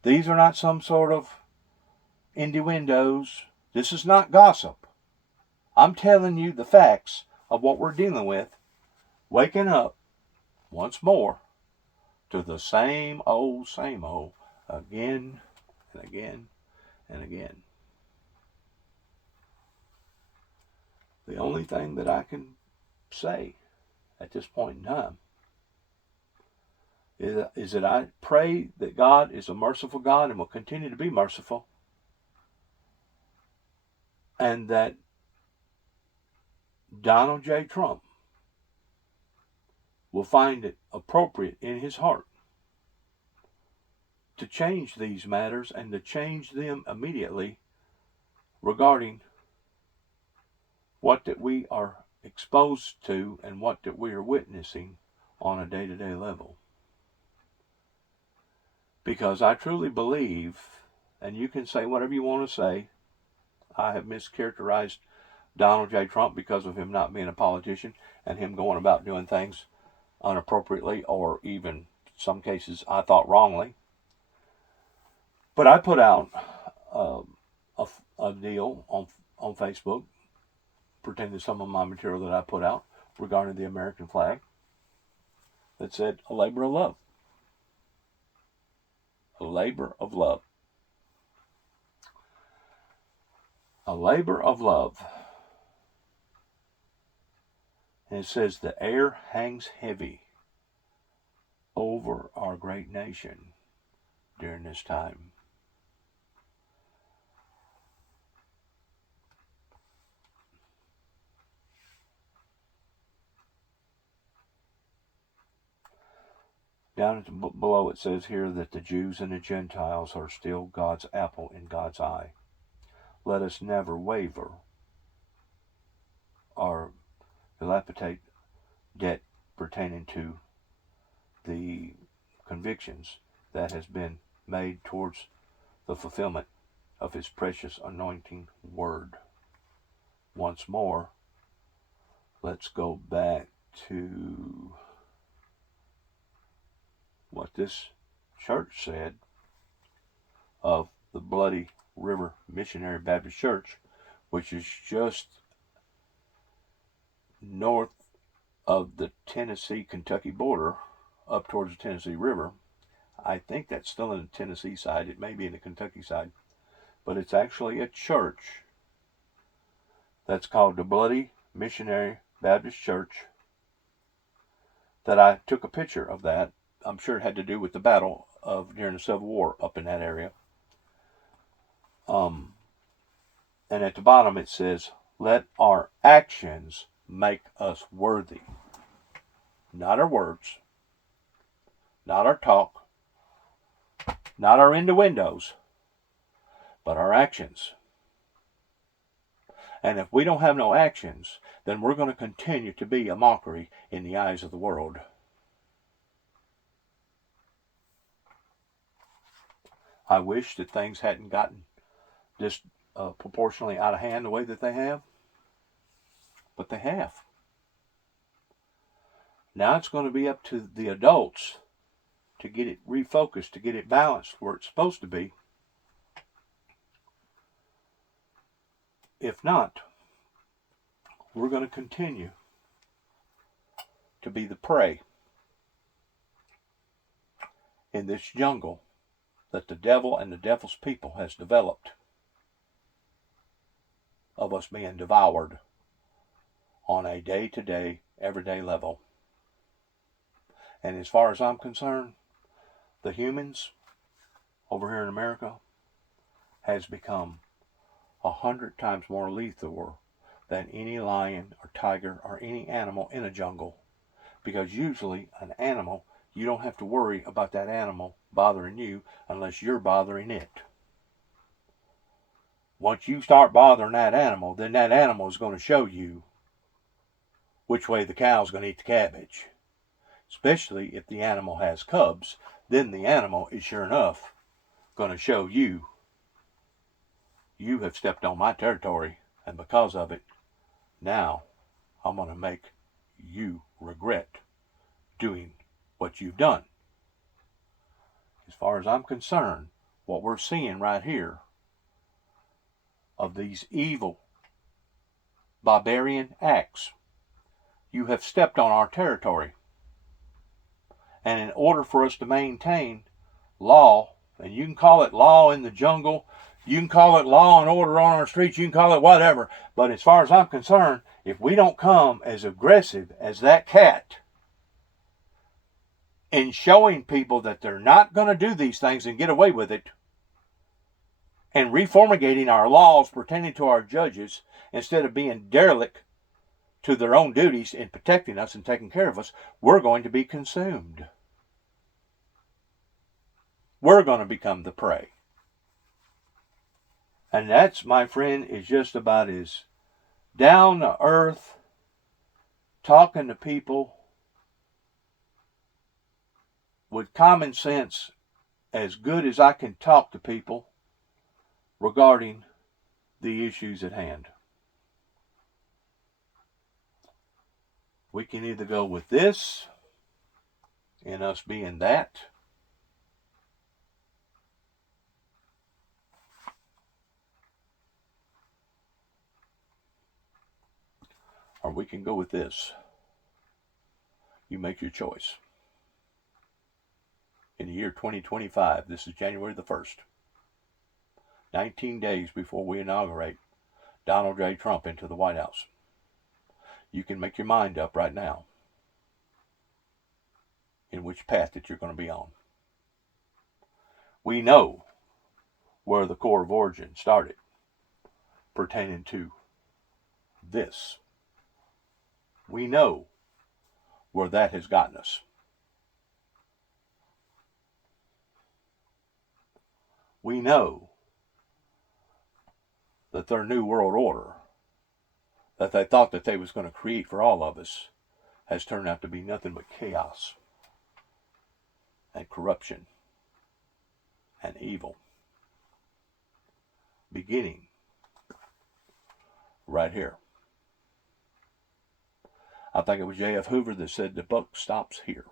These are not some sort of innuendos. This is not gossip. I'm telling you the facts of what we're dealing with, waking up once more to the same old, again and again and again. The only thing that I can say at this point in time is that I pray that God is a merciful God and will continue to be merciful, and that Donald J. Trump will find it appropriate in his heart to change these matters and to change them immediately regarding what that we are exposed to and what that we are witnessing on a day-to-day level. Because I truly believe, and you can say whatever you want to say, I have mischaracterized Donald J. Trump because of him not being a politician and him going about doing things inappropriately, or even some cases I thought wrongly. But I put out a deal on Facebook pertaining to some of my material that I put out regarding the American flag that said a labor of love. A labor of love. A labor of love. And it says the air hangs heavy over our great nation during this time. Down at the below it says here that the Jews and the Gentiles are still God's apple in God's eye. Let us never waver or dilapidate debt pertaining to the convictions that has been made towards the fulfillment of his precious anointing word. Once more, let's go back to what this church said of the Bloody River Missionary Baptist Church, which is just north of the Tennessee-Kentucky border, up towards the Tennessee River. I think that's still in the Tennessee side. It may be in the Kentucky side. But it's actually a church that's called the Bloody Missionary Baptist Church, that I took a picture of that. I'm sure it had to do with the battle during the Civil War up in that area. And at the bottom it says, let our actions make us worthy. Not our words, not our talk, not our innuendos, but our actions. And if we don't have no actions, then we're going to continue to be a mockery in the eyes of the world. I wish that things hadn't gotten just proportionally out of hand the way that they have, but they have. Now it's going to be up to the adults to get it refocused, to get it balanced where it's supposed to be. If not, we're going to continue to be the prey in this jungle that the devil and the devil's people has developed of us being devoured on a day-to-day, everyday level. And as far as I'm concerned, the humans over here in America has become 100 times more lethal than any lion or tiger or any animal in a jungle. Because usually an animal, you don't have to worry about that animal bothering you unless you're bothering it. Once you start bothering that animal, then that animal is going to show you which way the cow's going to eat the cabbage. Especially if the animal has cubs, then the animal is sure enough going to show you, you have stepped on my territory, and because of it, now I'm going to make you regret doing what you've done. As far as I'm concerned, what we're seeing right here of these evil barbarian acts, you have stepped on our territory. And in order for us to maintain law, and you can call it law in the jungle, you can call it law and order on our streets, you can call it whatever, but as far as I'm concerned, if we don't come as aggressive as that cat in showing people that they're not going to do these things and get away with it, and reformulating our laws pertaining to our judges instead of being derelict to their own duties in protecting us and taking care of us, we're going to be consumed. We're going to become the prey. And that's, my friend, is just about as down to earth, talking to people with common sense, as good as I can talk to people regarding the issues at hand. We can either go with this and us being that, or we can go with this. You make your choice. In the year 2025, this is January the 1st, 19 days before we inaugurate Donald J. Trump into the White House. You can make your mind up right now in which path that you're going to be on. We know where the core of origin started pertaining to this. We know where that has gotten us. We know that their new world order that they thought that they was going to create for all of us has turned out to be nothing but chaos and corruption and evil. Beginning right here. I think it was J.F. Hoover that said the buck stops here.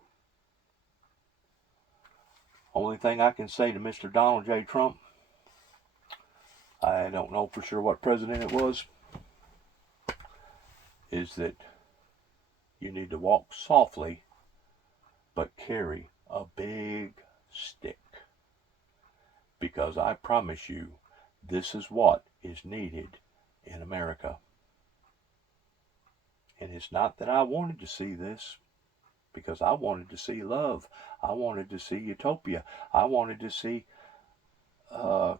Only thing I can say to Mr. Donald J. Trump, I don't know for sure what president it was, is that you need to walk softly but carry a big stick. Because I promise you, this is what is needed in America. And it's not that I wanted to see this, because I wanted to see love. I wanted to see utopia. I wanted to see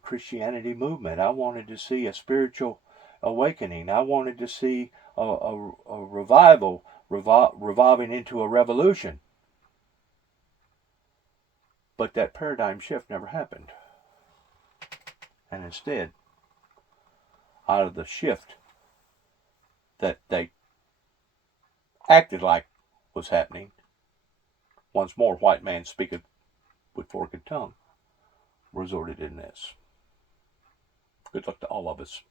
Christianity movement. I wanted to see a spiritual awakening. I wanted to see a revival revolving into a revolution. But that paradigm shift never happened. And instead, out of the shift that they acted like was happening, once more white man speaketh with forked tongue, resorted in this. Good luck to all of us.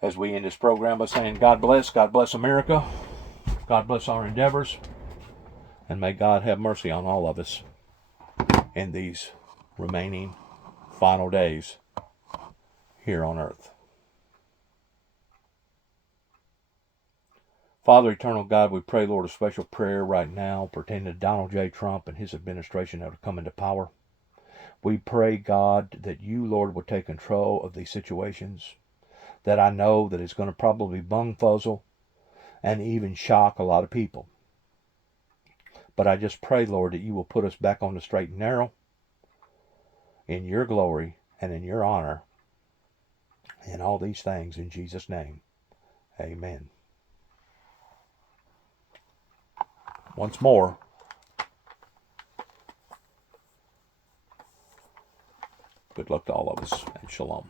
As we end this program by saying, God bless America, God bless our endeavors, and may God have mercy on all of us in these remaining final days here on earth. Father, eternal God, we pray, Lord, a special prayer right now pertaining to Donald J. Trump and his administration that are coming to power. We pray, God, that you, Lord, would take control of these situations, that I know that it's going to probably bungfuzzle and even shock a lot of people. But I just pray, Lord, that you will put us back on the straight and narrow in your glory and in your honor and all these things in Jesus' name. Amen. Once more, good luck to all of us, and shalom.